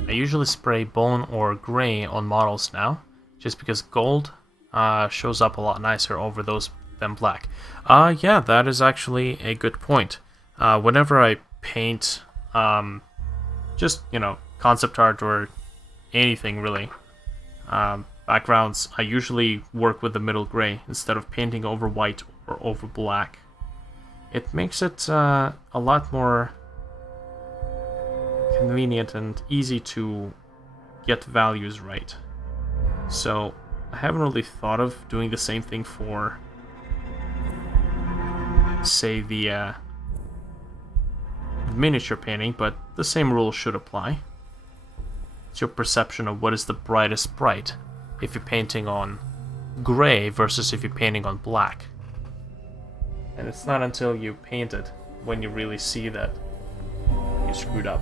I usually spray bone or gray on models now, just because gold shows up a lot nicer over those than black. Yeah, that is actually a good point. Whenever I paint just, you know, concept art or anything really, backgrounds, I usually work with the middle gray instead of painting over white or over black. It makes it a lot more convenient and easy to get values right. So I haven't really thought of doing the same thing for, say, the miniature painting, but the same rule should apply. It's your perception of what is the brightest bright if you're painting on gray versus if you're painting on black. And it's not until you paint it when you really see that you screwed up,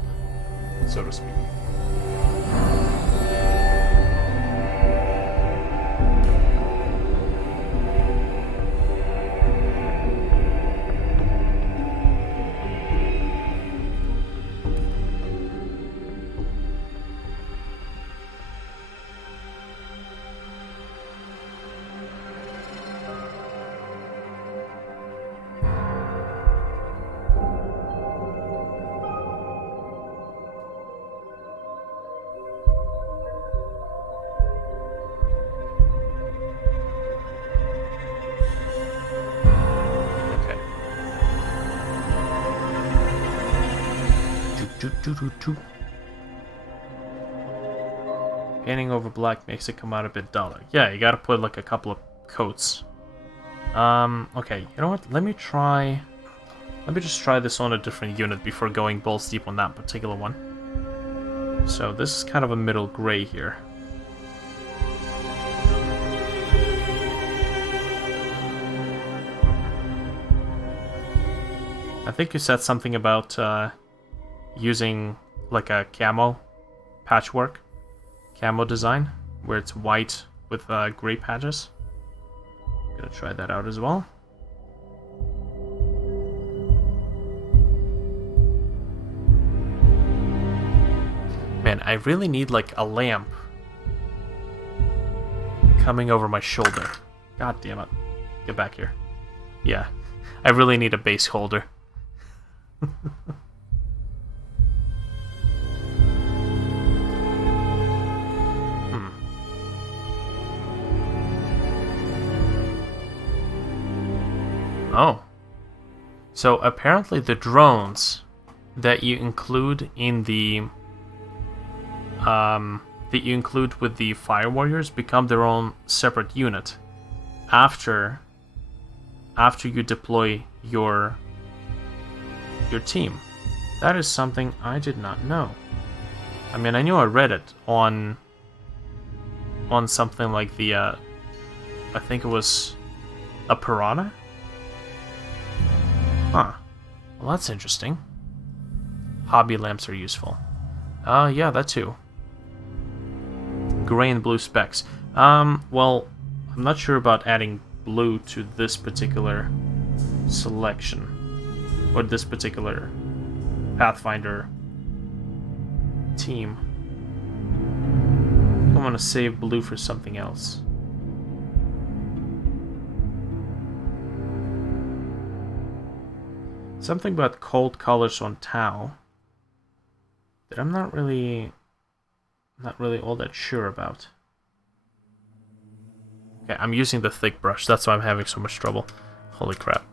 so to speak. Painting over black makes it come out a bit duller. Yeah, you gotta put like a couple of coats. Okay, you know what? Let me just try this on a different unit before going balls deep on that particular one. So this is kind of a middle gray here. I think you said something about using like a camo patchwork, camo design, where it's white with gray patches. Gonna try that out as well. I really need, like, a lamp coming over my shoulder. God damn it. Get back here. Yeah. I really need a base holder. Oh. So apparently the drones that you include in the with the fire warriors become their own separate unit after you deploy your team. That is something I did not know. I mean, I knew I read it on something like the I think it was a piranha. Huh. Well, that's interesting. Hobby lamps are useful. Yeah, that too. Gray and blue specs. Well, I'm not sure about adding blue to this particular selection. Or this particular Pathfinder team. I want to save blue for something else. Something about cold colors on Tau that I'm not really all that sure about. Okay, I'm using the thick brush, that's why I'm having so much trouble. Holy crap.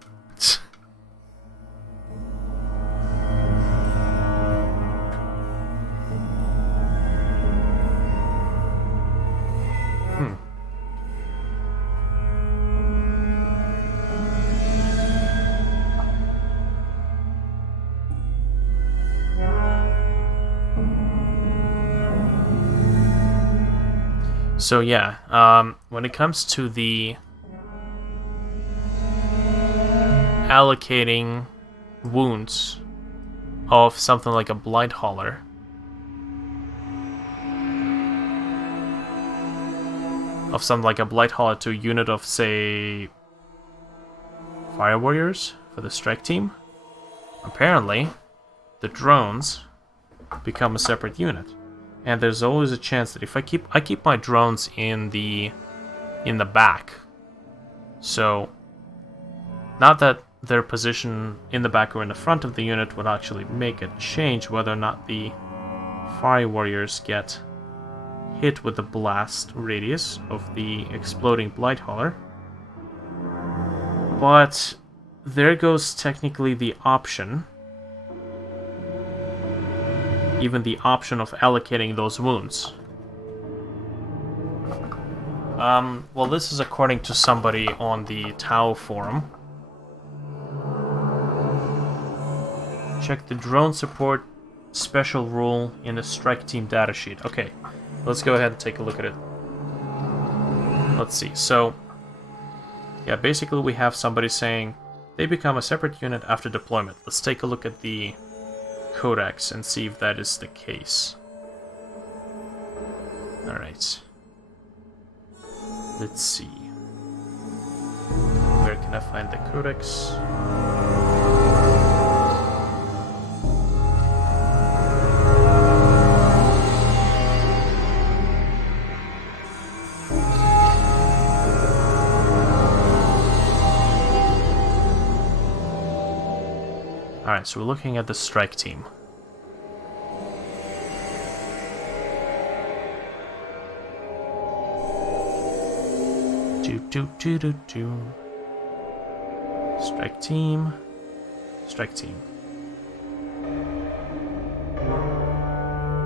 So yeah, when it comes to the allocating wounds of something like a Blight Hauler, to a unit of, say, Fire Warriors for the strike team, apparently the drones become a separate unit. And there's always a chance that if I keep my drones in the back, so not that their position in the back or in the front of the unit would actually make a change whether or not the Fire Warriors get hit with the blast radius of the exploding Blight Hauler. But there goes technically the option. Even the option of allocating those wounds. Well, this is according to somebody on the Tau forum. Check the drone support special rule in the strike team datasheet. Okay, let's go ahead and take a look at it. Let's see. So, yeah, basically we have somebody saying they become a separate unit after deployment. Let's take a look at the codex and see if that is the case. Alright. Let's see. Where can I find the codex? Alright, so we're looking at the strike team. Strike team. Strike team.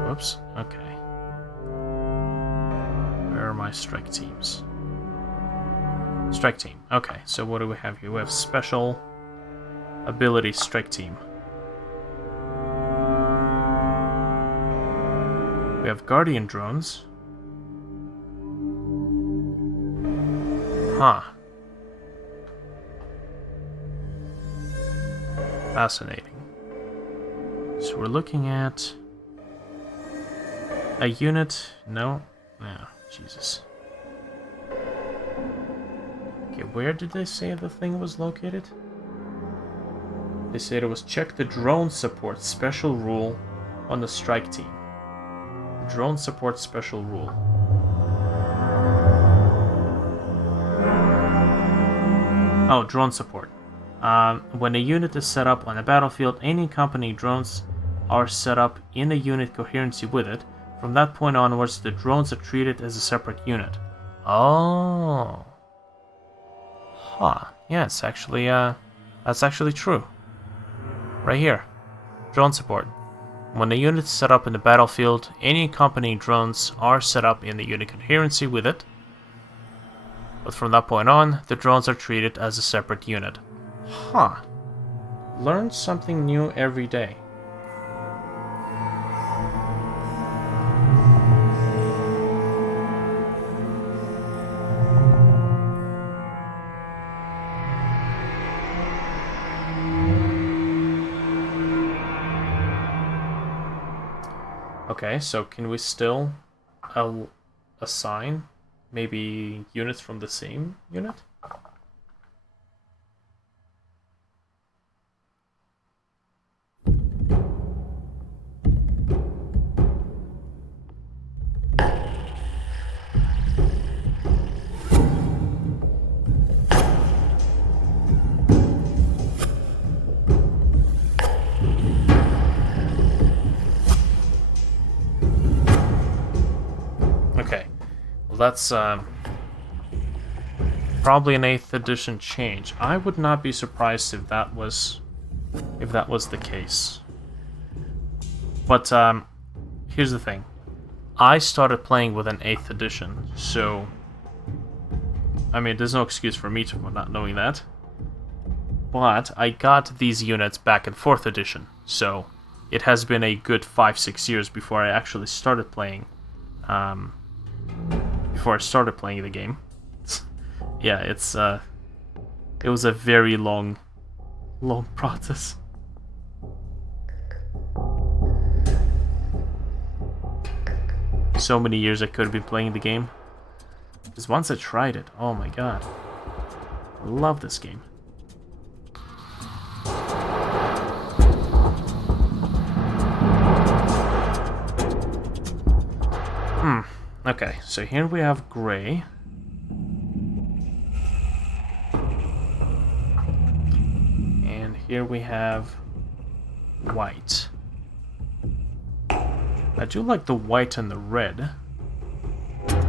Whoops, okay. Where are my strike teams? Strike team, okay, so what do we have here? We have special ability strike team. We have guardian drones. Huh. Fascinating. So we're looking at a unit. No? No, Jesus. Okay, where did they say the thing was located? They said it was check the drone support special rule on the strike team. Drone support special rule. Oh, drone support. When a unit is set up on a battlefield, any accompanying drones are set up in a unit coherency with it. From that point onwards, the drones are treated as a separate unit. Oh. Huh. Yeah, it's actually, that's actually true. Right here. Drone support. When the unit is set up in the battlefield, any accompanying drones are set up in the unit coherency with it. But from that point on, the drones are treated as a separate unit. Huh. Learn something new every day. Okay, so can we still assign maybe units from the same unit? Okay, well that's probably an 8th edition change. I would not be surprised if that was the case. But here's the thing. I started playing with an 8th edition, so I mean there's no excuse for me for not knowing that. But I got these units back in 4th edition, so it has been a good 5-6 years before I actually started playing the game. Yeah, it was a very long process. So many years I could have been playing the game. Because once I tried it, oh my god. I love this game. Okay, so here we have gray. And here we have white. I do like the white and the red. I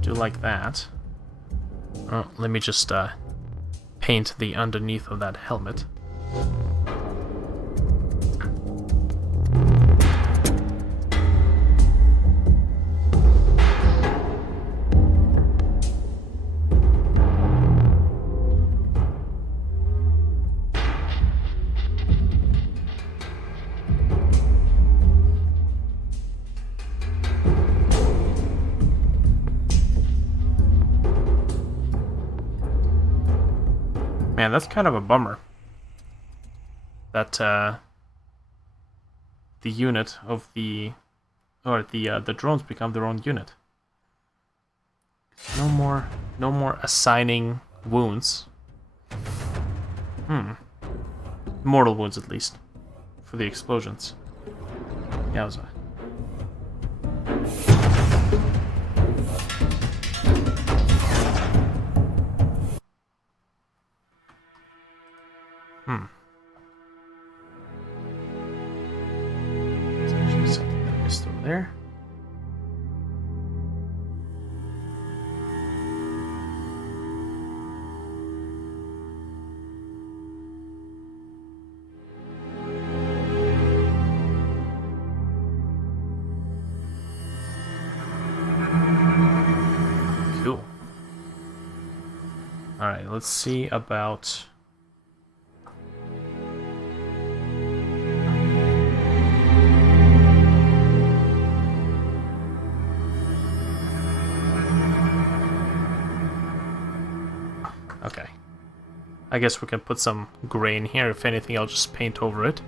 do like that. Oh, let me just paint the underneath of that helmet. Man, that's kind of a bummer. That the unit of the drones become their own unit. No more assigning wounds. Mortal wounds at least for the explosions. Yowza. There's actually something that I missed over there. Cool. Alright, let's see about... Okay. I guess we can put some gray in here. If anything, I'll just paint over it.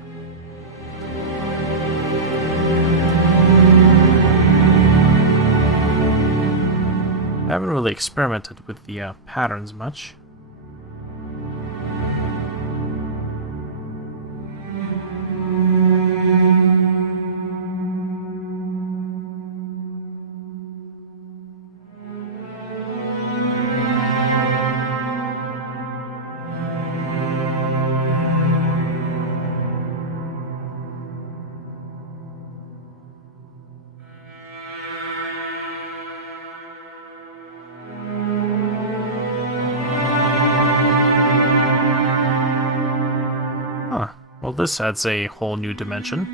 I haven't really experimented with the patterns much. this adds a whole new dimension.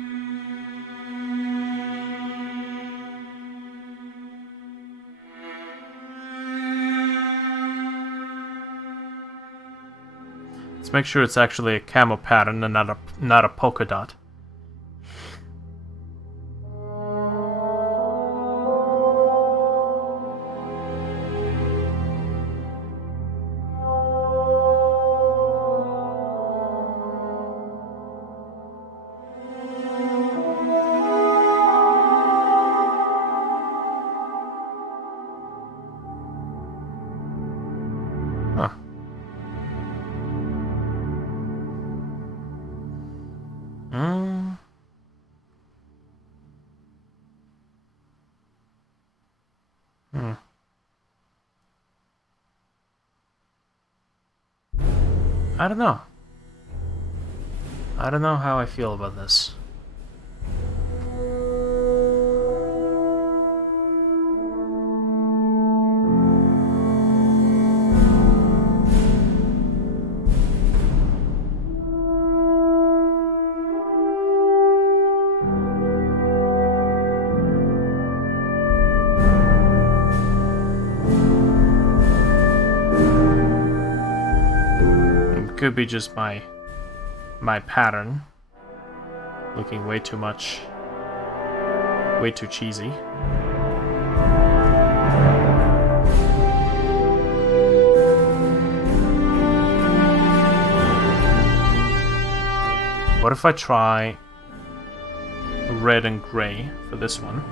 Let's make sure it's actually a camo pattern and not a polka dot. I don't know. I don't know how I feel about this. Could be just my pattern looking way too cheesy. What if I try red and gray for this one?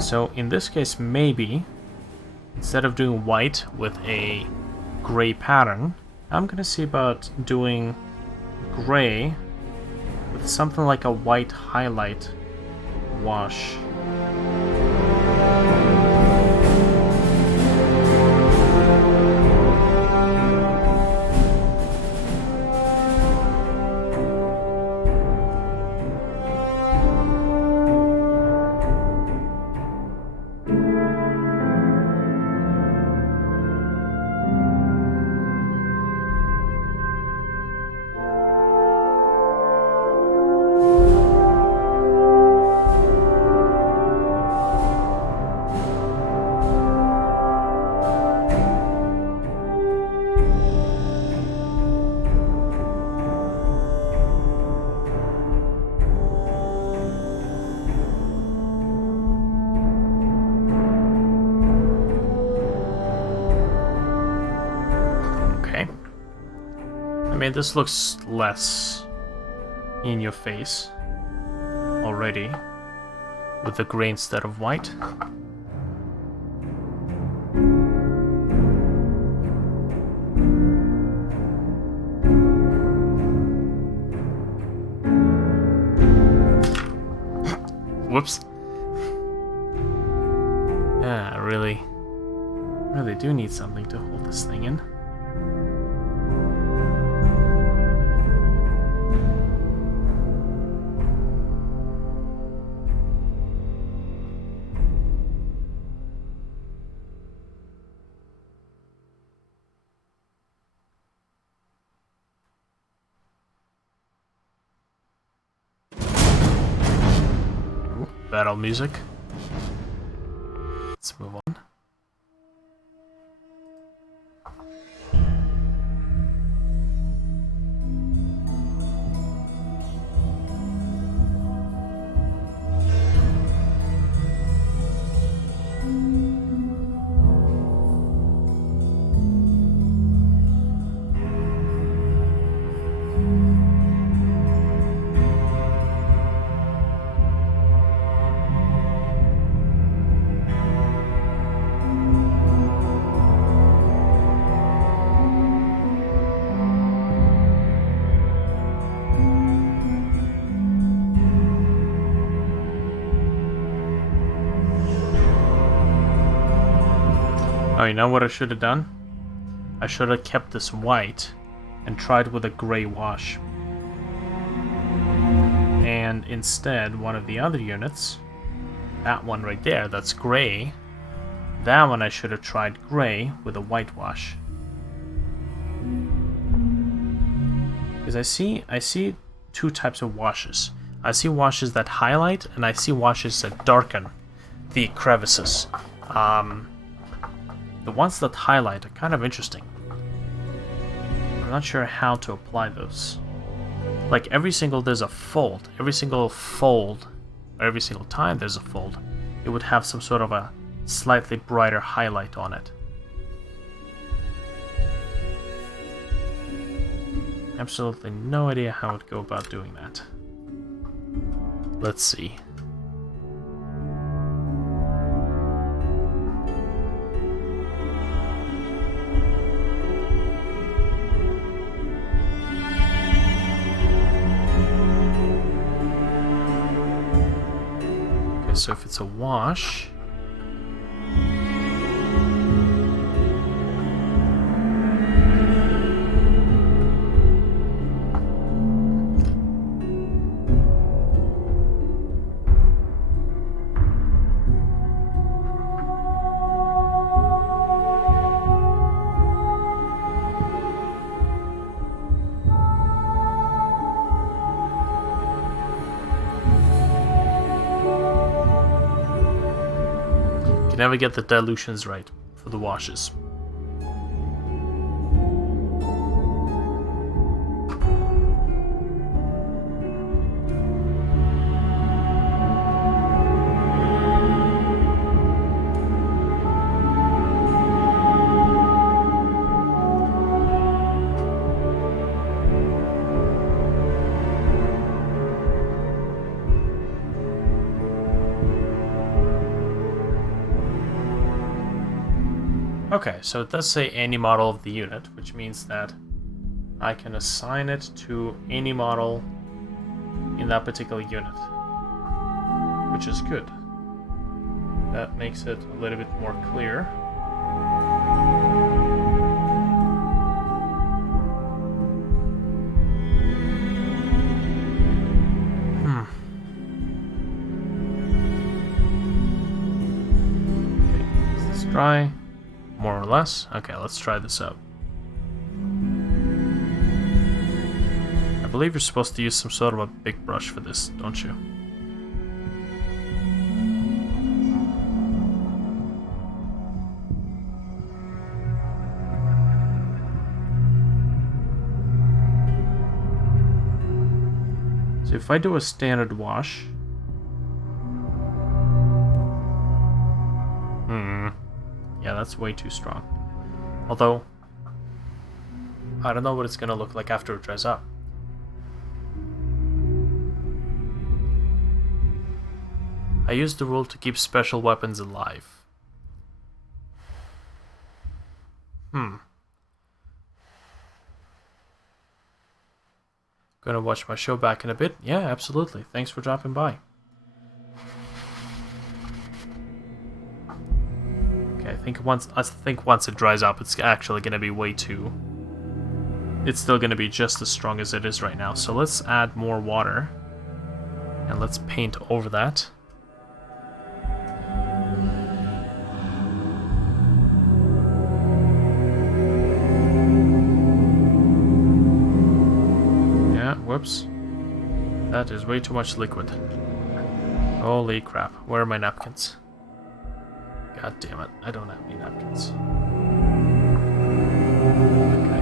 So in this case, maybe instead of doing white with a gray pattern, I'm gonna see about doing gray with something like a white highlight wash. I mean, this looks less in your face already with the gray instead of white. Whoops. Yeah, I really do need something to hold this thing in. Battle music. Let's move on. Oh, you know what I should have done? I should have kept this white and tried with a gray wash. And instead, one of the other units, that one right there, that's gray, that one I should have tried gray with a white wash. Because I see two types of washes. I see washes that highlight, and I see washes that darken the crevices. The ones that highlight are kind of interesting. I'm not sure how to apply those. Like there's a fold. Every single fold, or every single time there's a fold, it would have some sort of a slightly brighter highlight on it. Absolutely no idea how I'd go about doing that. Let's see. Okay, so if it's a wash... Never get the dilutions right for the washes. Okay, so it does say any model of the unit, which means that I can assign it to any model in that particular unit, which is good. That makes it a little bit more clear. Okay, is this dry? More or less. Okay, let's try this out. I believe you're supposed to use some sort of a big brush for this, don't you? So if I do a standard wash... Yeah, that's way too strong. Although, I don't know what it's gonna look like after it dries up. I used the rule to keep special weapons alive. Gonna watch my show back in a bit? Yeah, absolutely. Thanks for dropping by. I think once it dries up, it's actually going to be way too... It's still going to be just as strong as it is right now. So let's add more water. And let's paint over that. Yeah, whoops. That is way too much liquid. Holy crap. Where are my napkins? God damn it, I don't have any napkins. Okay.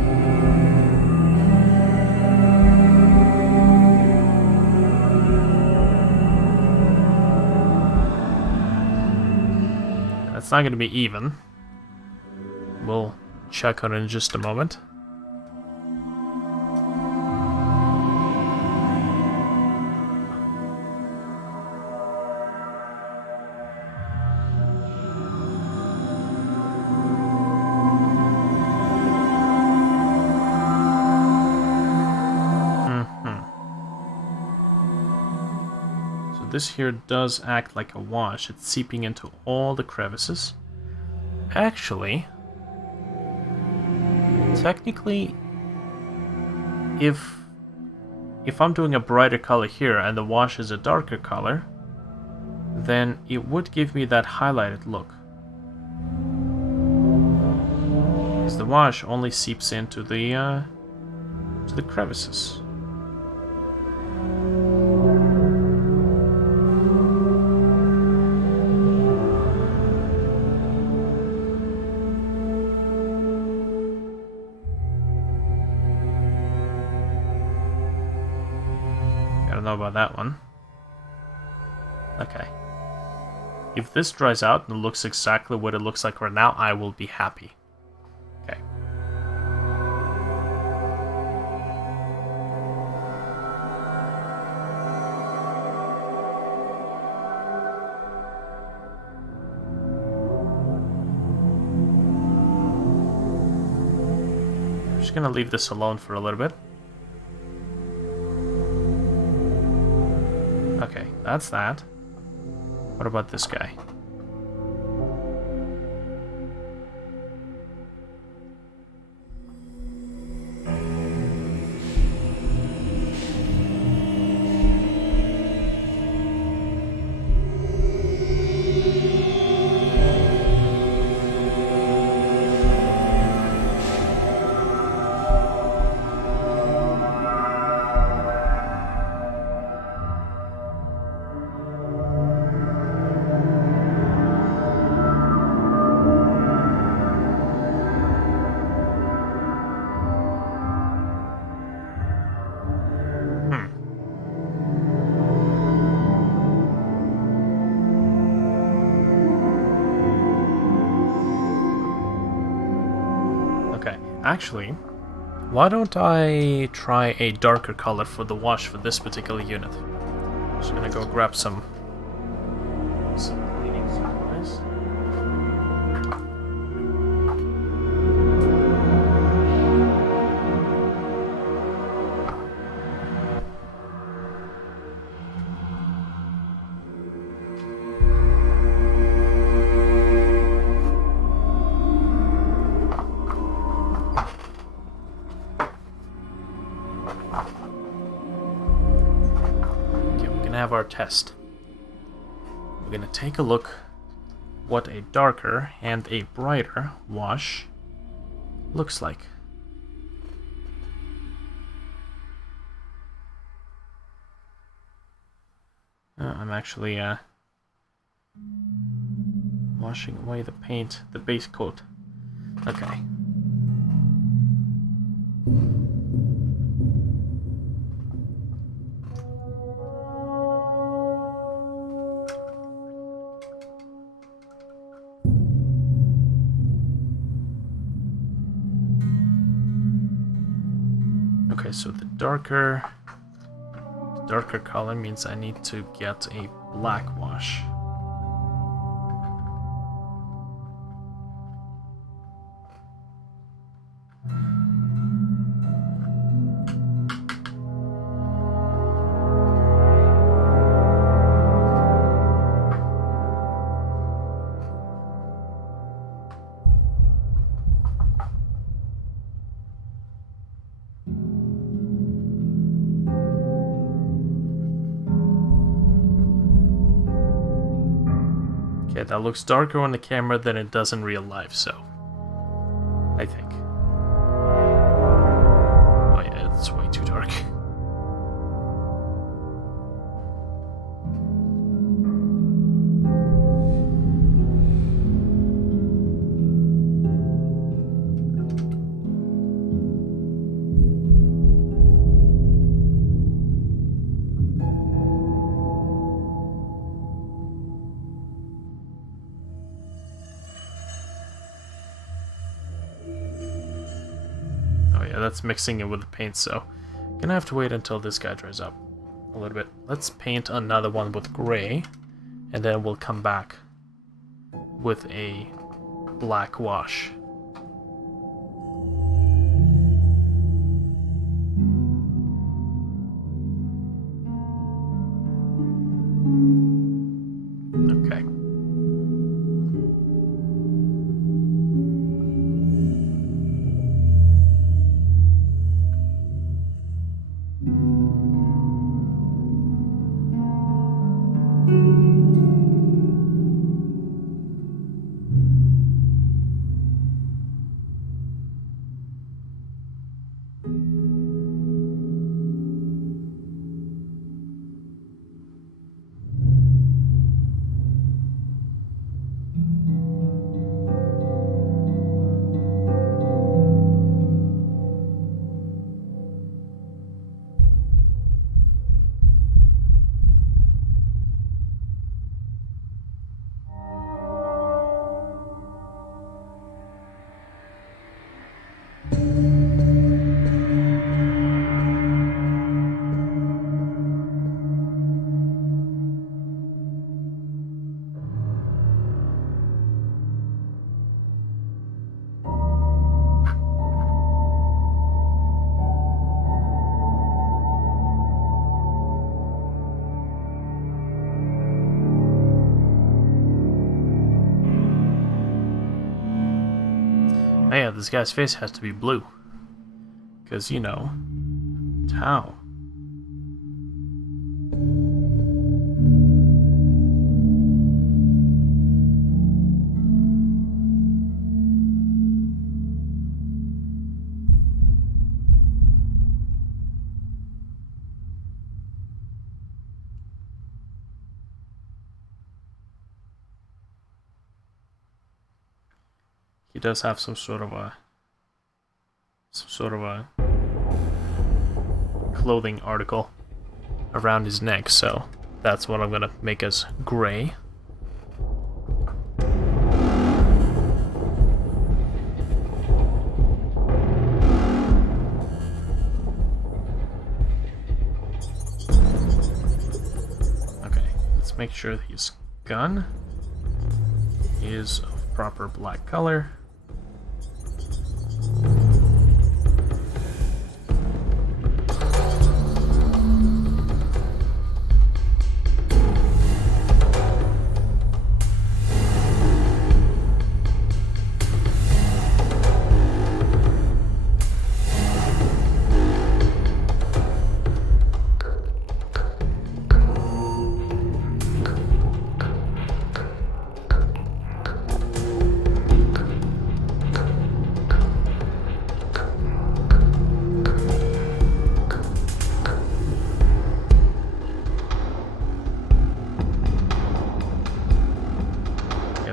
That's not going to be even. We'll check on it in just a moment. This here does act like a wash. It's seeping into all the crevices. Actually, technically, if I'm doing a brighter color here and the wash is a darker color, then it would give me that highlighted look. Because the wash only seeps into the crevices. Gotta know about that one. Okay. If this dries out and looks exactly what it looks like right now, I will be happy. Okay. I'm just gonna leave this alone for a little bit. Okay, that's that. What about this guy? Actually, why don't I try a darker color for the wash for this particular unit? Just gonna go grab some cleaning supplies. Have our test. We're gonna take a look what a darker and a brighter wash looks like. I'm actually washing away the paint, the base coat. Okay. Okay, so the darker color means I need to get a black wash. Okay, that looks darker on the camera than it does in real life, so I think. Oh yeah, it's way too dark. That's mixing it with the paint, so gonna have to wait until this guy dries up a little bit. Let's paint another one with gray, and then we'll come back with a black wash. Okay. this guy's face has to be blue. Because, you know, Tau. He does have some sort of a clothing article around his neck, so that's what I'm gonna make as gray. Okay, let's make sure that his gun is of proper black color.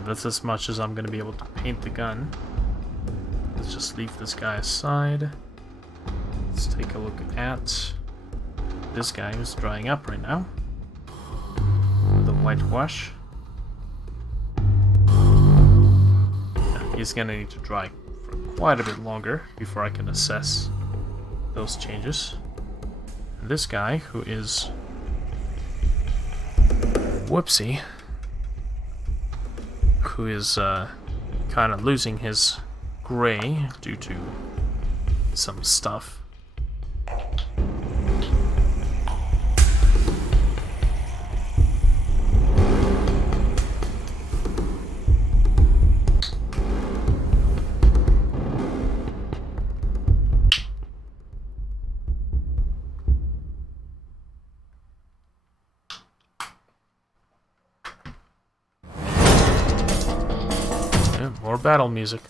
That's as much as I'm going to be able to paint the gun. Let's just leave this guy aside. Let's take a look at this guy who's drying up right now. The whitewash. He's going to need to dry for quite a bit longer before I can assess those changes. And this guy who is... Whoopsie. Who is kind of losing his gray due to some stuff. More battle music.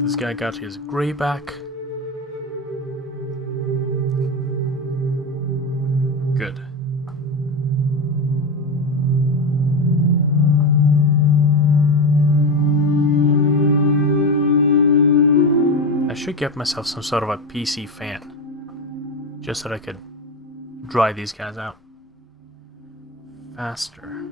This guy got his gray back. Good. I should get myself some sort of a PC fan, just so that I could dry these guys out faster.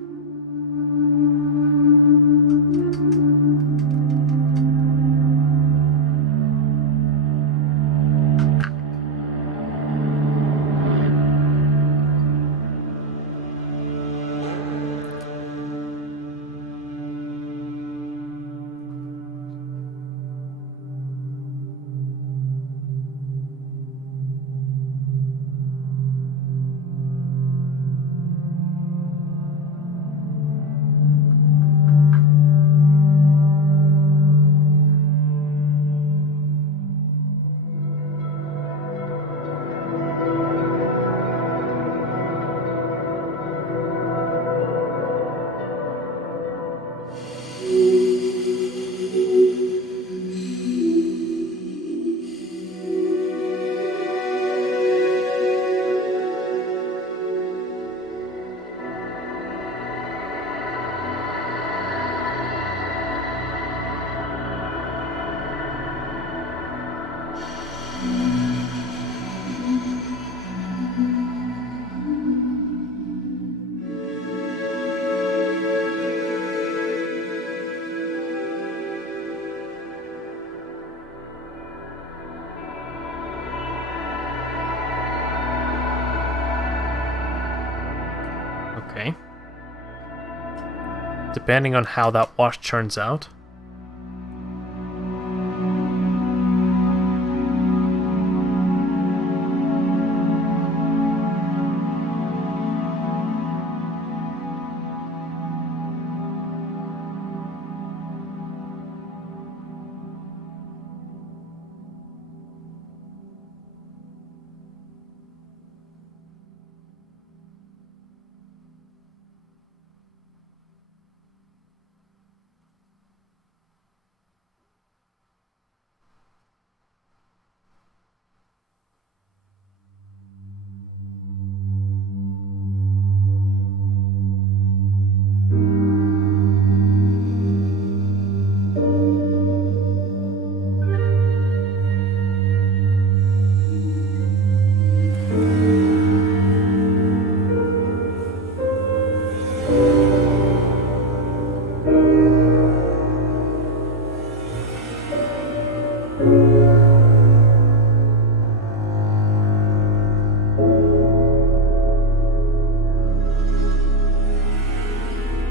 Okay. Depending on how that wash turns out.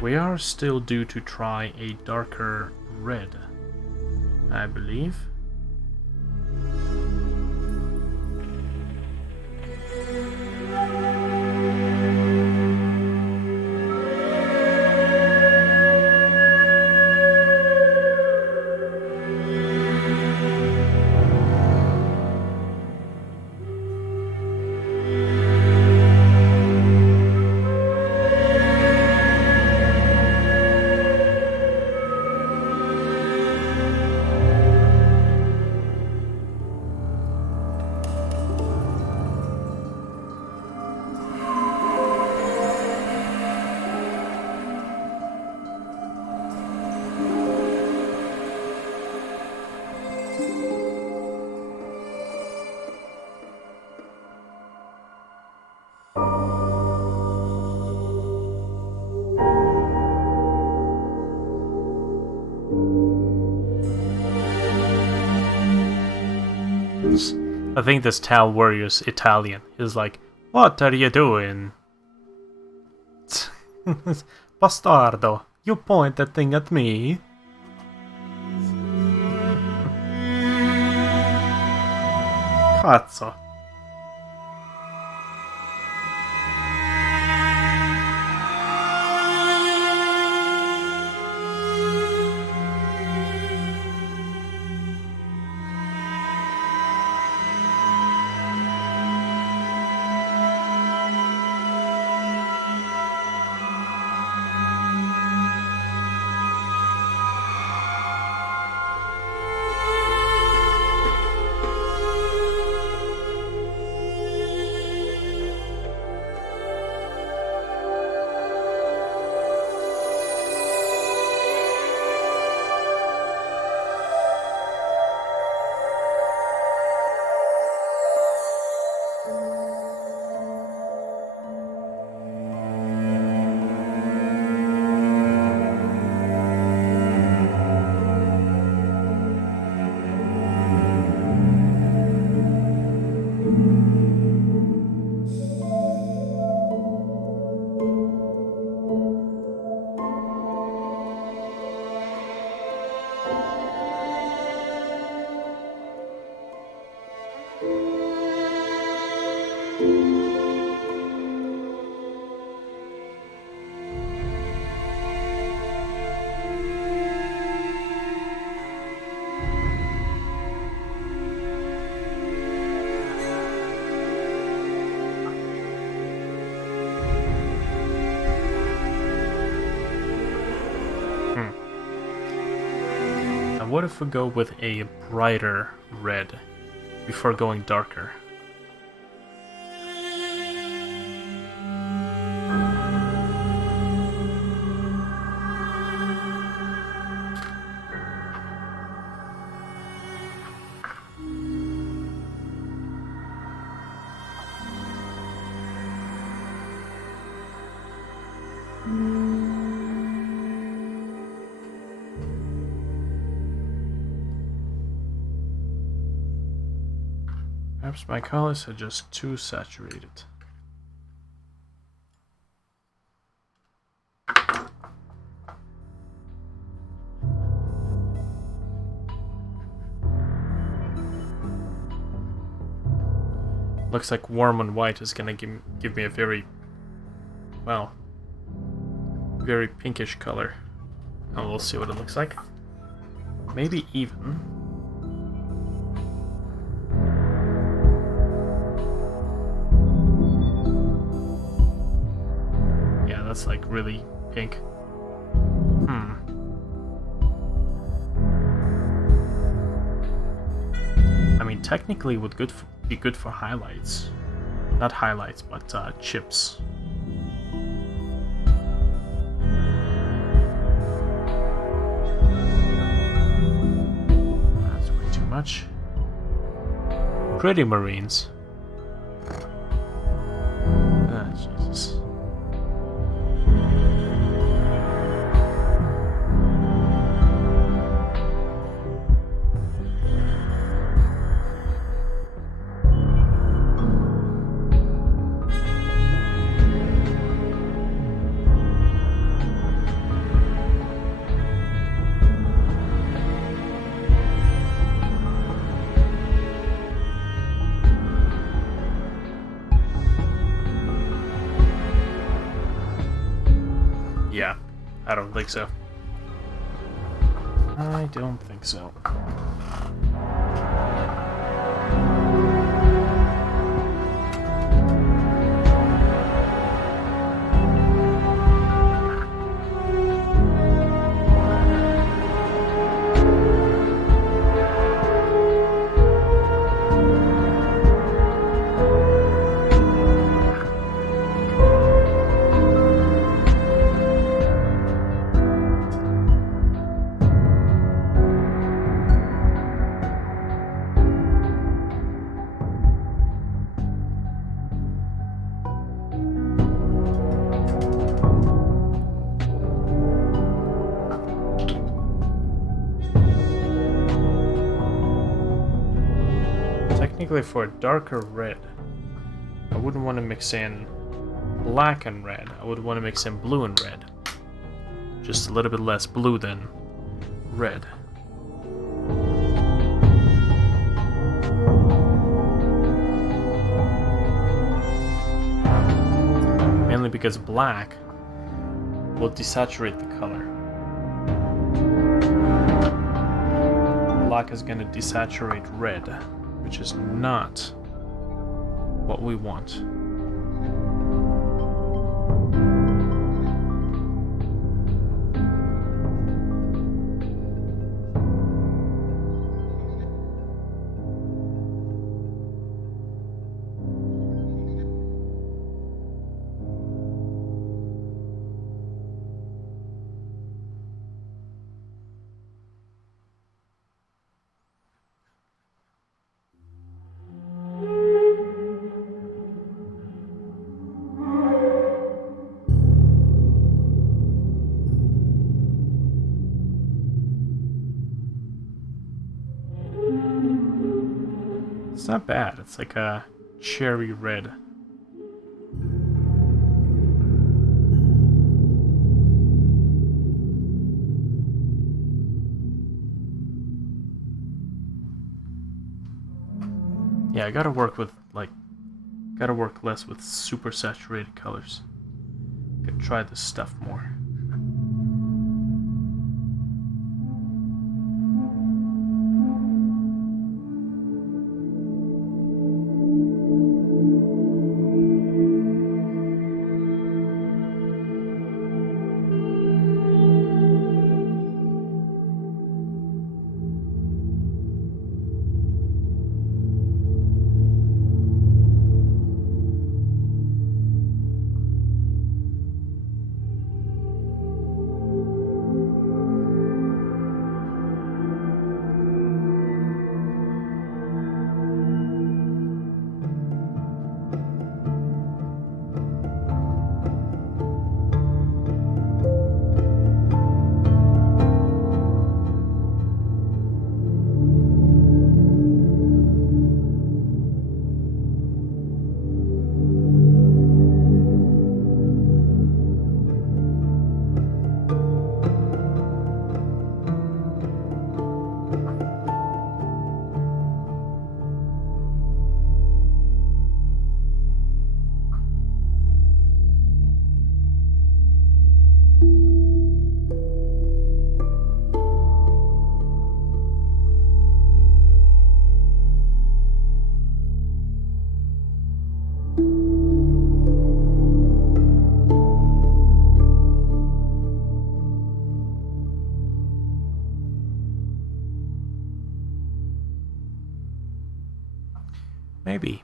We are still due to try a darker red, I believe. I think this town warrior's Italian. He's like, "What are you doing?" Bastardo, you point that thing at me? Cazzo. What if we go with a brighter red before going darker? Perhaps my colors are just too saturated. Looks like warm on white is gonna give me a very, well, very pinkish color. And we'll see what it looks like. Maybe even. Yeah, that's like really pink. I mean, technically, it would be good for highlights. Not highlights, but chips. That's way too much. Pretty Marines. Ah, Jesus. Yeah, I don't think so. I don't think so. Technically, for a darker red, I wouldn't want to mix in black and red. I would want to mix in blue and red. Just a little bit less blue than red. Mainly because black will desaturate the color. Black is going to desaturate red, which is not what we want. It's not bad. It's like a cherry red. Yeah, I gotta work less with super saturated colors. Gotta try this stuff more. Maybe.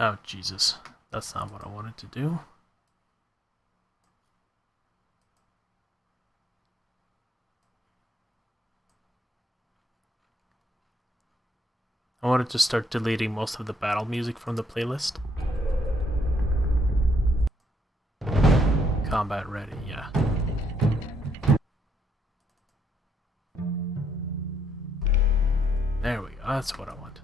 Oh, Jesus. That's not what I wanted to do. I wanted to start deleting most of the battle music from the playlist. Combat ready, yeah. There we go, that's what I want.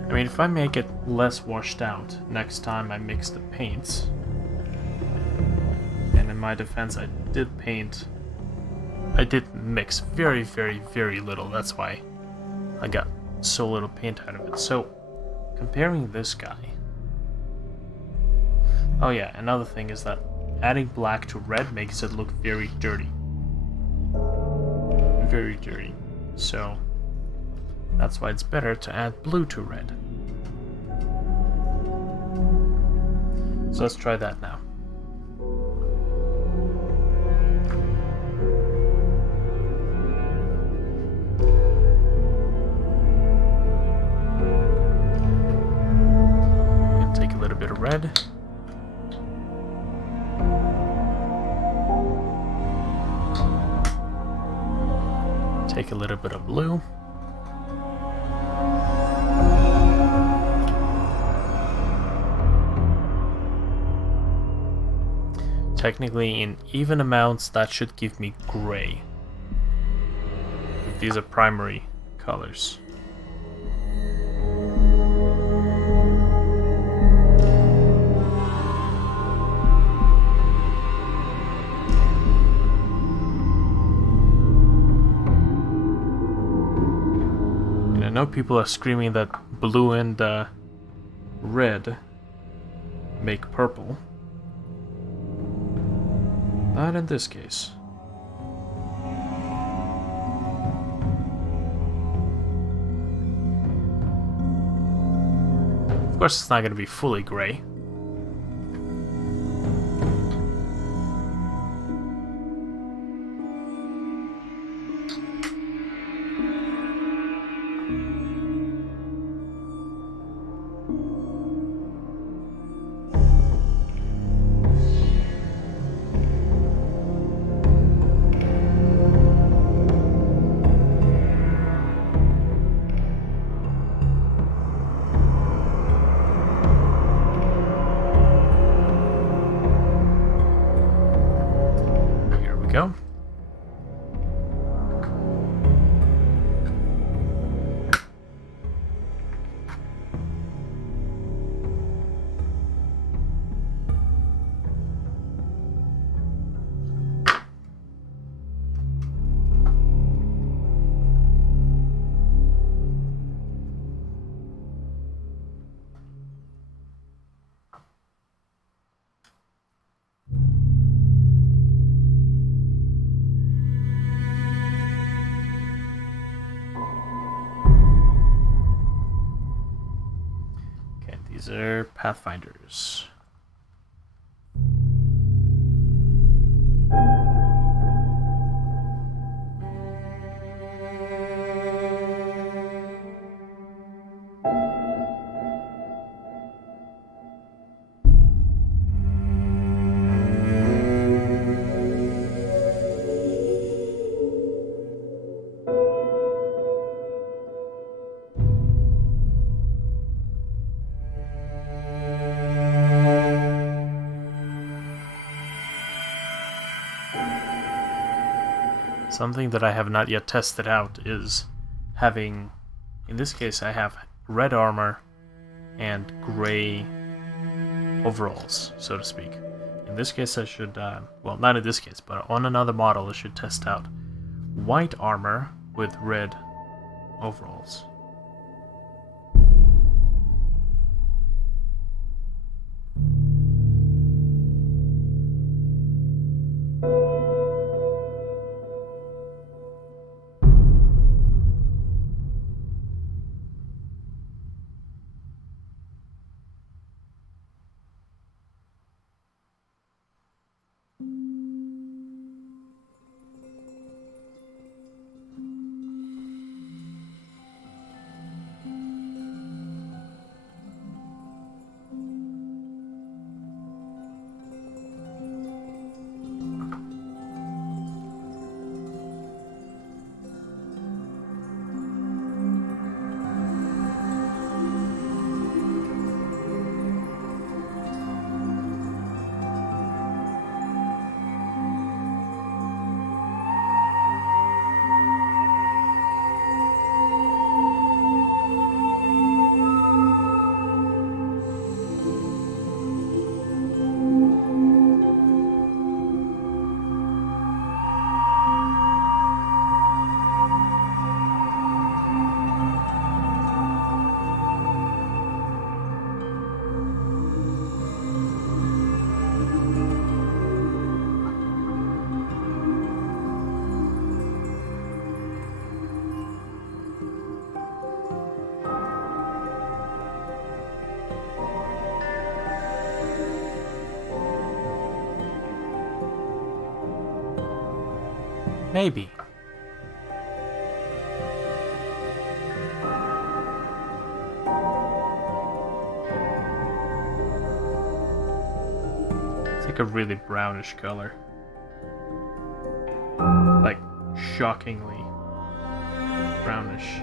I mean, if I make it less washed out next time I mix the paints, and in my defense I did mix very, very, very little, that's why I got so little paint out of it. So, comparing this guy... Oh yeah, another thing is that adding black to red makes it look very dirty. Very dirty. So, that's why it's better to add blue to red. So let's try that now. And take a little bit of red. Take a little bit of blue. Technically, in even amounts, that should give me gray. These are primary colors. And I know people are screaming that blue and red make purple. Not in this case. Of course, it's not going to be fully gray. Go. These are Pathfinders. Something that I have not yet tested out is having, in this case I have red armor and gray overalls, so to speak. In this case I should, well, not in this case, but on another model I should test out white armor with red overalls. Maybe. It's like a really brownish color. Like, shockingly brownish.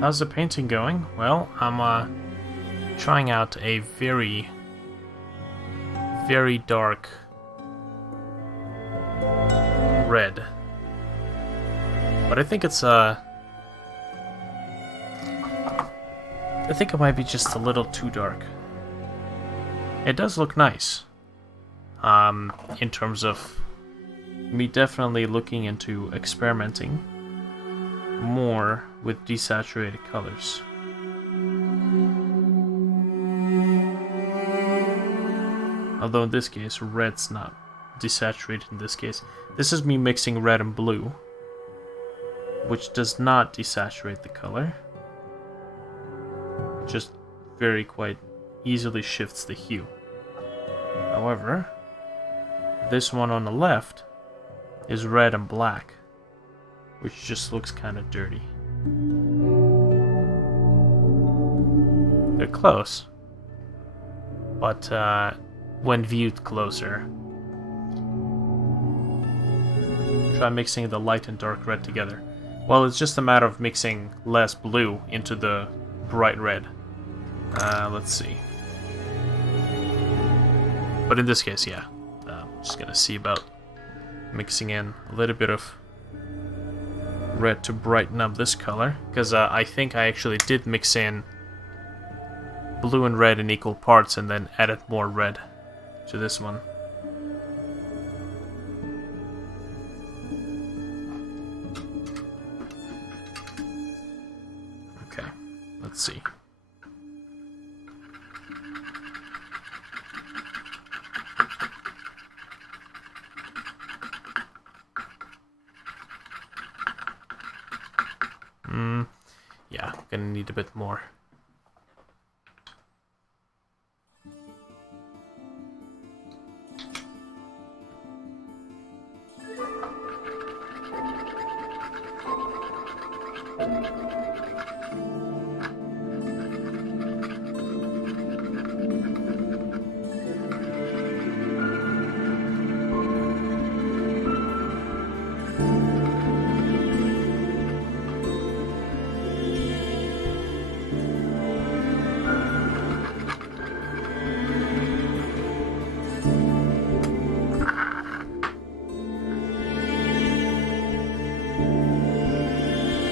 How's the painting going? Well, I'm trying out a very, very dark red. But I think it's I think it might be just a little too dark. It does look nice. In terms of me definitely looking into experimenting more with desaturated colors. Although in this case, red's not desaturated in this case. This is me mixing red and blue, which does not desaturate the color. Just very quite easily shifts the hue. However, this one on the left is red and black, which just looks kind of dirty. They're close, but when viewed closer, try mixing the light and dark red together. Well, it's just a matter of mixing less blue into the bright red. Let's see. But in this case, yeah. Just gonna see about mixing in a little bit of red to brighten up this color, because I think I actually did mix in blue and red in equal parts and then added more red to this one. Okay, let's see. Yeah, gonna need a bit more.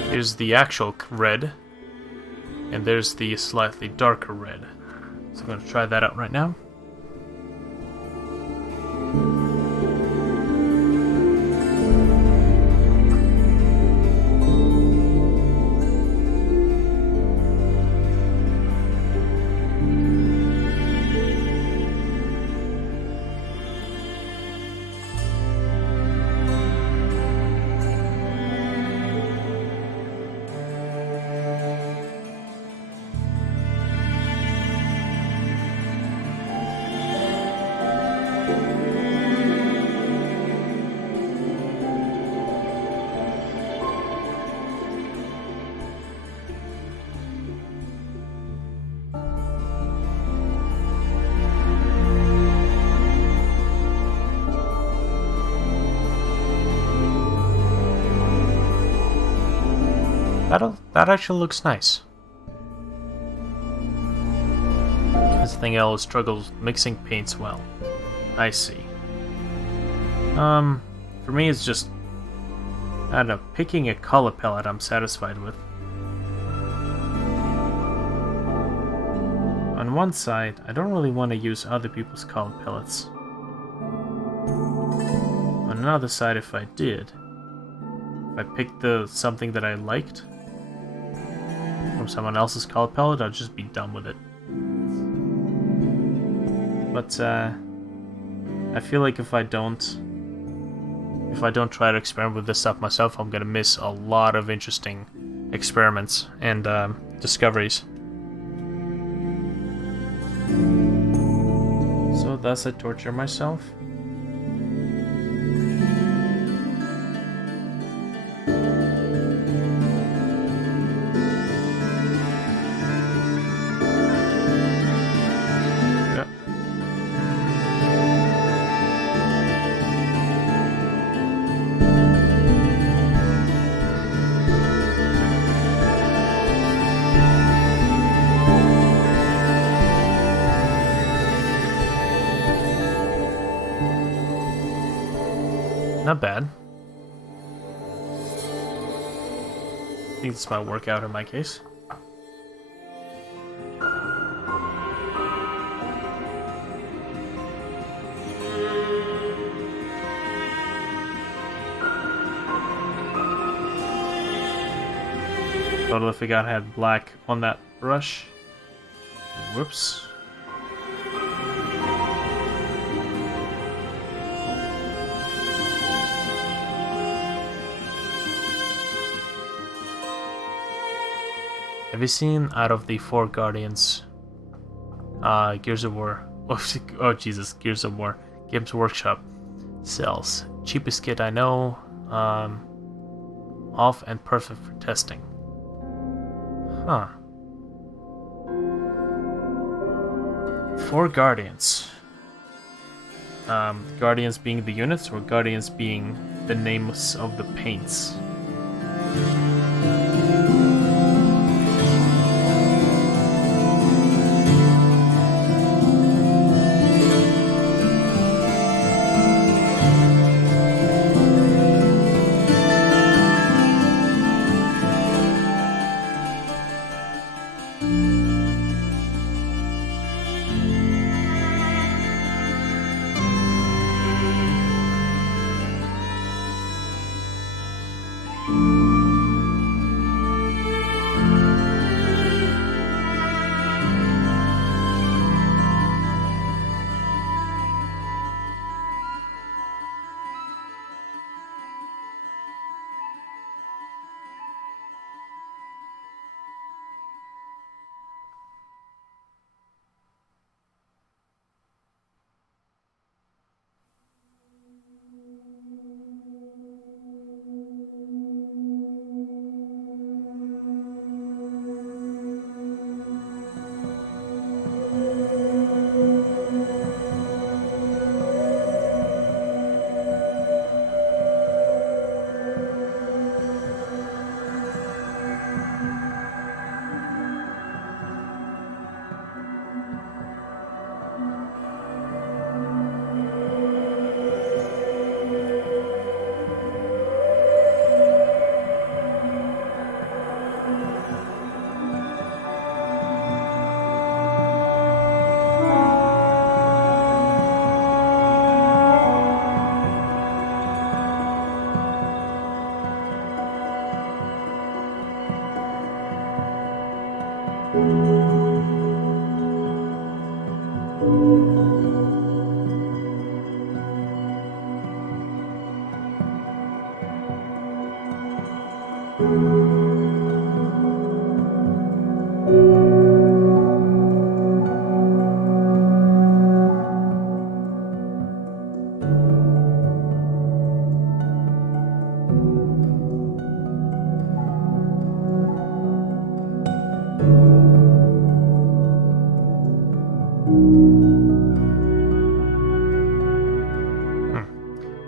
Here's the actual red, and there's the slightly darker red. So I'm going to try that out right now. That actually looks nice. This thing else struggles mixing paints well. I see. For me it's just, I don't know, picking a color palette I'm satisfied with. On one side, I don't really want to use other people's color palettes. On another side, if I did, if I picked something that I liked from someone else's color palette, I'd just be done with it. But I feel like if I don't try to experiment with this stuff myself, I'm gonna miss a lot of interesting experiments and discoveries. So thus I torture myself. Not bad. I think this might work out in my case. Totally forgot I had black on that brush. Whoops. Have you seen out of the 4 Guardians, Gears of War, oh Jesus, Gears of War, Games Workshop sells cheapest kit I know, off and perfect for testing. Huh. 4 Guardians. Guardians being the units, or Guardians being the names of the paints?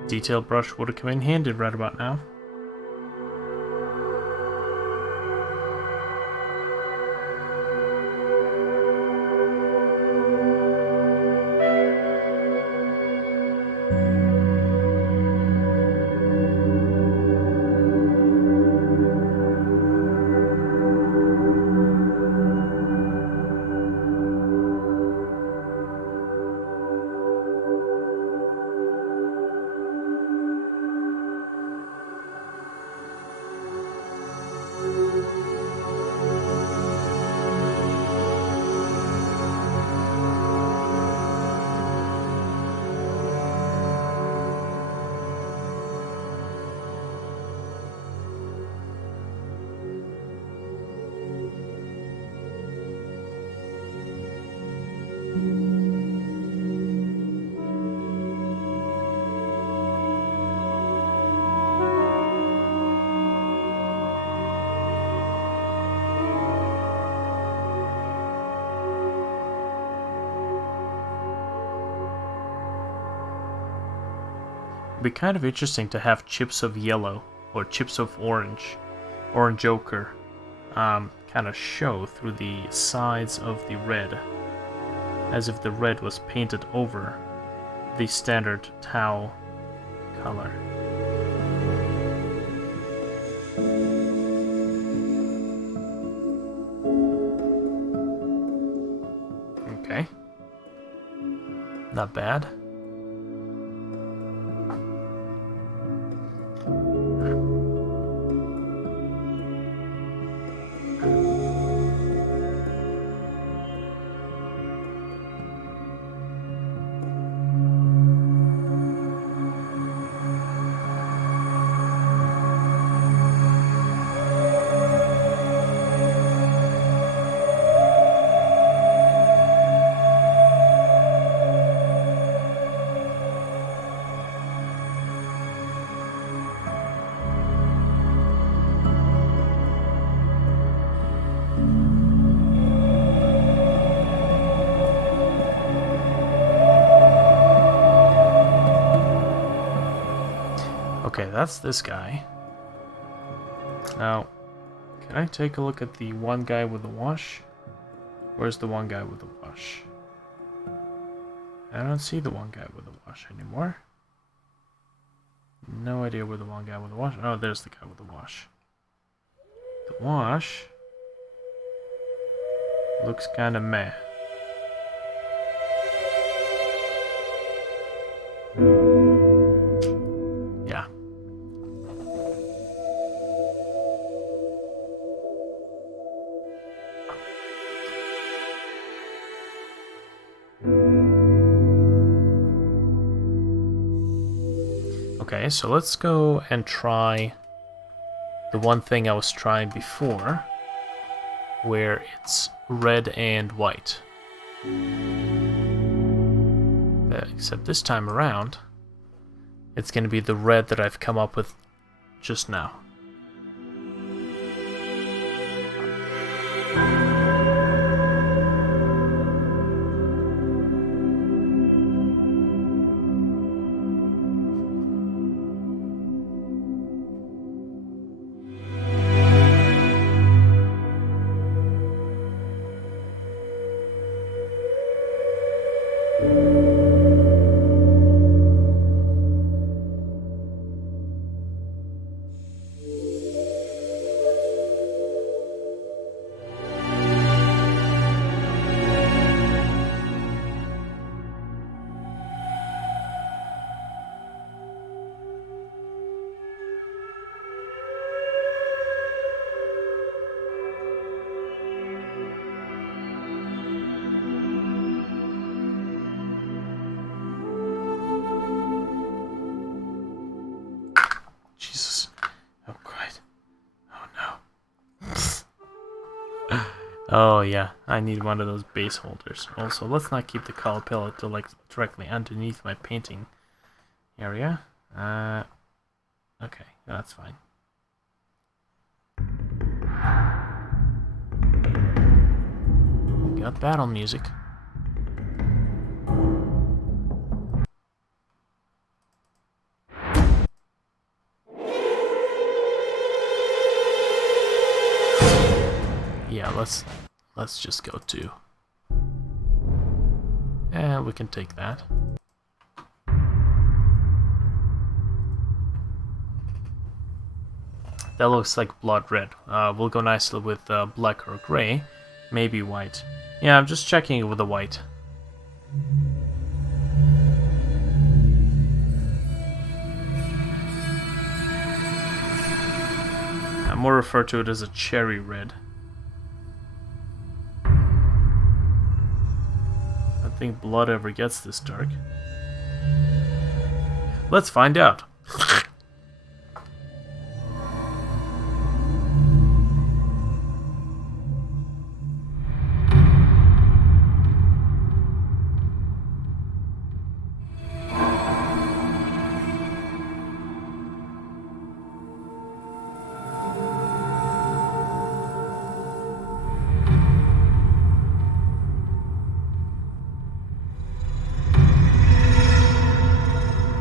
Detail brush would have come in handy right about now. It'd be kind of interesting to have chips of yellow or chips of orange ochre, kind of show through the sides of the red, as if the red was painted over the standard Tau color. Okay. Not bad. Okay, that's this guy. Now, can I take a look at the one guy with the wash? Where's the one guy with the wash? I don't see the one guy with the wash anymore. No idea where the one guy with the wash... Oh, there's the guy with the wash. The wash looks kind of meh. Yeah. Okay, so let's go and try the one thing I was trying before, where it's red and white. Except this time around, it's going to be the red that I've come up with just now. Oh yeah, I need one of those base holders. Also, let's not keep the color palette to like directly underneath my painting area. Okay, that's fine. Got battle music. Yeah, let's just go to. Yeah, we can take that. That looks like blood red. Will go nicely with black or gray, maybe white. Yeah, I'm just checking it with the white. I more refer to it as a cherry red. I think blood ever gets this dark. Let's find out.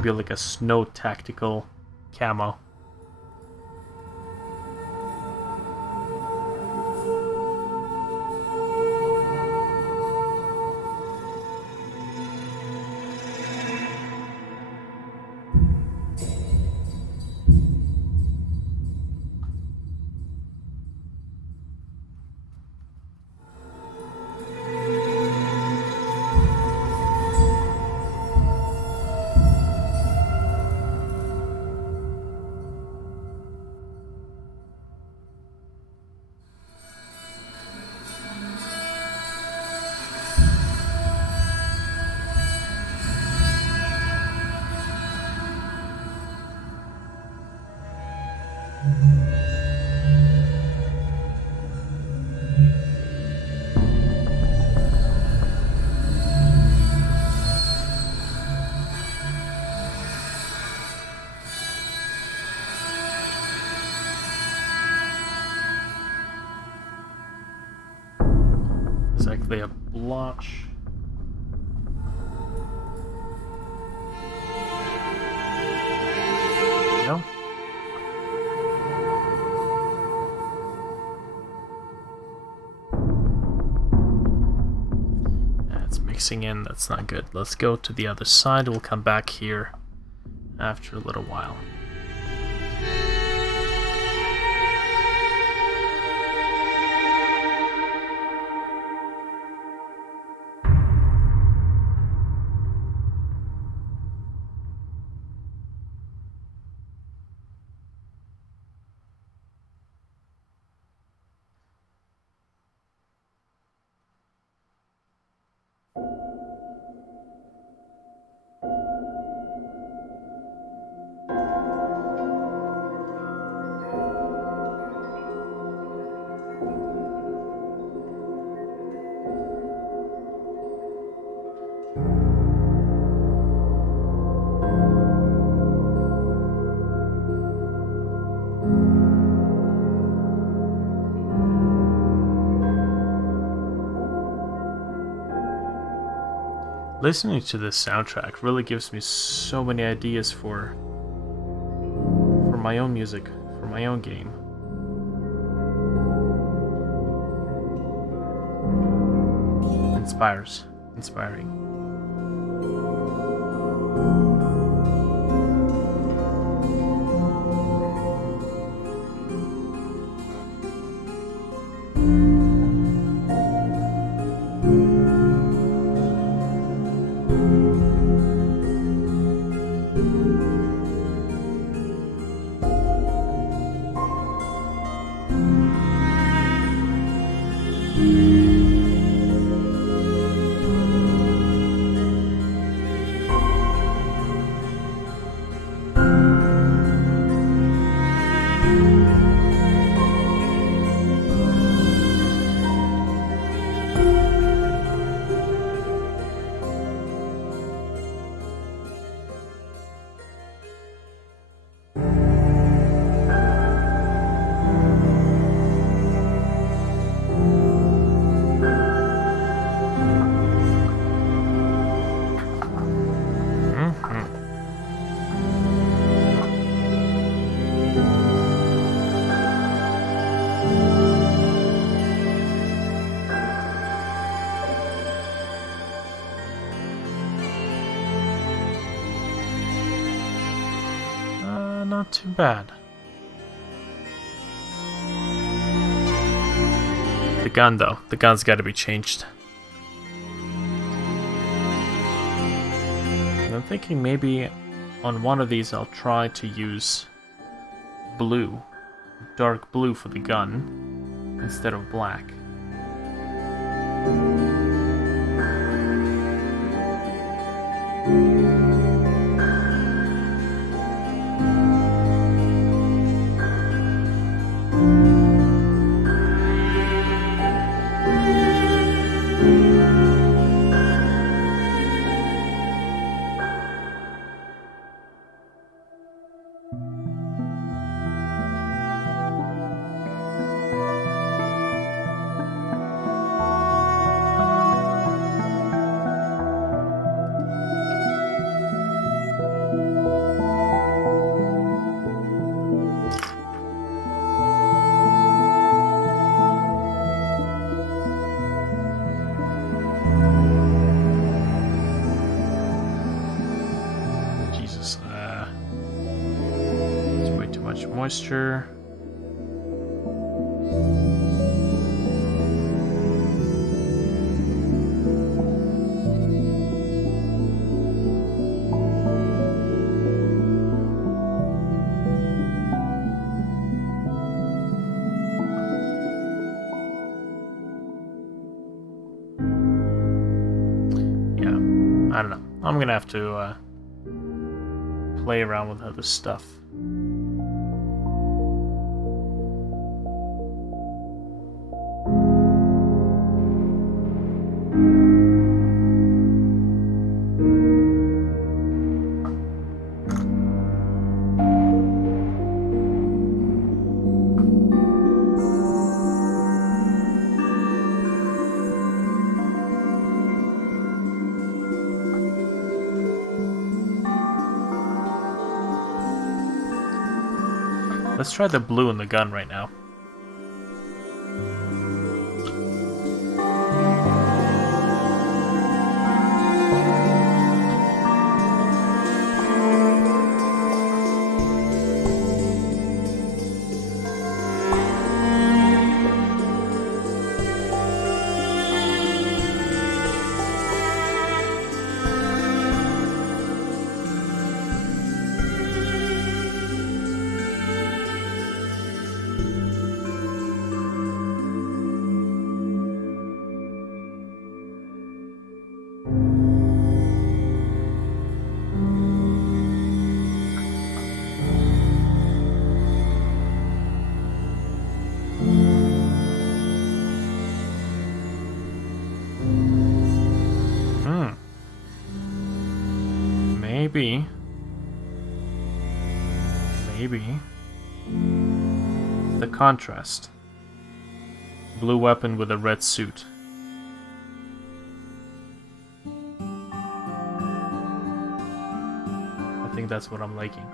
Be like a snow tactical camo. Exactly a blotch. No. That's mixing in, that's not good. Let's go to the other side, we'll come back here after a little while. Listening to this soundtrack really gives me so many ideas for my own music, for my own game. Inspiring. not too bad. The gun, though. The gun's got to be changed. And I'm thinking maybe on one of these I'll try to use blue. Dark blue for the gun instead of black. Moisture. Yeah, I don't know. I'm gonna have to play around with other stuff. Let's try the blue in the gun right now. Maybe the contrast. Blue weapon with a red suit. I think that's what I'm liking.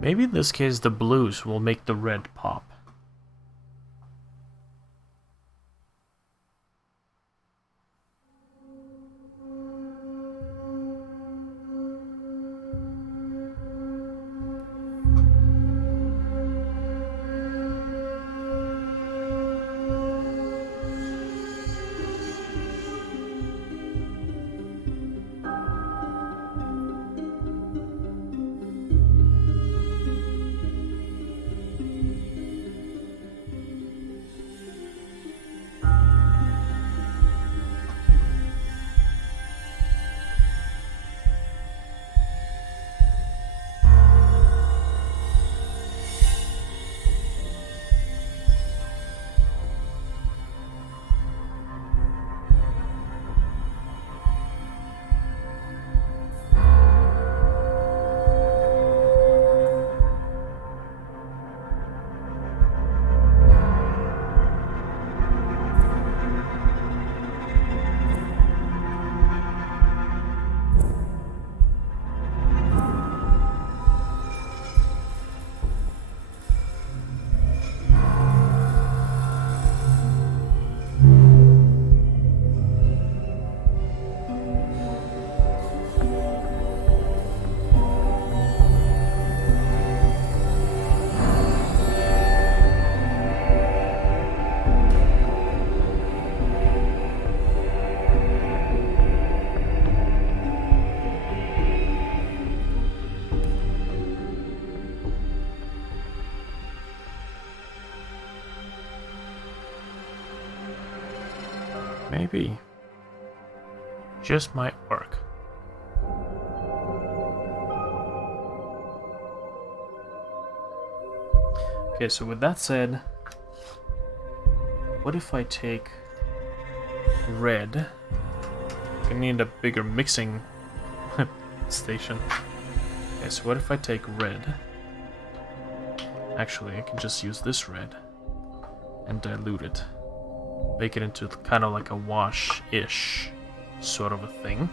Maybe in this case the blues will make the red pop. maybe. Just might work. Okay, so with that said, what if I take red? I need a bigger mixing station. Okay, so what if I take red? Actually, I can just use this red and dilute it. Make it into kind of like a wash-ish sort of a thing.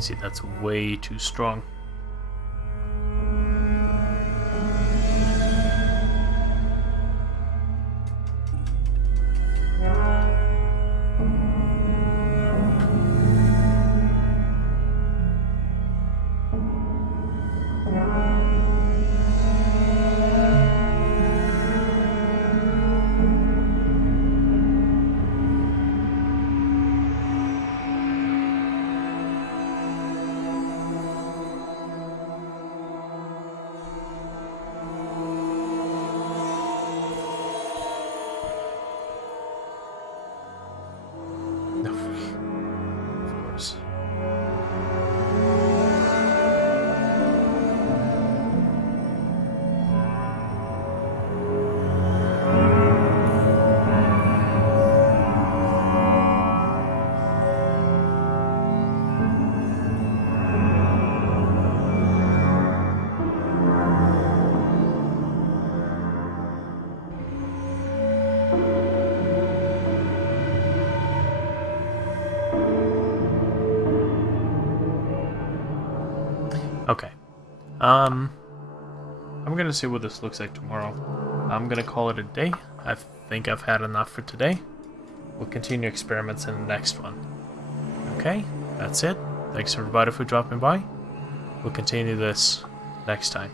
See, that's way too strong. Of course. Okay. I'm gonna see what this looks like tomorrow. I'm gonna call it a day. I think I've had enough for today. We'll continue experiments in the next one. Okay, that's it. Thanks everybody for dropping by. We'll continue this next time.